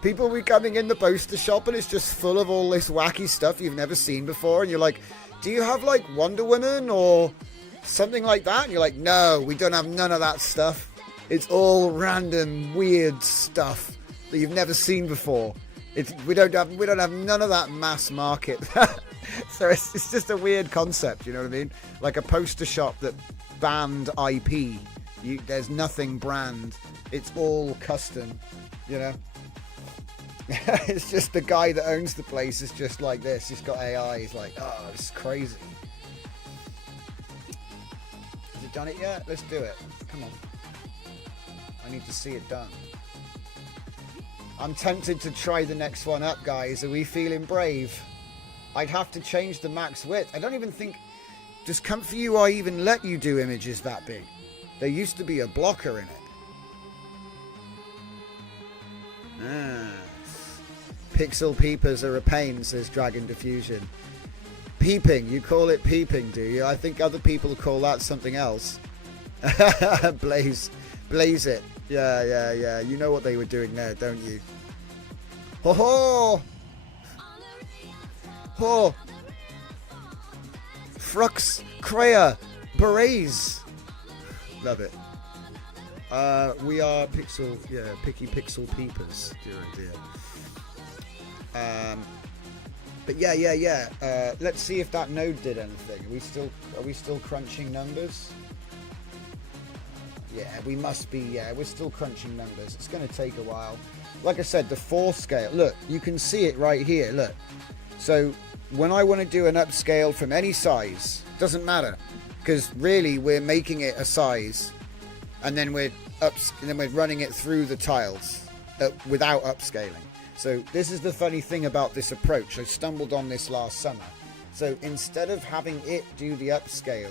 People will be coming in the poster shop and it's just full of all this wacky stuff you've never seen before, and you're like, do you have like Wonder Woman or something like that? And you're like, no, we don't have none of that stuff. It's all random weird stuff that you've never seen before. We don't have none of that mass market. So it's just a weird concept, you know what I mean? Like a poster shop that banned IP. There's nothing brand. It's all custom, you know? It's just the guy that owns the place is just like this. He's got AI. He's like, oh, this is crazy. Has it done it yet? Let's do it. Come on. I need to see it done. I'm tempted to try the next one up, guys. Are we feeling brave? I'd have to change the max width. I don't even think... Does Comfy UI even let you do images that big? There used to be a blocker in it. Pixel peepers are a pain, says Dragon Diffusion. Peeping, you call it peeping, do you? I think other people call that something else. Blaze it. Yeah. You know what they were doing there, don't you? Ho ho! Ho! Frux, Kreia, Berets. Love it. We are picky pixel peepers, dear. But yeah. Let's see if that node did anything. Are we still crunching numbers? Yeah, we must be. Yeah, we're still crunching numbers. It's going to take a while. Like I said, the 4 scale. Look, you can see it right here. Look. So when I want to do an upscale from any size, doesn't matter, because really we're making it a size, and then we're running it through the tiles without upscaling. So this is the funny thing about this approach. I stumbled on this last summer. So instead of having it do the upscale,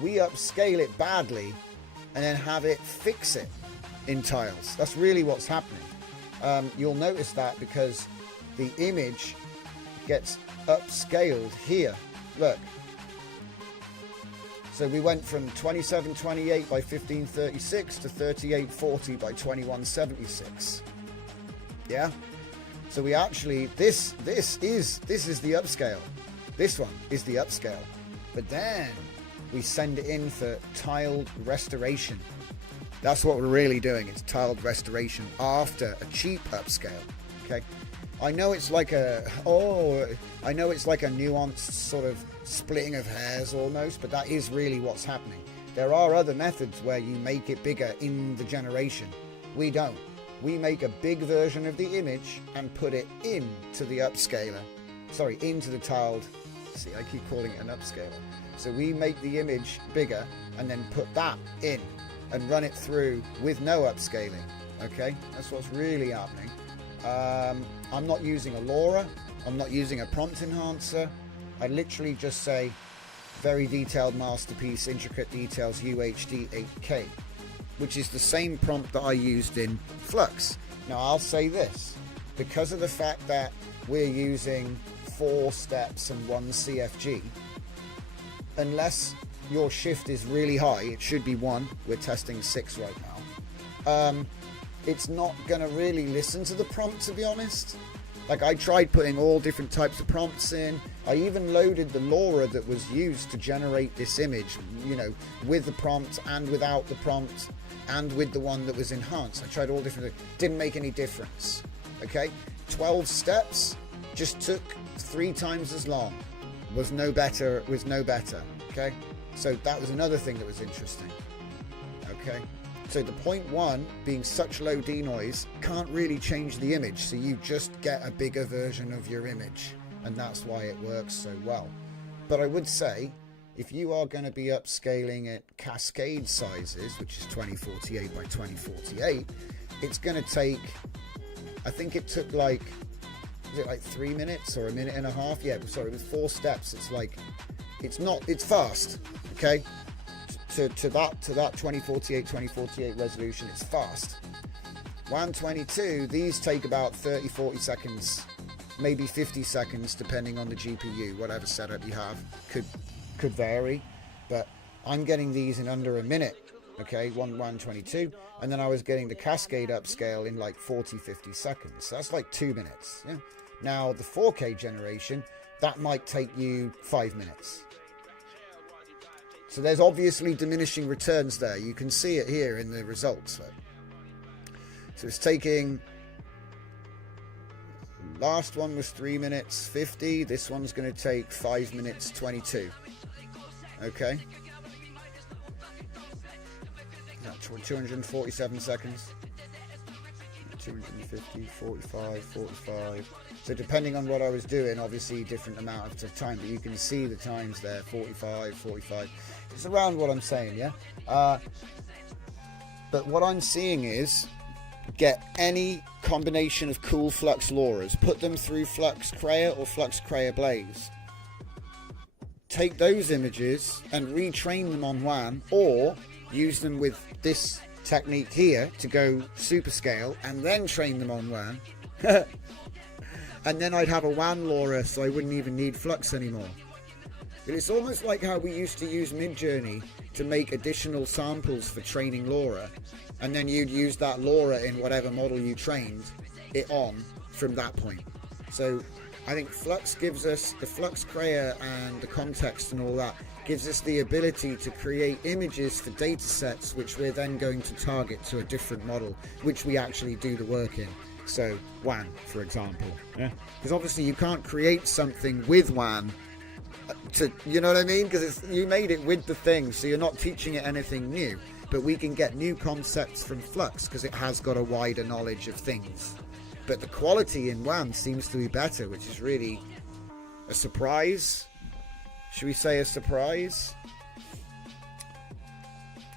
we upscale it badly and then have it fix it in tiles. That's really what's happening. You'll notice that because the image gets upscaled here. Look. So we went from 2728 by 1536 to 3840 by 2176. Yeah? So we actually, this is the upscale. This one is the upscale. But then we send it in for tiled restoration. That's what we're really doing. It's tiled restoration after a cheap upscale. Okay. I know it's like a nuanced sort of splitting of hairs almost, but that is really what's happening. There are other methods where you make it bigger in the generation. We don't. We make a big version of the image and put it into the upscaler. Sorry, into the tiled. See, I keep calling it an upscaler. So we make the image bigger and then put that in and run it through with no upscaling. Okay, that's what's really happening. I'm not using a LoRa. I'm not using a prompt enhancer. I literally just say very detailed masterpiece, intricate details, UHD 8K, which is the same prompt that I used in Flux. Now I'll say this, because of the fact that we're using 4 steps and 1 CFG, unless your shift is really high, it should be 1, we're testing 6 right now, it's not going to really listen to the prompt, to be honest. Like, I tried putting all different types of prompts in. I even loaded the LoRa that was used to generate this image, you know, with the prompt and without the prompt and with the one that was enhanced. I tried all different things. Didn't make any difference. Okay? 12 steps just took 3 times as long. Was no better. Okay? So that was another thing that was interesting. Okay? So the 0.1 being such low denoise can't really change the image, so you just get a bigger version of your image, and that's why it works so well. But I would say, if you are going to be upscaling at cascade sizes, which is 2048 by 2048, it's going to take, I think it took like was it like 3 minutes or a minute and a half? Yeah, sorry, it was 4 steps. It's like, it's fast, okay? To that 2048 resolution, it's fast. WAN 22, these take about 30-40 seconds, maybe 50 seconds, depending on the GPU, whatever setup you have, could vary, but I'm getting these in under a minute, okay, WAN 22, and then I was getting the Cascade upscale in like 40-50 seconds, so that's like 2 minutes, yeah? Now, the 4K generation, that might take you 5 minutes. So there's obviously diminishing returns there. You can see it here in the results, though. So it's taking, last one was 3 minutes 50. This one's going to take 5 minutes 22. Okay. 247 seconds. 250, 45, 45. So depending on what I was doing, obviously different amount of time, but you can see the times there, 45, 45. It's around what I'm saying, yeah? But what I'm seeing is, get any combination of cool flux LoRa's, put them through Flux Crea or Flux Crea Blaze. Take those images and retrain them on WAN, or use them with this technique here to go super scale and then train them on WAN. And then I'd have a WAN LoRa, so I wouldn't even need Flux anymore. But it's almost like how we used to use Midjourney to make additional samples for training LoRa, and then you'd use that LoRa in whatever model you trained it on from that point. So I think Flux gives us, the Flux Crea and the context and all that, gives us the ability to create images for data sets which we're then going to target to a different model, which we actually do the work in. So WAN, for example, yeah, because obviously you can't create something with WAN to, you know what I mean, because you made it with the thing, so you're not teaching it anything new, but we can get new concepts from Flux because it has got a wider knowledge of things. But the quality in WAN seems to be better, which is really a surprise. Should we say a surprise?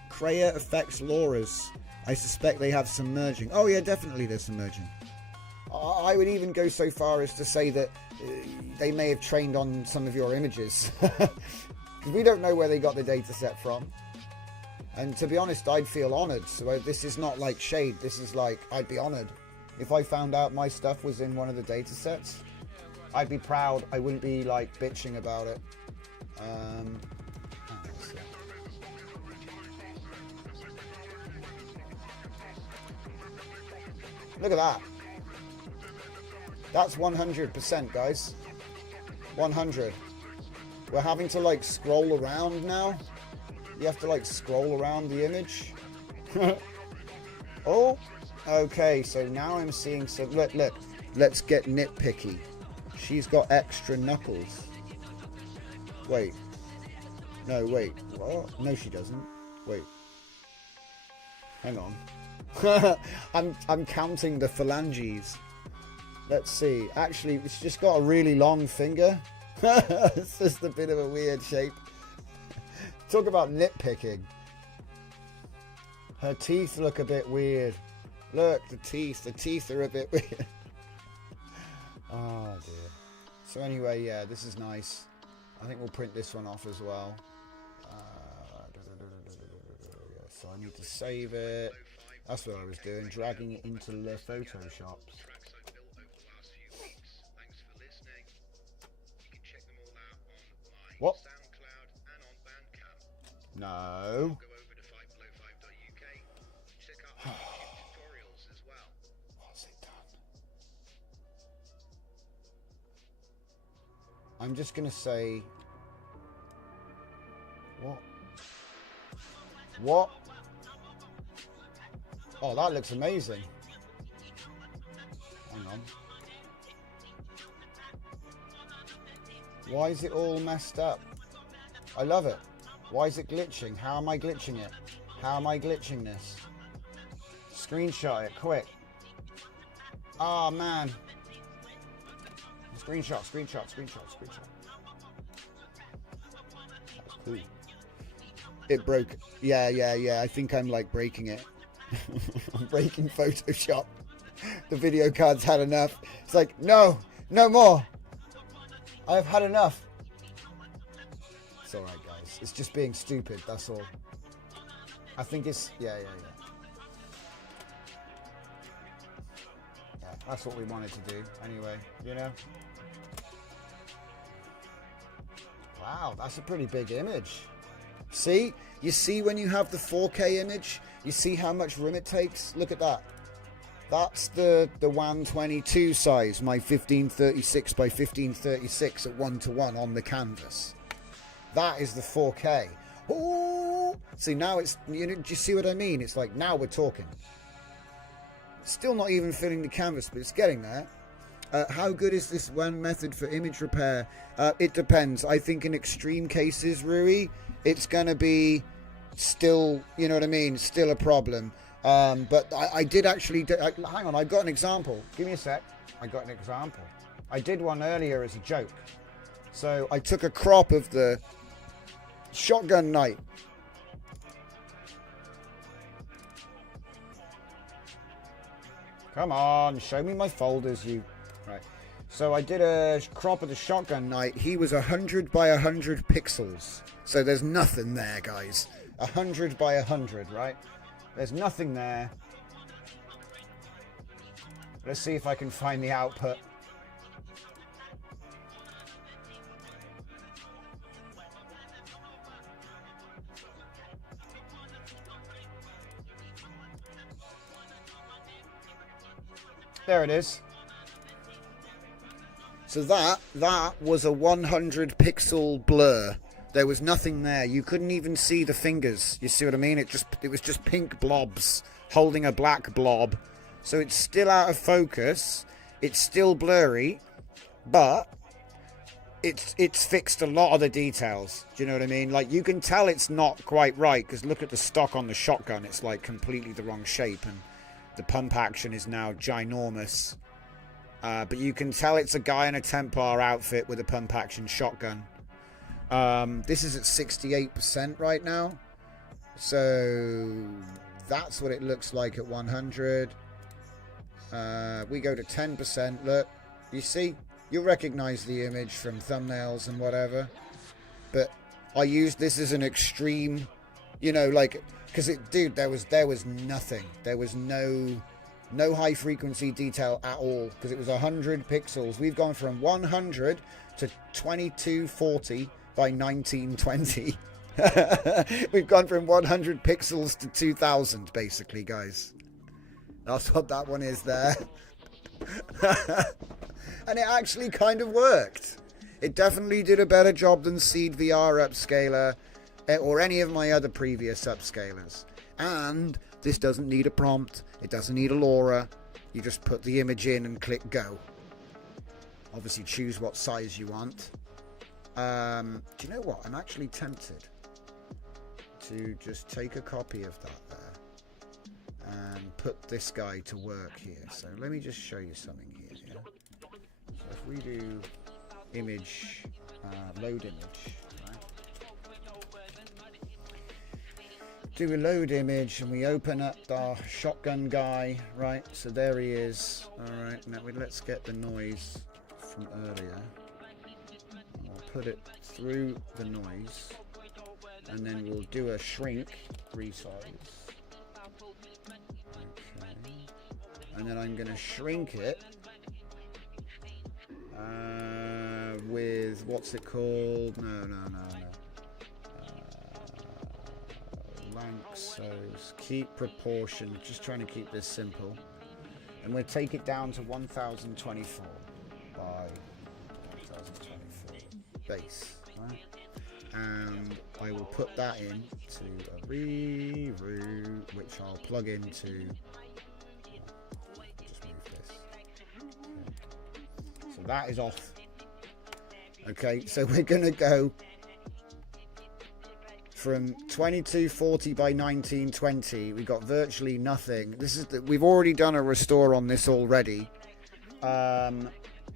Crea affects LoRa's. I suspect they have some merging. Oh yeah, definitely there's some merging. I would even go so far as to say that they may have trained on some of your images. We don't know where they got the data set from. And to be honest, I'd feel honoured. So this is not like shade. This is like, I'd be honoured. If I found out my stuff was in one of the data sets, I'd be proud. I wouldn't be like bitching about it. Look at that. That's 100%, guys. 100. We're having to like scroll around now. You have to like scroll around the image. Oh, okay. So now I'm seeing some. Look. Let's get nitpicky. She's got extra knuckles. Wait. No, wait. What? No, she doesn't. Wait. Hang on. I'm counting the phalanges. Let's see. Actually, it's just got a really long finger. It's just a bit of a weird shape. Talk about nitpicking. Her teeth look a bit weird. Look, the teeth are a bit weird. Oh dear. So anyway, yeah, this is nice. I think we'll print this one off as well. So I need to save it. That's what I was doing, dragging it into the Photoshop. What? No. What's it done? I'm just gonna say, what? Oh, that looks amazing. Hang on. Why is it all messed up? I love it. Why is it glitching? How am I glitching it? How am I glitching this? Screenshot it, quick. Ah, man. Screenshot. That's cool. It broke. Yeah. I think I'm like breaking it. I'm breaking Photoshop. The video card's had enough. It's like, no, No more. I have had enough. It's alright, guys. It's just being stupid, that's all. I think it's... Yeah. Yeah, that's what we wanted to do, anyway, you know? Wow, that's a pretty big image. See? You see when you have the 4K image? You see how much room it takes? Look at that. That's the WAN 22 size, my 1536 by 1536 at 1:1 on the canvas. That is the 4K. Ooh! See, now it's, you know, do you see what I mean? It's like, now we're talking. It's still not even filling the canvas, but it's getting there. How good is this WAN method for image repair? It depends. I think in extreme cases, Rui, it's going to be still, you know what I mean, still a problem. But I did actually... hang on, I got an example. Give me a sec. I got an example. I did one earlier as a joke. So I took a crop of the shotgun night. Come on, show me my folders, you... Right. So I did a crop of the shotgun night. He was 100 by 100 pixels. So there's nothing there, guys. 100 by 100, right? There's nothing there. Let's see if I can find the output. There it is. So that was a 100 pixel blur. There was nothing there. You couldn't even see the fingers. You see what I mean? It was just pink blobs holding a black blob. So it's still out of focus. It's still blurry, but it's fixed a lot of the details. Do you know what I mean? Like, you can tell it's not quite right because look at the stock on the shotgun. It's like completely the wrong shape, and the pump action is now ginormous. But you can tell it's a guy in a Templar outfit with a pump action shotgun. This is at 68% right now. So that's what it looks like at 100. We go to 10%. Look, you see? You'll recognize the image from thumbnails and whatever. But I used this as an extreme, you know, like, because dude, there was nothing. There was no high frequency detail at all because it was 100 pixels. We've gone from 100 to 2240 by 1920. We've gone from 100 pixels to 2000 basically, guys. That's what that one is there. And it actually kind of worked. It definitely did a better job than Seed VR Upscaler or any of my other previous upscalers. And this doesn't need a prompt. It doesn't need a LoRa. You just put the image in and click go. Obviously choose what size you want. Do you know what? I'm actually tempted to just take a copy of that there and put this guy to work here. So let me just show you something here. Yeah? So if we do image, load image, right? Do a load image and we open up the shotgun guy, right? So there he is. All right, now let's get the noise from earlier. I'll put it through the noise and then we'll do a shrink resize. Okay. And then I'm going to shrink it with, what's it called? No. Lanxos, keep proportion, just trying to keep this simple. And we'll take it down to 1024 by 1024 base, right? And I will put that in to a reroute, which I'll plug into, just move this. Okay. So that is off. Okay, so we're gonna go from 2240 by 1920. We got virtually nothing. This is we've already done a restore on this already.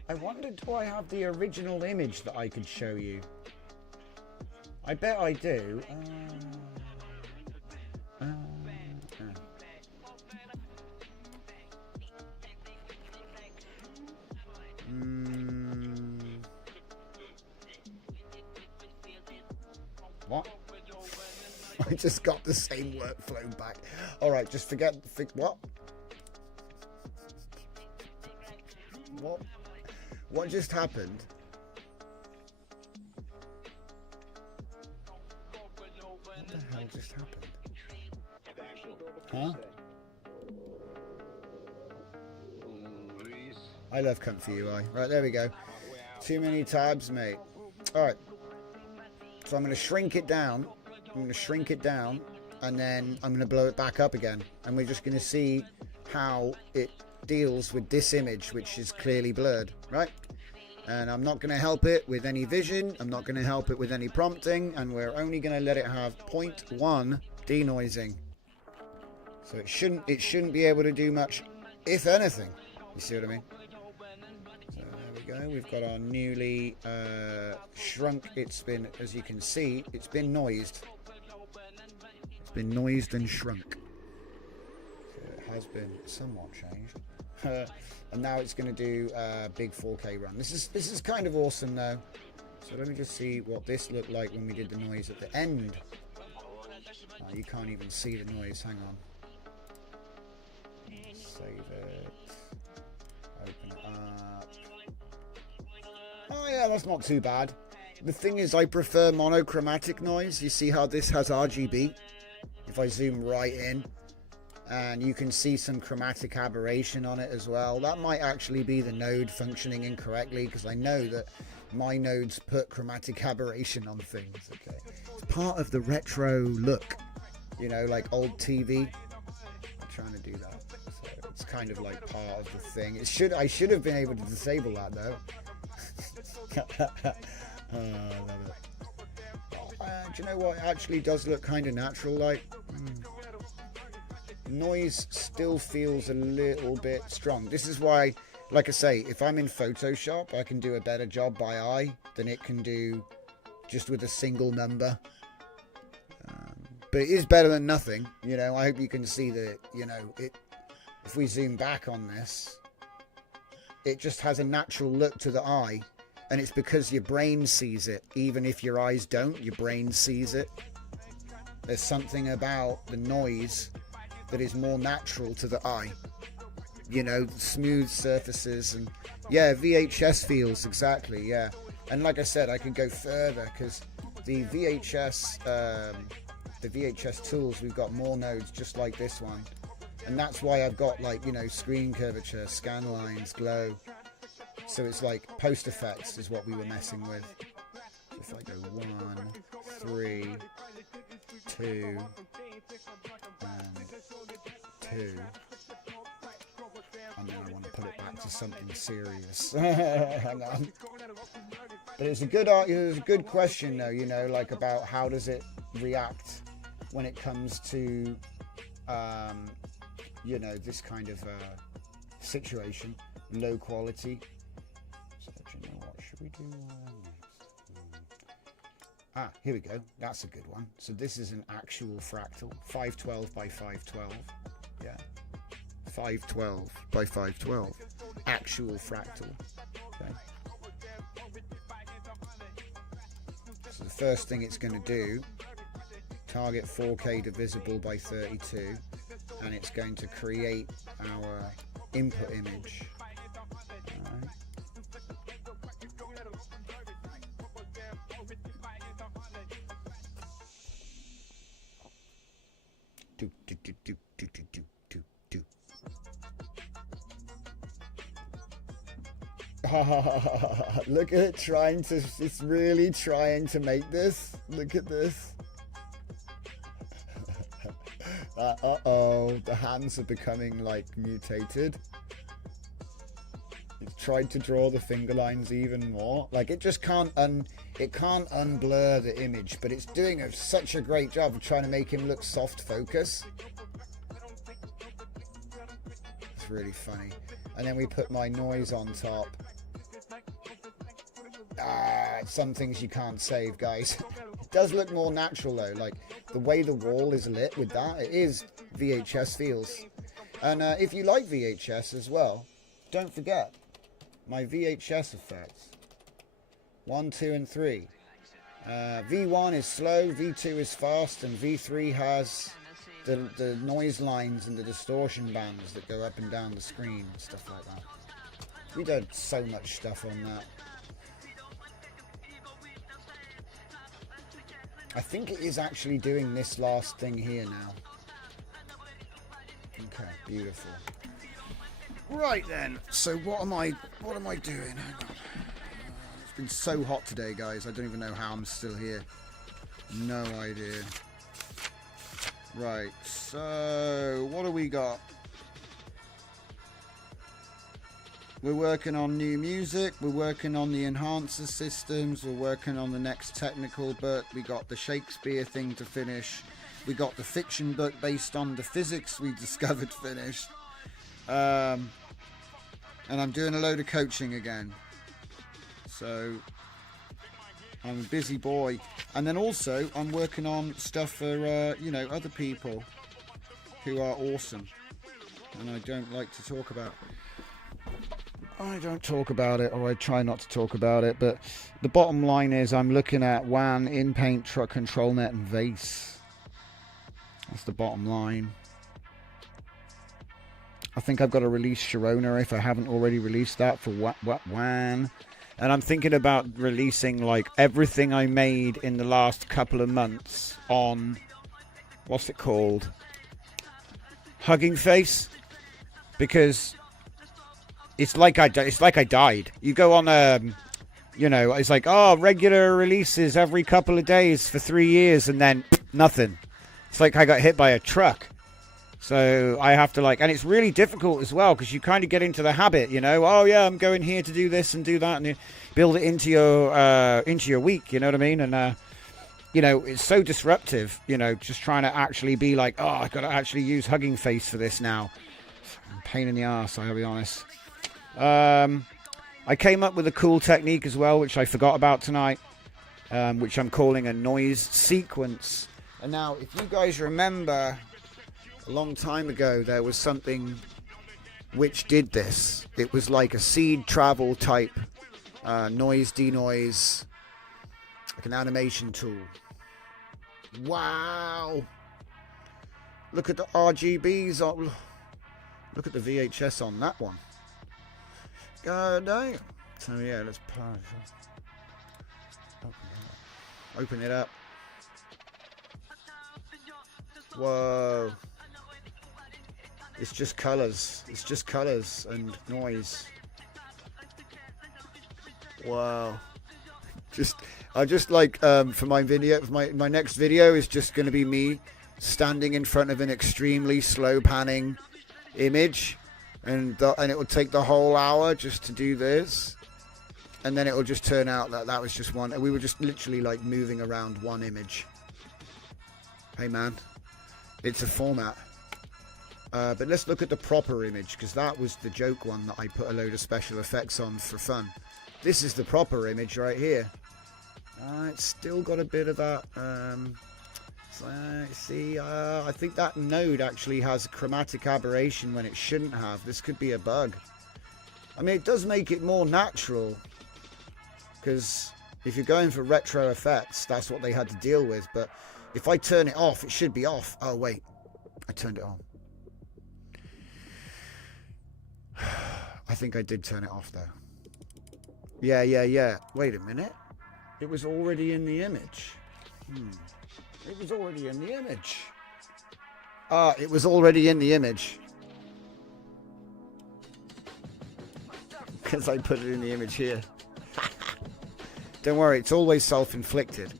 I wonder, do I have the original image that I could show you? I bet I do. What? I just got the same workflow back. All right, just forget what? What just happened? What the hell just happened? Huh? I love Comfy UI. Right, there we go. Too many tabs, mate. All right. So I'm going to shrink it down. And then I'm going to blow it back up again. And we're just going to see how it deals with this image, which is clearly blurred, right? And I'm not going to help it with any vision. I'm not going to help it with any prompting. And we're only going to let it have 0.1 denoising. So it shouldn't be able to do much, if anything. You see what I mean? So there we go. We've got our newly shrunk. It's been, as you can see, it's been noised. It's been noised and shrunk. So it has been somewhat changed. And now it's going to do a big 4K run. This is kind of awesome though. So let me just see what this looked like when we did the noise at the end. Oh, you can't even see the noise. Hang on. Save it. Open it up. Oh yeah, that's not too bad. The thing is, I prefer monochromatic noise. You see how this has RGB? If I zoom right in, and you can see some chromatic aberration on it as well. That might actually be the node functioning incorrectly, because I know that my nodes put chromatic aberration on things. Okay, it's part of the retro look, you know, like old TV. I'm trying to do that. So it's kind of like part of the thing. I should have been able to disable that though. Oh, I love it. Do you know what? It actually does look kind of natural, like. Noise still feels a little bit strong. This is why, like I say, if I'm in Photoshop, I can do a better job by eye than it can do just with a single number. But it is better than nothing. You know, I hope you can see that, you know, if we zoom back on this, it just has a natural look to the eye. And it's because your brain sees it. Even if your eyes don't, your brain sees it. There's something about the noise that is more natural to the eye. You know, smooth surfaces and yeah, VHS feels, exactly, yeah. And like I said, I could go further because the VHS tools, we've got more nodes just like this one. And that's why I've got, like, you know, screen curvature, scan lines, glow. So it's like post effects is what we were messing with. So if I go 1, 3, 2, and 2, and then I want to put it back to something serious. Hang on. But it was a good question though, you know, like about how does it react when it comes to, you know, this kind of situation, low quality. So you know what, should we do next? Here we go. That's a good one. So this is an actual fractal, 512 by 512. Yeah, 512 by 512. Actual fractal. Okay. So the first thing it's going to do, target 4K divisible by 32, and it's going to create our input image. Alright. Look at it trying to, it's really trying to make this. Look at this. Uh-oh, the hands are becoming like mutated. It's tried to draw the finger lines even more. Like it just can't unblur the image, but it's doing such a great job of trying to make him look soft focus. It's really funny. And then we put my noise on top. Some things you can't save, guys. It does look more natural though, like the way the wall is lit with that, it is VHS feels. And if you like VHS as well, don't forget my VHS effects. 1, 2, and 3. V1 is slow, V2 is fast, and V3 has the noise lines and the distortion bands that go up and down the screen and stuff like that. We did so much stuff on that. I think it is actually doing this last thing here now. Okay, beautiful. Right then, so what am I doing? Hang on. It's been so hot today, guys. I don't even know how I'm still here. No idea. Right, so what do we got? We're working on new music, we're working on the enhancer systems, we're working on the next technical book, we got the Shakespeare thing to finish, we got the fiction book based on the physics we discovered finished, and I'm doing a load of coaching again, so I'm a busy boy. And then also I'm working on stuff for you know, other people who are awesome, and I don't like to talk about. I don't talk about it, or I try not to talk about it, but the bottom line is I'm looking at WAN, in-paint, truck control net, and VACE. That's the bottom line. I think I've got to release Sharona if I haven't already released that for WAN. And I'm thinking about releasing like everything I made in the last couple of months on, what's it called? Hugging Face, because it's like I died. You go on you know, it's like, oh, regular releases every couple of days for 3 years, and then nothing. It's like I got hit by a truck. So I have to like, and it's really difficult as well, because you kind of get into the habit, you know. Oh yeah, I'm going here to do this and do that, and you build it into your week. You know what I mean? And you know, it's so disruptive. You know, just trying to actually be like, oh, I've got to actually use Hugging Face for this now. Pain in the ass, I'll be honest. I came up with a cool technique as well, which I forgot about tonight, which I'm calling a noise sequence. And now, if you guys remember, a long time ago, there was something which did this. It was like a seed travel type noise denoise, like an animation tool. Wow! Look at the RGBs. Look at the VHS on that one. God damn. So yeah, let's open it up. Whoa. It's just colors. It's just colors and noise. Wow. I just like for my video, my next video is just going to be me standing in front of an extremely slow panning image, and it will take the whole hour just to do this, and then it will just turn out that was just one, and we were just literally like moving around one image. Hey man, it's a format. But let's look at the proper image, because that was the joke one that I put a load of special effects on for fun. This is the proper image right here. It's still got a bit of that. See, I think that node actually has a chromatic aberration when it shouldn't have. This could be a bug. I mean, it does make it more natural, because if you're going for retro effects, that's what they had to deal with. But if I turn it off, it should be off. Oh, wait. I turned it on. I think I did turn it off, though. Yeah. Wait a minute. It was already in the image. It was already in the image. It was already in the image. Because I put it in the image here. Don't worry, it's always self-inflicted.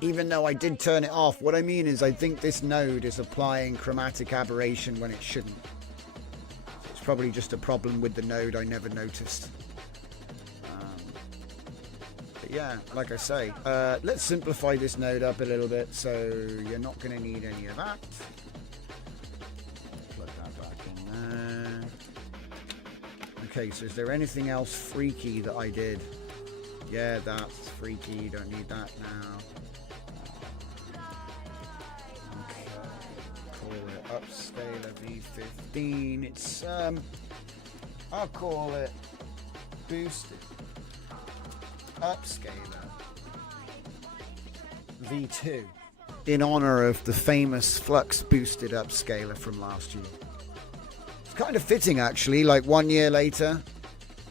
Even though I did turn it off, what I mean is I think this node is applying chromatic aberration when it shouldn't. It's probably just a problem with the node I never noticed. Yeah, like I say, let's simplify this node up a little bit, so you're not going to need any of that. Plug that back in there. Okay, so is there anything else freaky that I did? Yeah, that's freaky. Don't need that now. Okay, call it upscaler V15. It's I'll call it boosted. upscaler V2 in honor of the famous flux boosted upscaler from last year. It's kind of fitting actually, like 1 year later.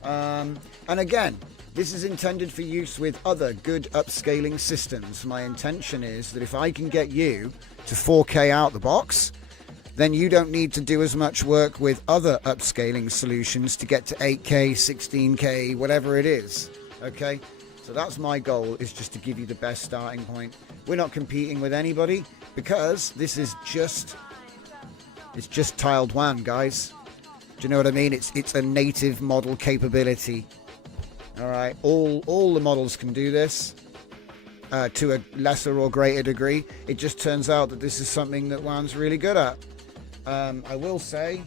And again, this is intended for use with other good upscaling systems. My intention is that if I can get you to 4K out the box, then you don't need to do as much work with other upscaling solutions to get to 8K, 16K, whatever it is. Okay? So that's my goal, is just to give you the best starting point. We're not competing with anybody because this is just, it's just tiled WAN, guys. Do you know what I mean? It's a native model capability. All right, all the models can do this to a lesser or greater degree. It just turns out that this is something that WAN's really good at. I will say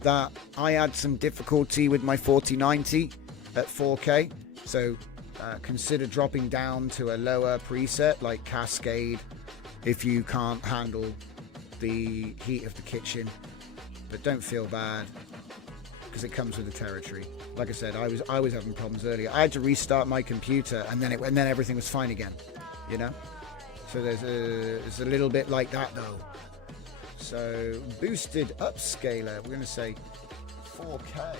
that I had some difficulty with my 4090 at 4K, so consider dropping down to a lower preset like Cascade if you can't handle the heat of the kitchen. But don't feel bad, because it comes with the territory. Like I said, I was having problems earlier. I had to restart my computer, and then everything was fine again. You know, so there's a little bit like that though. So boosted upscaler, we're going to say 4K.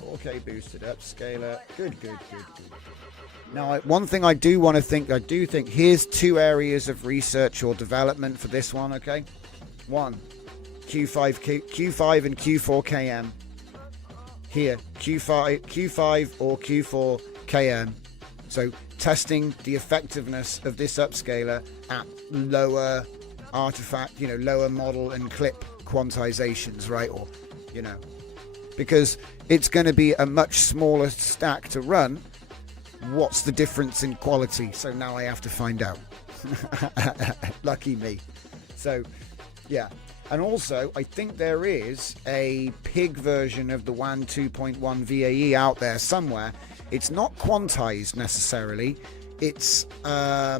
4K boosted upscaler. Good. Now, one thing I do think here's 2 areas of research or development for this one. Okay, one, Q5 and Q4 KM. Here, Q5 or Q4 KM. So testing the effectiveness of this upscaler at lower artifact, lower model and clip quantizations, right? Or, because it's going to be a much smaller stack to run. What's the difference in quality? So now I have to find out. Lucky me. So, yeah. And also, I think there is a pig version of the WAN 2.1 VAE out there somewhere. It's not quantized necessarily. It's, I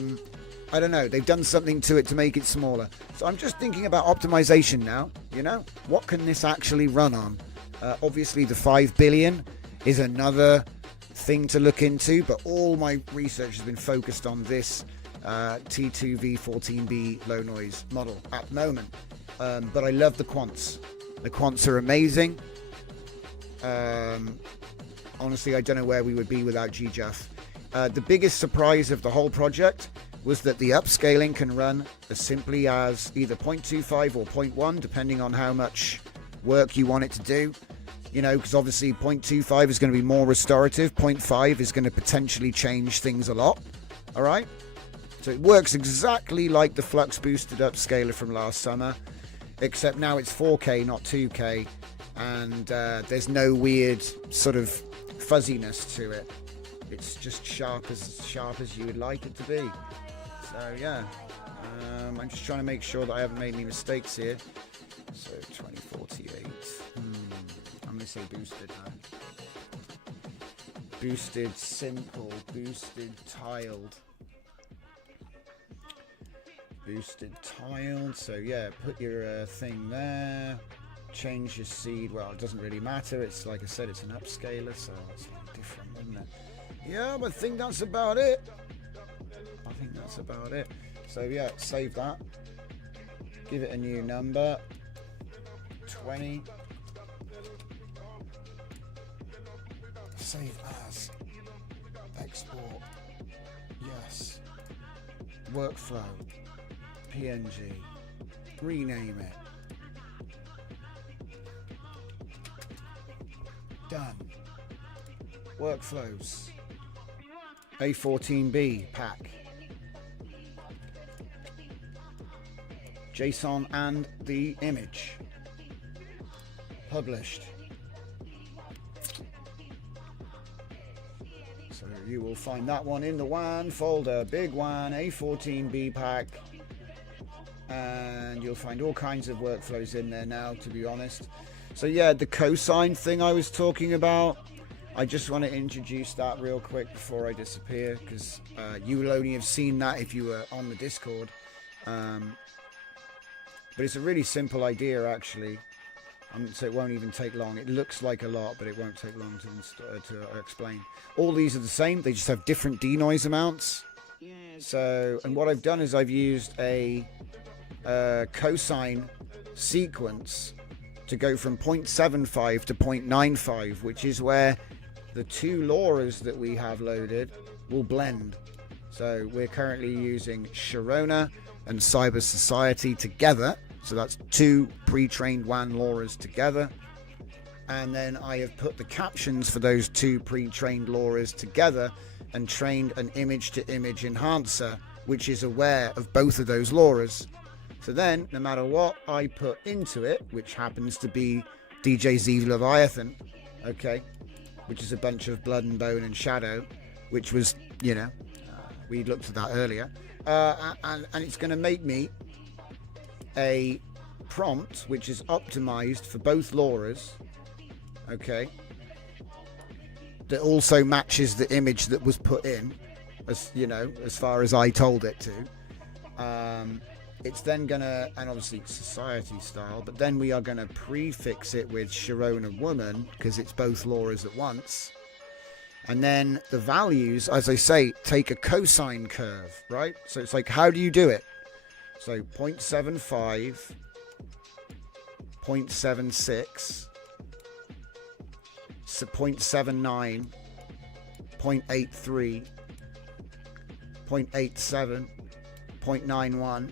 don't know, they've done something to it to make it smaller. So I'm just thinking about optimization now, What can this actually run on? Obviously, the 5 billion is another thing to look into, but all my research has been focused on this T2V14B low noise model at the moment. But I love the quants. The quants are amazing. Honestly, I don't know where we would be without GJUF. The biggest surprise of the whole project was that the upscaling can run as simply as either 0.25 or 0.1, depending on how much work you want it to do. Because obviously 0.25 is going to be more restorative. 0.5 is going to potentially change things a lot. All right? So it works exactly like the flux boosted upscaler from last summer, except now it's 4K, not 2K, and there's no weird sort of fuzziness to it. It's just sharp as you would like it to be. So yeah, I'm just trying to make sure that I haven't made any mistakes here. So 2048. I'm going to say boosted now. Boosted simple, boosted tiled. Boosted tiled. So yeah, put your thing there. Change your seed. Well, it doesn't really matter. It's like I said, it's an upscaler, so it's different, isn't it? Yeah, but I think that's about it. So yeah, save that. Give it a new number. 20. Save as. Export. Yes. Workflow. PNG. Rename it. Done. Workflows. A14B pack. JSON and the image. Published. So you will find that one in the WAN folder. Big WAN, A14B pack. And you'll find all kinds of workflows in there now, to be honest. So yeah, the cosine thing I was talking about, I just want to introduce that real quick before I disappear, because you will only have seen that if you were on the Discord. But it's a really simple idea, actually. So it won't even take long. It looks like a lot, but it won't take long to explain. All these are the same. They just have different denoise amounts. So, and what I've done is I've used a cosine sequence to go from 0.75 to 0.95, which is where the two LoRa's that we have loaded will blend. So we're currently using Sharona and Cyber Society together. So that's two pre-trained WAN LoRa's together. And then I have put the captions for those two pre-trained LoRa's together and trained an image-to-image enhancer, which is aware of both of those LoRa's. So then, no matter what I put into it, which happens to be DJ Z Leviathan, okay, which is a bunch of blood and bone and shadow, which was, you know, we looked at that earlier, and it's going to make me a prompt which is optimized for both LoRa's, okay, that also matches the image that was put in, as you know, as far as I told it to. It's then gonna, and obviously it's society style, but then we are gonna prefix it with Sharona Woman because it's both LoRa's at once. And then the values, as I say, take a cosine curve, right? So it's like, how do you do it? So 0.75, 0.76, 0.79, 0.83, 0.87, 0.91,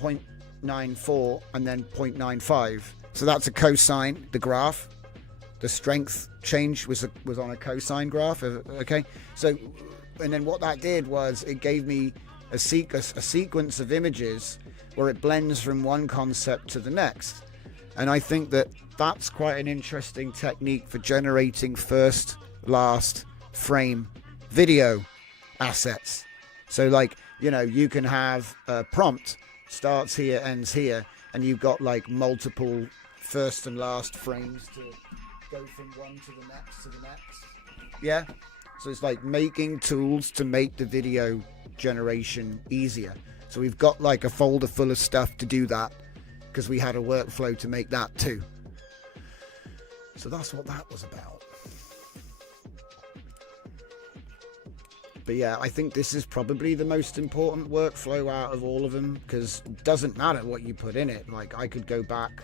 0.94, and then 0.95. So that's a cosine, the graph. The strength change was on a cosine graph, okay? So, and then what that did was it gave me a sequence of images where it blends from one concept to the next. And I think that that's quite an interesting technique for generating first, last frame video assets. So like, you know, you can have a prompt, starts here, ends here, and you've got like multiple first and last frames to go from one to the next to the next. Yeah. So it's like making tools to make the video generation easier. So we've got like a folder full of stuff to do that because we had a workflow to make that too. So that's what that was about. But yeah, I think this is probably the most important workflow out of all of them because it doesn't matter what you put in it. Like I could go back,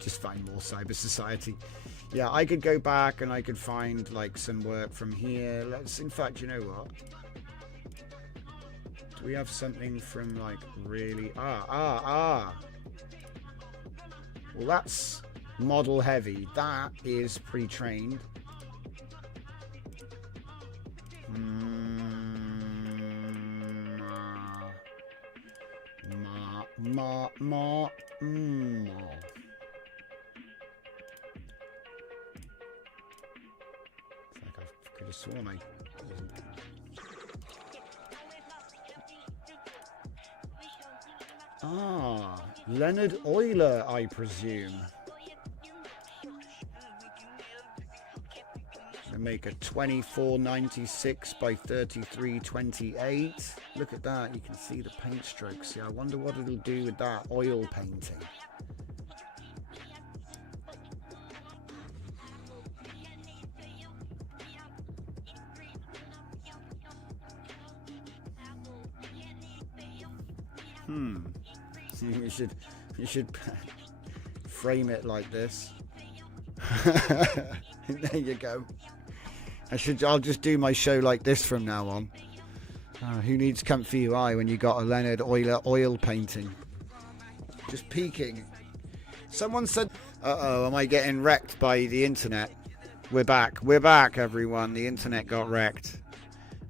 just find more Cyber Society. Yeah, I could go back and I could find like some work from here. Let's, in fact, you know what? Do we have something from like really, well, that's model heavy. That is pre-trained. It's like I could have sworn I wasn't. Leonard Euler, I presume. Make a 2496 by 3328. Look at that, you can see the paint strokes. Yeah, I wonder what it'll do with that oil painting. You should frame it like this. There you go. I'll just do my show like this from now on. Who needs comfy UI when you got a Leonard Euler oil painting? Just peeking. Someone said, uh-oh, am I getting wrecked by the internet? We're back everyone. The internet got wrecked.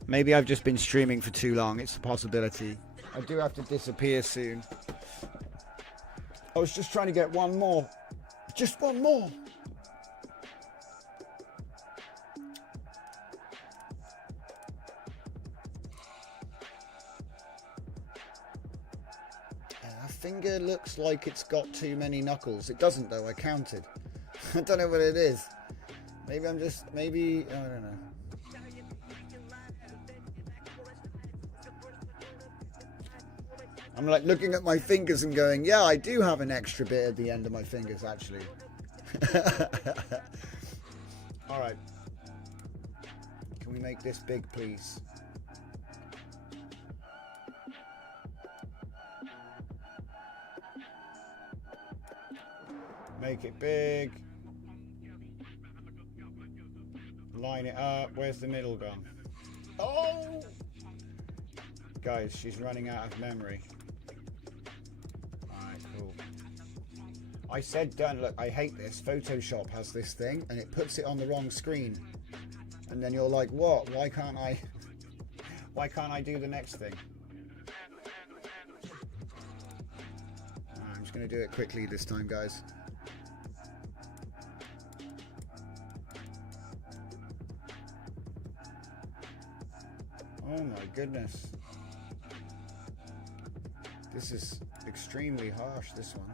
Maybe I've just been streaming for too long. It's a possibility. I do have to disappear soon. I was just trying to get one more. Just one more. Finger looks like it's got too many knuckles. It doesn't though, I counted. I don't know what it is. Maybe I don't know. I'm like looking at my fingers and going, yeah, I do have an extra bit at the end of my fingers, actually. All right. Can we make this big, please? Make it big. Line it up. Where's the middle gone? Oh! Guys, she's running out of memory. Alright, cool. I said done. Look, I hate this. Photoshop has this thing and it puts it on the wrong screen. And then you're like, what? Why can't I do the next thing? Right, I'm just going to do it quickly this time, guys. Oh my goodness. This is extremely harsh, this one.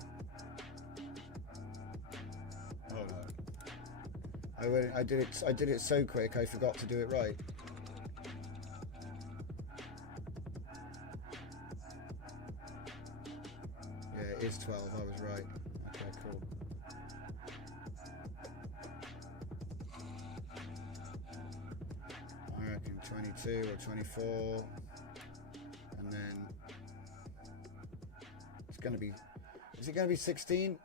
Hold on. I did it so quick I forgot to do it right. Yeah, it is 12, I was right. Okay, cool. I reckon 22 or 24, and then it's gonna be, is it gonna be 16?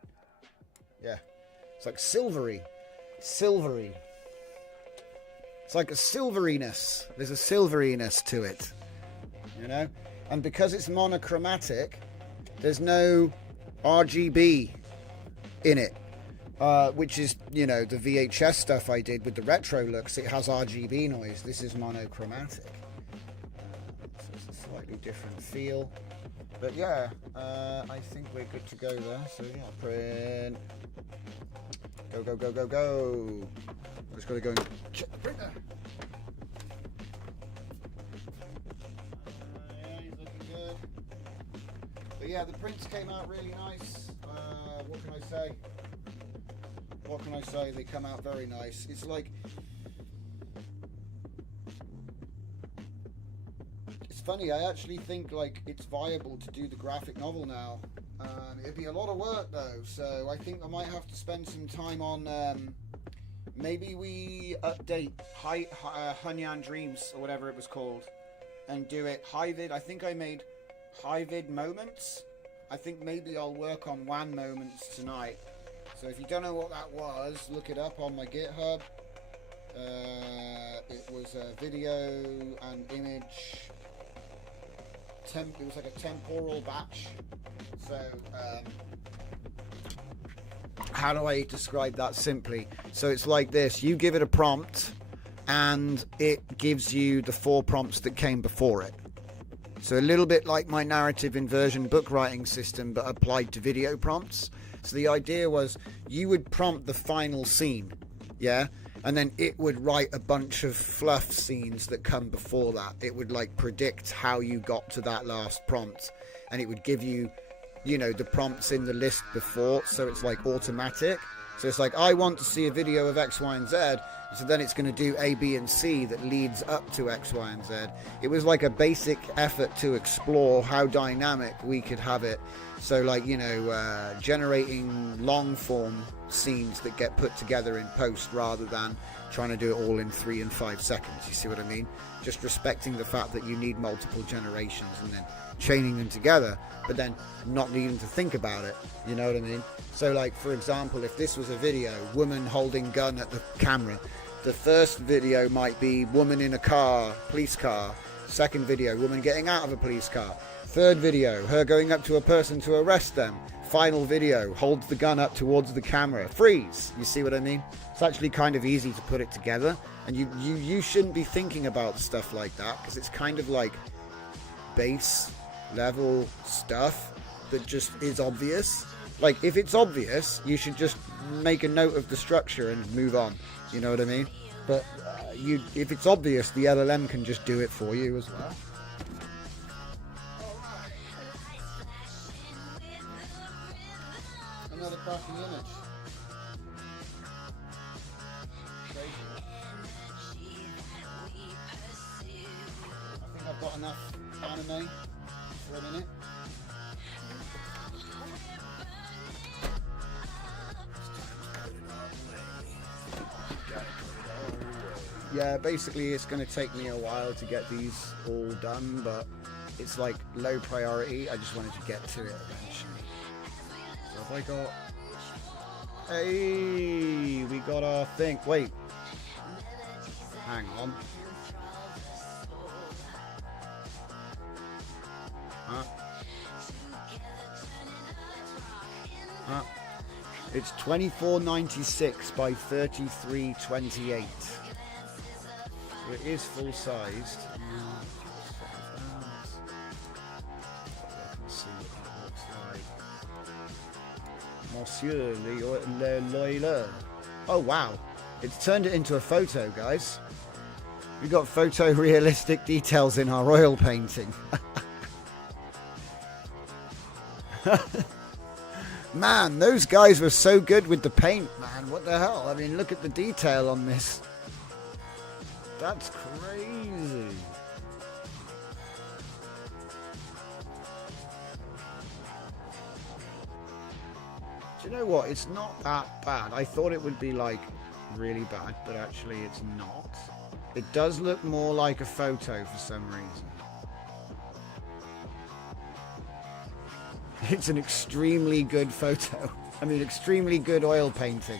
Yeah, it's like silvery. It's like a silveriness. There's a silveriness to it, you know, and because it's monochromatic, there's no RGB in it. Which is, you know, the VHS stuff I did with the retro looks. It has RGB noise. This is monochromatic. So it's a slightly different feel. But yeah, I think we're good to go there. So yeah, print. Go, go, go, go, go. Just got to go and check the printer. Yeah, he's looking good. But yeah, the prints came out really nice. What can I say? What can I say? They come out very nice. It's like, it's funny, I actually think like it's viable to do the graphic novel now. It'd be a lot of work though, so I think I might have to spend some time on maybe we update Hunyan Dreams or whatever it was called and do it high vid. I think I made high vid moments. I think maybe I'll work on WAN moments tonight. So if you don't know what that was, look it up on my GitHub. It was a video and image. It was like a temporal batch. So how do I describe that simply? So it's like this. You give it a prompt and it gives you the 4 prompts that came before it. So a little bit like my narrative inversion book writing system, but applied to video prompts. So the idea was you would prompt the final scene, yeah? And then it would write a bunch of fluff scenes that come before that. It would like predict how you got to that last prompt. And it would give you, you know, the prompts in the list before. So it's like automatic. So it's like, I want to see a video of X, Y, and Z. So then it's going to do A, B, and C that leads up to X, Y, and Z. It was like a basic effort to explore how dynamic we could have it. So like, you know, generating long form scenes that get put together in post rather than trying to do it all in 3 and 5 seconds. You see what I mean? Just respecting the fact that you need multiple generations and then chaining them together, but then not needing to think about it. You know what I mean? So like, for example, if this was a video, woman holding gun at the camera, the first video might be woman in a car, police car. Second video, woman getting out of a police car. Third video, her going up to a person to arrest them. Final video, holds the gun up towards the camera. Freeze. You see what I mean? It's actually kind of easy to put it together. And you shouldn't be thinking about stuff like that because it's kind of like base level stuff that just is obvious. Like, if it's obvious, you should just make a note of the structure and move on. You know what I mean? But if it's obvious, the LLM can just do it for you as well. Another cracking image. Crazy. I think I've got enough anime for a minute. Yeah, basically it's going to take me a while to get these all done, but it's like low priority. I just wanted to get to it eventually. So have I got... Hey, we got our thing. Wait. Hang on. It's 24.96 by 33.28. So it is full sized. See what that looks like. Monsieur Loiler. Oh wow, it's turned it into a photo, guys. We got photorealistic details in our oil painting. Man, those guys were so good with the paint, man. What the hell? I mean, look at the detail on this. That's crazy. Do you know what? It's not that bad. I thought it would be like really bad, but actually it's not. It does look more like a photo for some reason. It's an extremely good photo. I mean, extremely good oil painting.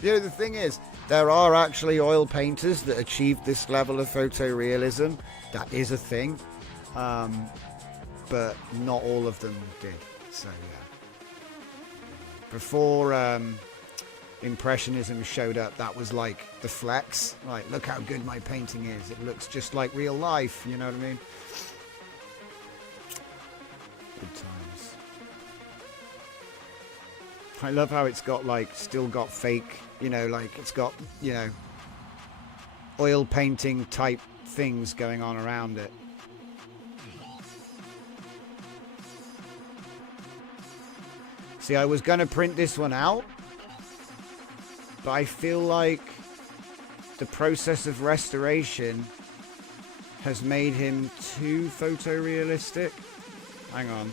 You know, the thing is, there are actually oil painters that achieve this level of photorealism. That is a thing. But not all of them did. So, yeah. Before Impressionism showed up, that was like the flex. Like, look how good my painting is. It looks just like real life. You know what I mean? Good times. I love how it's got like still got fake, you know, like it's got, you know, oil painting type things going on around it. See, I was going to print this one out, but I feel like the process of restoration has made him too photorealistic. Hang on.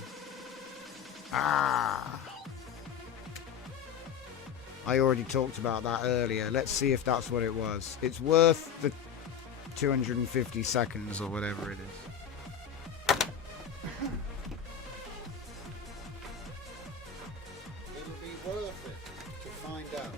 I already talked about that earlier. Let's see if that's what it was. It's worth the 250 seconds or whatever it is. It'll be worth it to find out.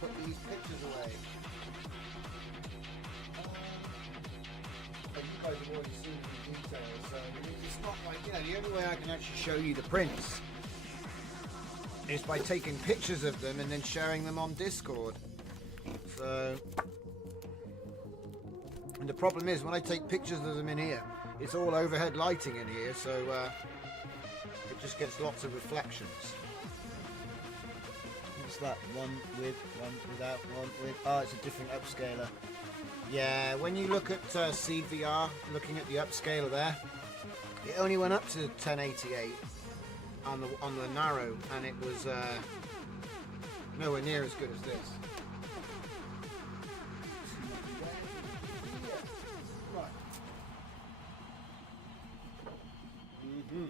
Put these pictures away. But you guys have already seen the details, so it's not like, you know, the only way I can actually show you the prints is by taking pictures of them and then sharing them on Discord. So, and the problem is when I take pictures of them in here, it's all overhead lighting in here, so it just gets lots of reflections. That one with, one without, one with. Oh, it's a different upscaler. Yeah, when you look at CVR, looking at the upscaler there, it only went up to 1088 on the narrow, and it was nowhere near as good as this. Right. Mm-hmm.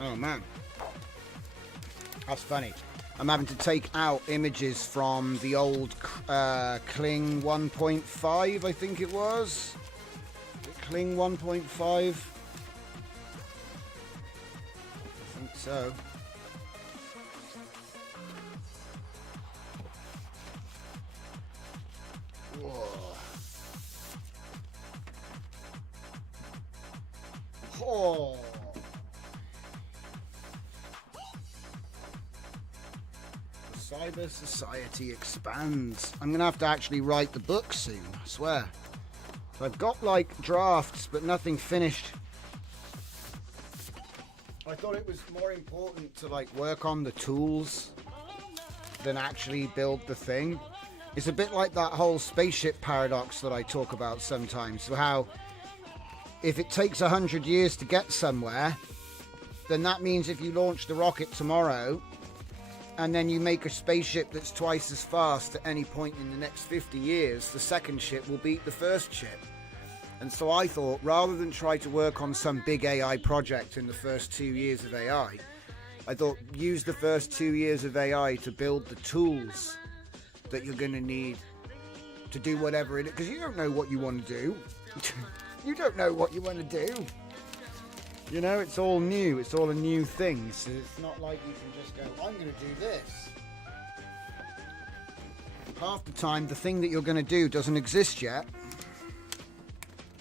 Oh man, that's funny. I'm having to take out images from the old Kling 1.5, I think it was. Kling 1.5. I think so. Whoa. Oh. Cyber Society expands. I'm going to have to actually write the book soon, I swear. So I've got like drafts, but nothing finished. I thought it was more important to like work on the tools than actually build the thing. It's a bit like that whole spaceship paradox that I talk about sometimes. So how if it takes 100 years to get somewhere, then that means if you launch the rocket tomorrow and then you make a spaceship that's twice as fast at any point in the next 50 years, the second ship will beat the first ship. And so I thought, rather than try to work on some big AI project in the first 2 years of AI, I thought use the first 2 years of AI to build the tools that you're going to need to do whatever it is, because you don't know what you want to do. You don't know what you want to do. You know, it's all new. It's all a new thing. So it's not like you can just go, I'm going to do this. Half the time, the thing that you're going to do doesn't exist yet.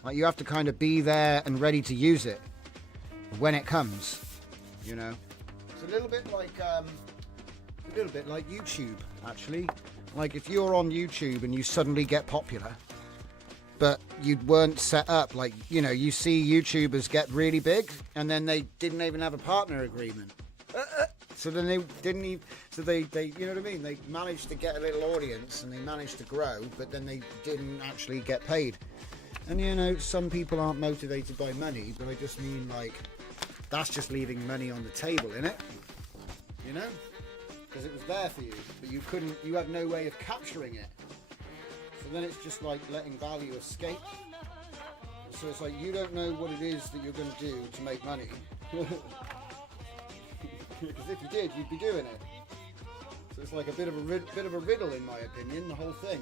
Like, you have to kind of be there and ready to use it when it comes, you know. It's a little bit like YouTube, actually. Like, if you're on YouTube and you suddenly get popular, but you weren't set up, like, you know, you see YouTubers get really big and then they didn't even have a partner agreement. So then they didn't even, so they, you know what I mean? They managed to get a little audience and they managed to grow, but then they didn't actually get paid. And, you know, some people aren't motivated by money, but I just mean, like, that's just leaving money on the table, innit? You know? Because it was there for you, but you had no way of capturing it. So then it's just like letting value escape. So it's like you don't know what it is that you're going to do to make money. Because if you did, you'd be doing it. So it's like a bit of a riddle, in my opinion, the whole thing.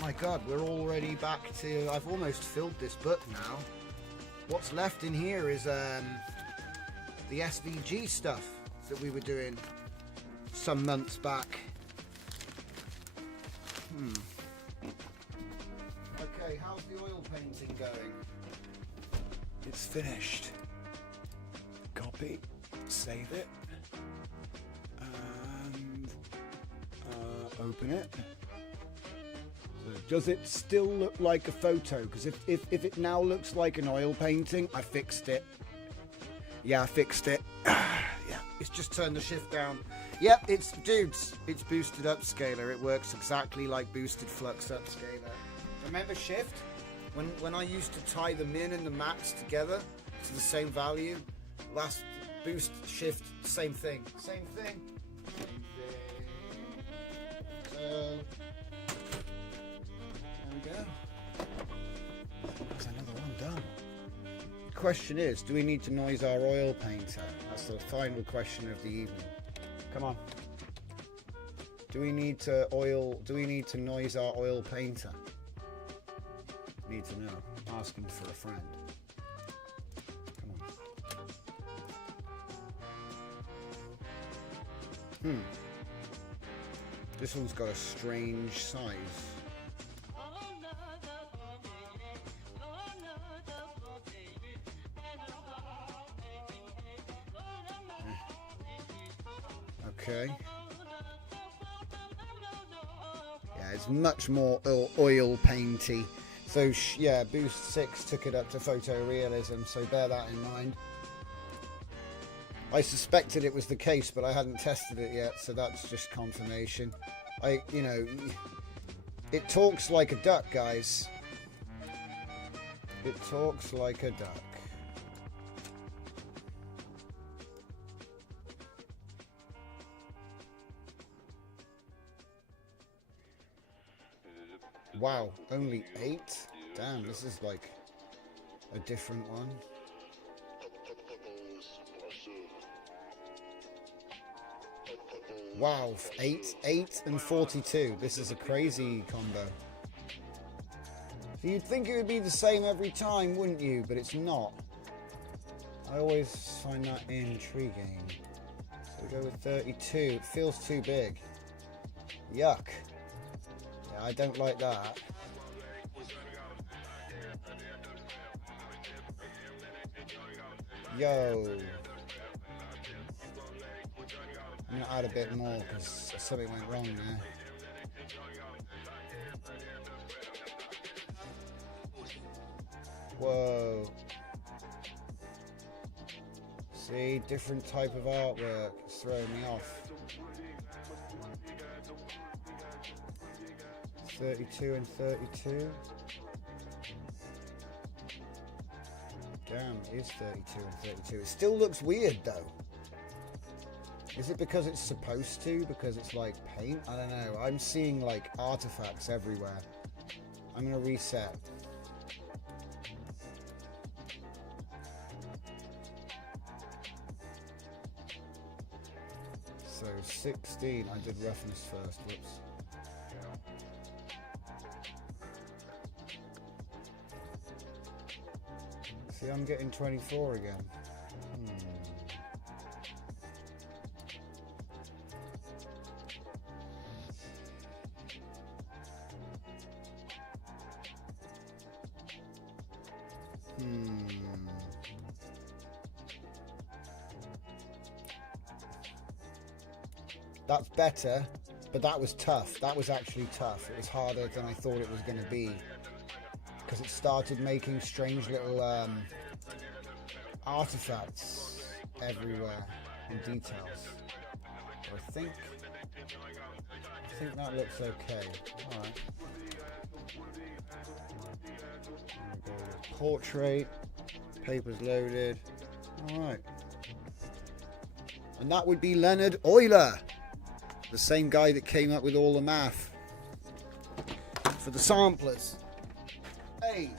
My God, we're already back to... I've almost filled this book now. What's left in here is the SVG stuff that we were doing some months back. Okay, how's the oil painting going? It's finished. Copy, save it, and open it. Does it still look like a photo? Because if it now looks like an oil painting, I fixed it. Yeah, I fixed it. Yeah, it's just turned the shift down. Yep, it's boosted upscaler. It works exactly like boosted flux upscaler. Remember shift? When I used to tie the min and the max together to the same value, last boost shift, same thing. Same thing. So there we go. There's another one done. The question is, do we need to noise our oil painter? That's the final question of the evening. Come on. Do we need to noise our oil painter? Need to know. Asking for a friend. Come on. This one's got a strange size. Okay. Yeah, it's much more oil painty. So yeah, Boost 6 took it up to photorealism, so bear that in mind. I suspected it was the case, but I hadn't tested it yet, so that's just confirmation. You know, it talks like a duck, guys. It talks like a duck. Wow, only 8? Damn, this is like a different one. Wow, 8 and 42. This is a crazy combo. So you'd think it would be the same every time, wouldn't you? But it's not. I always find that intriguing. So we go with 32. It feels too big. Yuck. Yeah, I don't like that. Yo. I'm going to add a bit more because something went wrong there. Whoa. See, different type of artwork. It's throwing me off. 32 and 32. Damn, it is 32 and 32. It still looks weird though. Is it because it's supposed to? Because it's like paint? I don't know. I'm seeing like artifacts everywhere. I'm gonna reset. So 16, I did roughness first, whoops. See, I'm getting 24 again. That's better, but that was tough. That was actually tough. It was harder than I thought it was going to be, because it started making strange little artifacts everywhere and details. I think that looks okay. All right. Portrait, papers loaded. All right. And that would be Leonard Euler, the same guy that came up with all the math for the samplers. Hey,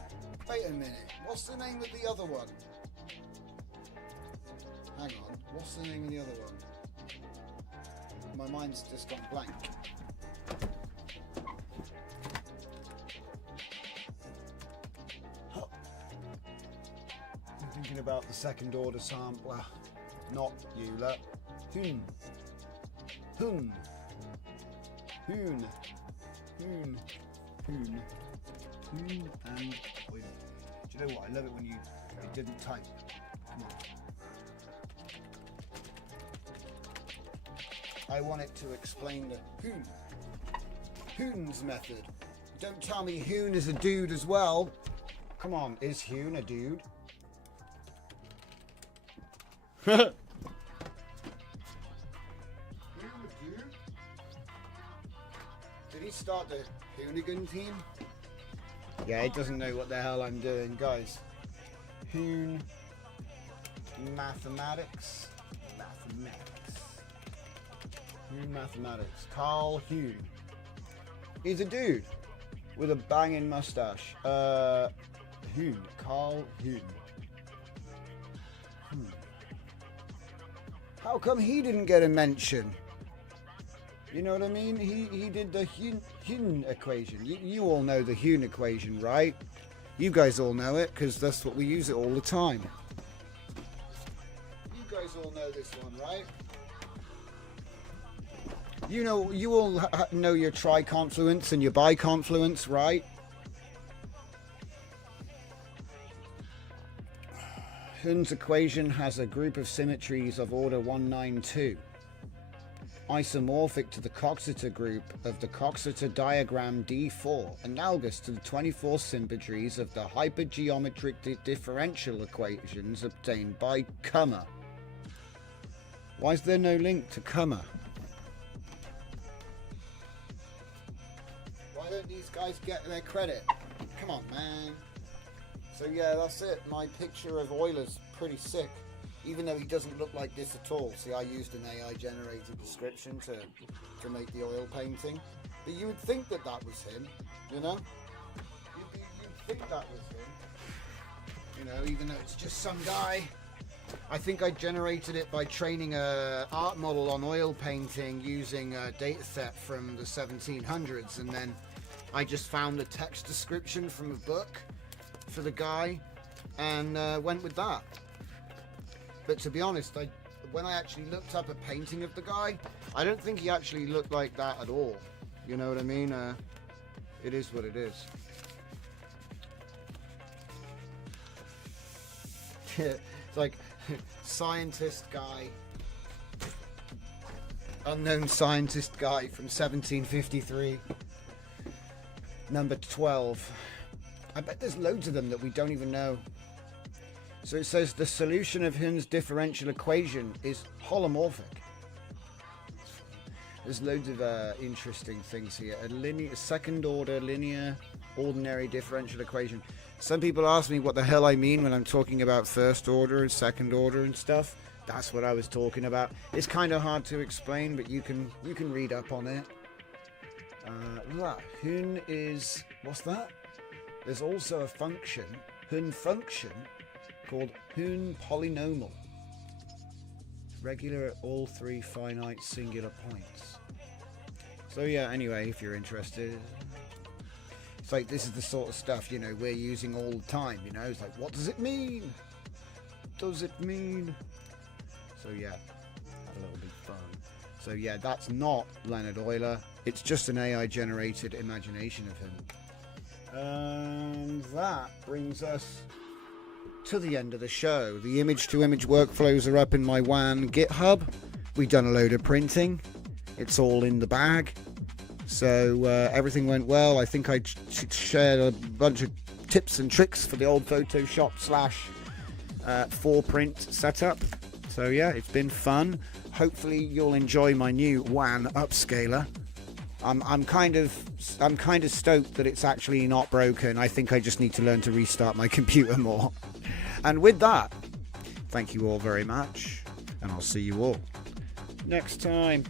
wait a minute. What's the name of the other one? Hang on. What's the name of the other one? My mind's just gone blank. I'm thinking about the second order sampler. Not Euler. Hoon. Hoon. Hoon. Hoon. Hoon. Hoon and Euler. Do you know what? I love it when you didn't type. Come on. I want it to explain the Hoon. Hoon's method. Don't tell me Hoon is a dude as well. Come on, is Hoon a dude? Did he start the Hoonigan team? Yeah, he doesn't know what the hell I'm doing, guys. Hoon mathematics. Hoon mathematics. Carl Hoon. He's a dude with a banging mustache. Hoon. Carl Hoon. How come he didn't get a mention? You know what I mean? He did the Hoon equation. You all know the Hoon equation, right? You guys all know it, because that's what we use it all the time. You guys all know this one, right? You know, you all know your triconfluence and your biconfluence, right? Hoon's equation has a group of symmetries of order 192, isomorphic to the Coxeter group of the Coxeter diagram D4, analogous to the 24 symmetries of the hypergeometric differential equations obtained by Kummer. Why is there no link to Kummer? Why don't these guys get their credit? Come on, man. So yeah, that's it. My picture of Euler's pretty sick, even though he doesn't look like this at all. See, I used an AI generated description to make the oil painting, but you would think that was him, you know? You'd think that was him, you know, even though it's just some guy. I think I generated it by training a art model on oil painting using a data set from the 1700s, and then I just found a text description from a book for the guy and went with that. But to be honest, when I actually looked up a painting of the guy, I don't think he actually looked like that at all. You know what I mean? It is what it is. It's like scientist guy, unknown scientist guy from 1753, number 12. I bet there's loads of them that we don't even know. So it says the solution of Hoon's differential equation is holomorphic. There's loads of interesting things here. A second order linear ordinary differential equation. Some people ask me what the hell I mean when I'm talking about first order and second order and stuff. That's what I was talking about. It's kind of hard to explain, but you can read up on it. Hun is, what's that? There's also a function, Hun function, called Hun polynomial. Regular at all three finite singular points. So yeah, anyway, if you're interested, it's like this is the sort of stuff, you know, we're using all the time, you know. It's like, what does it mean? Does it mean? So yeah, have a little bit of fun. So yeah, that's not Leonard Euler. It's just an AI generated imagination of him. And that brings us to the end of the show. The image to image workflows are up in my WAN GitHub. We've done a load of printing. It's all in the bag. So everything went well. I think I shared a bunch of tips and tricks for the old Photoshop / 4-print setup. So yeah, it's been fun. Hopefully you'll enjoy my new WAN upscaler. I'm kind of stoked that it's actually not broken. I think I just need to learn to restart my computer more. And with that, thank you all very much, and I'll see you all next time.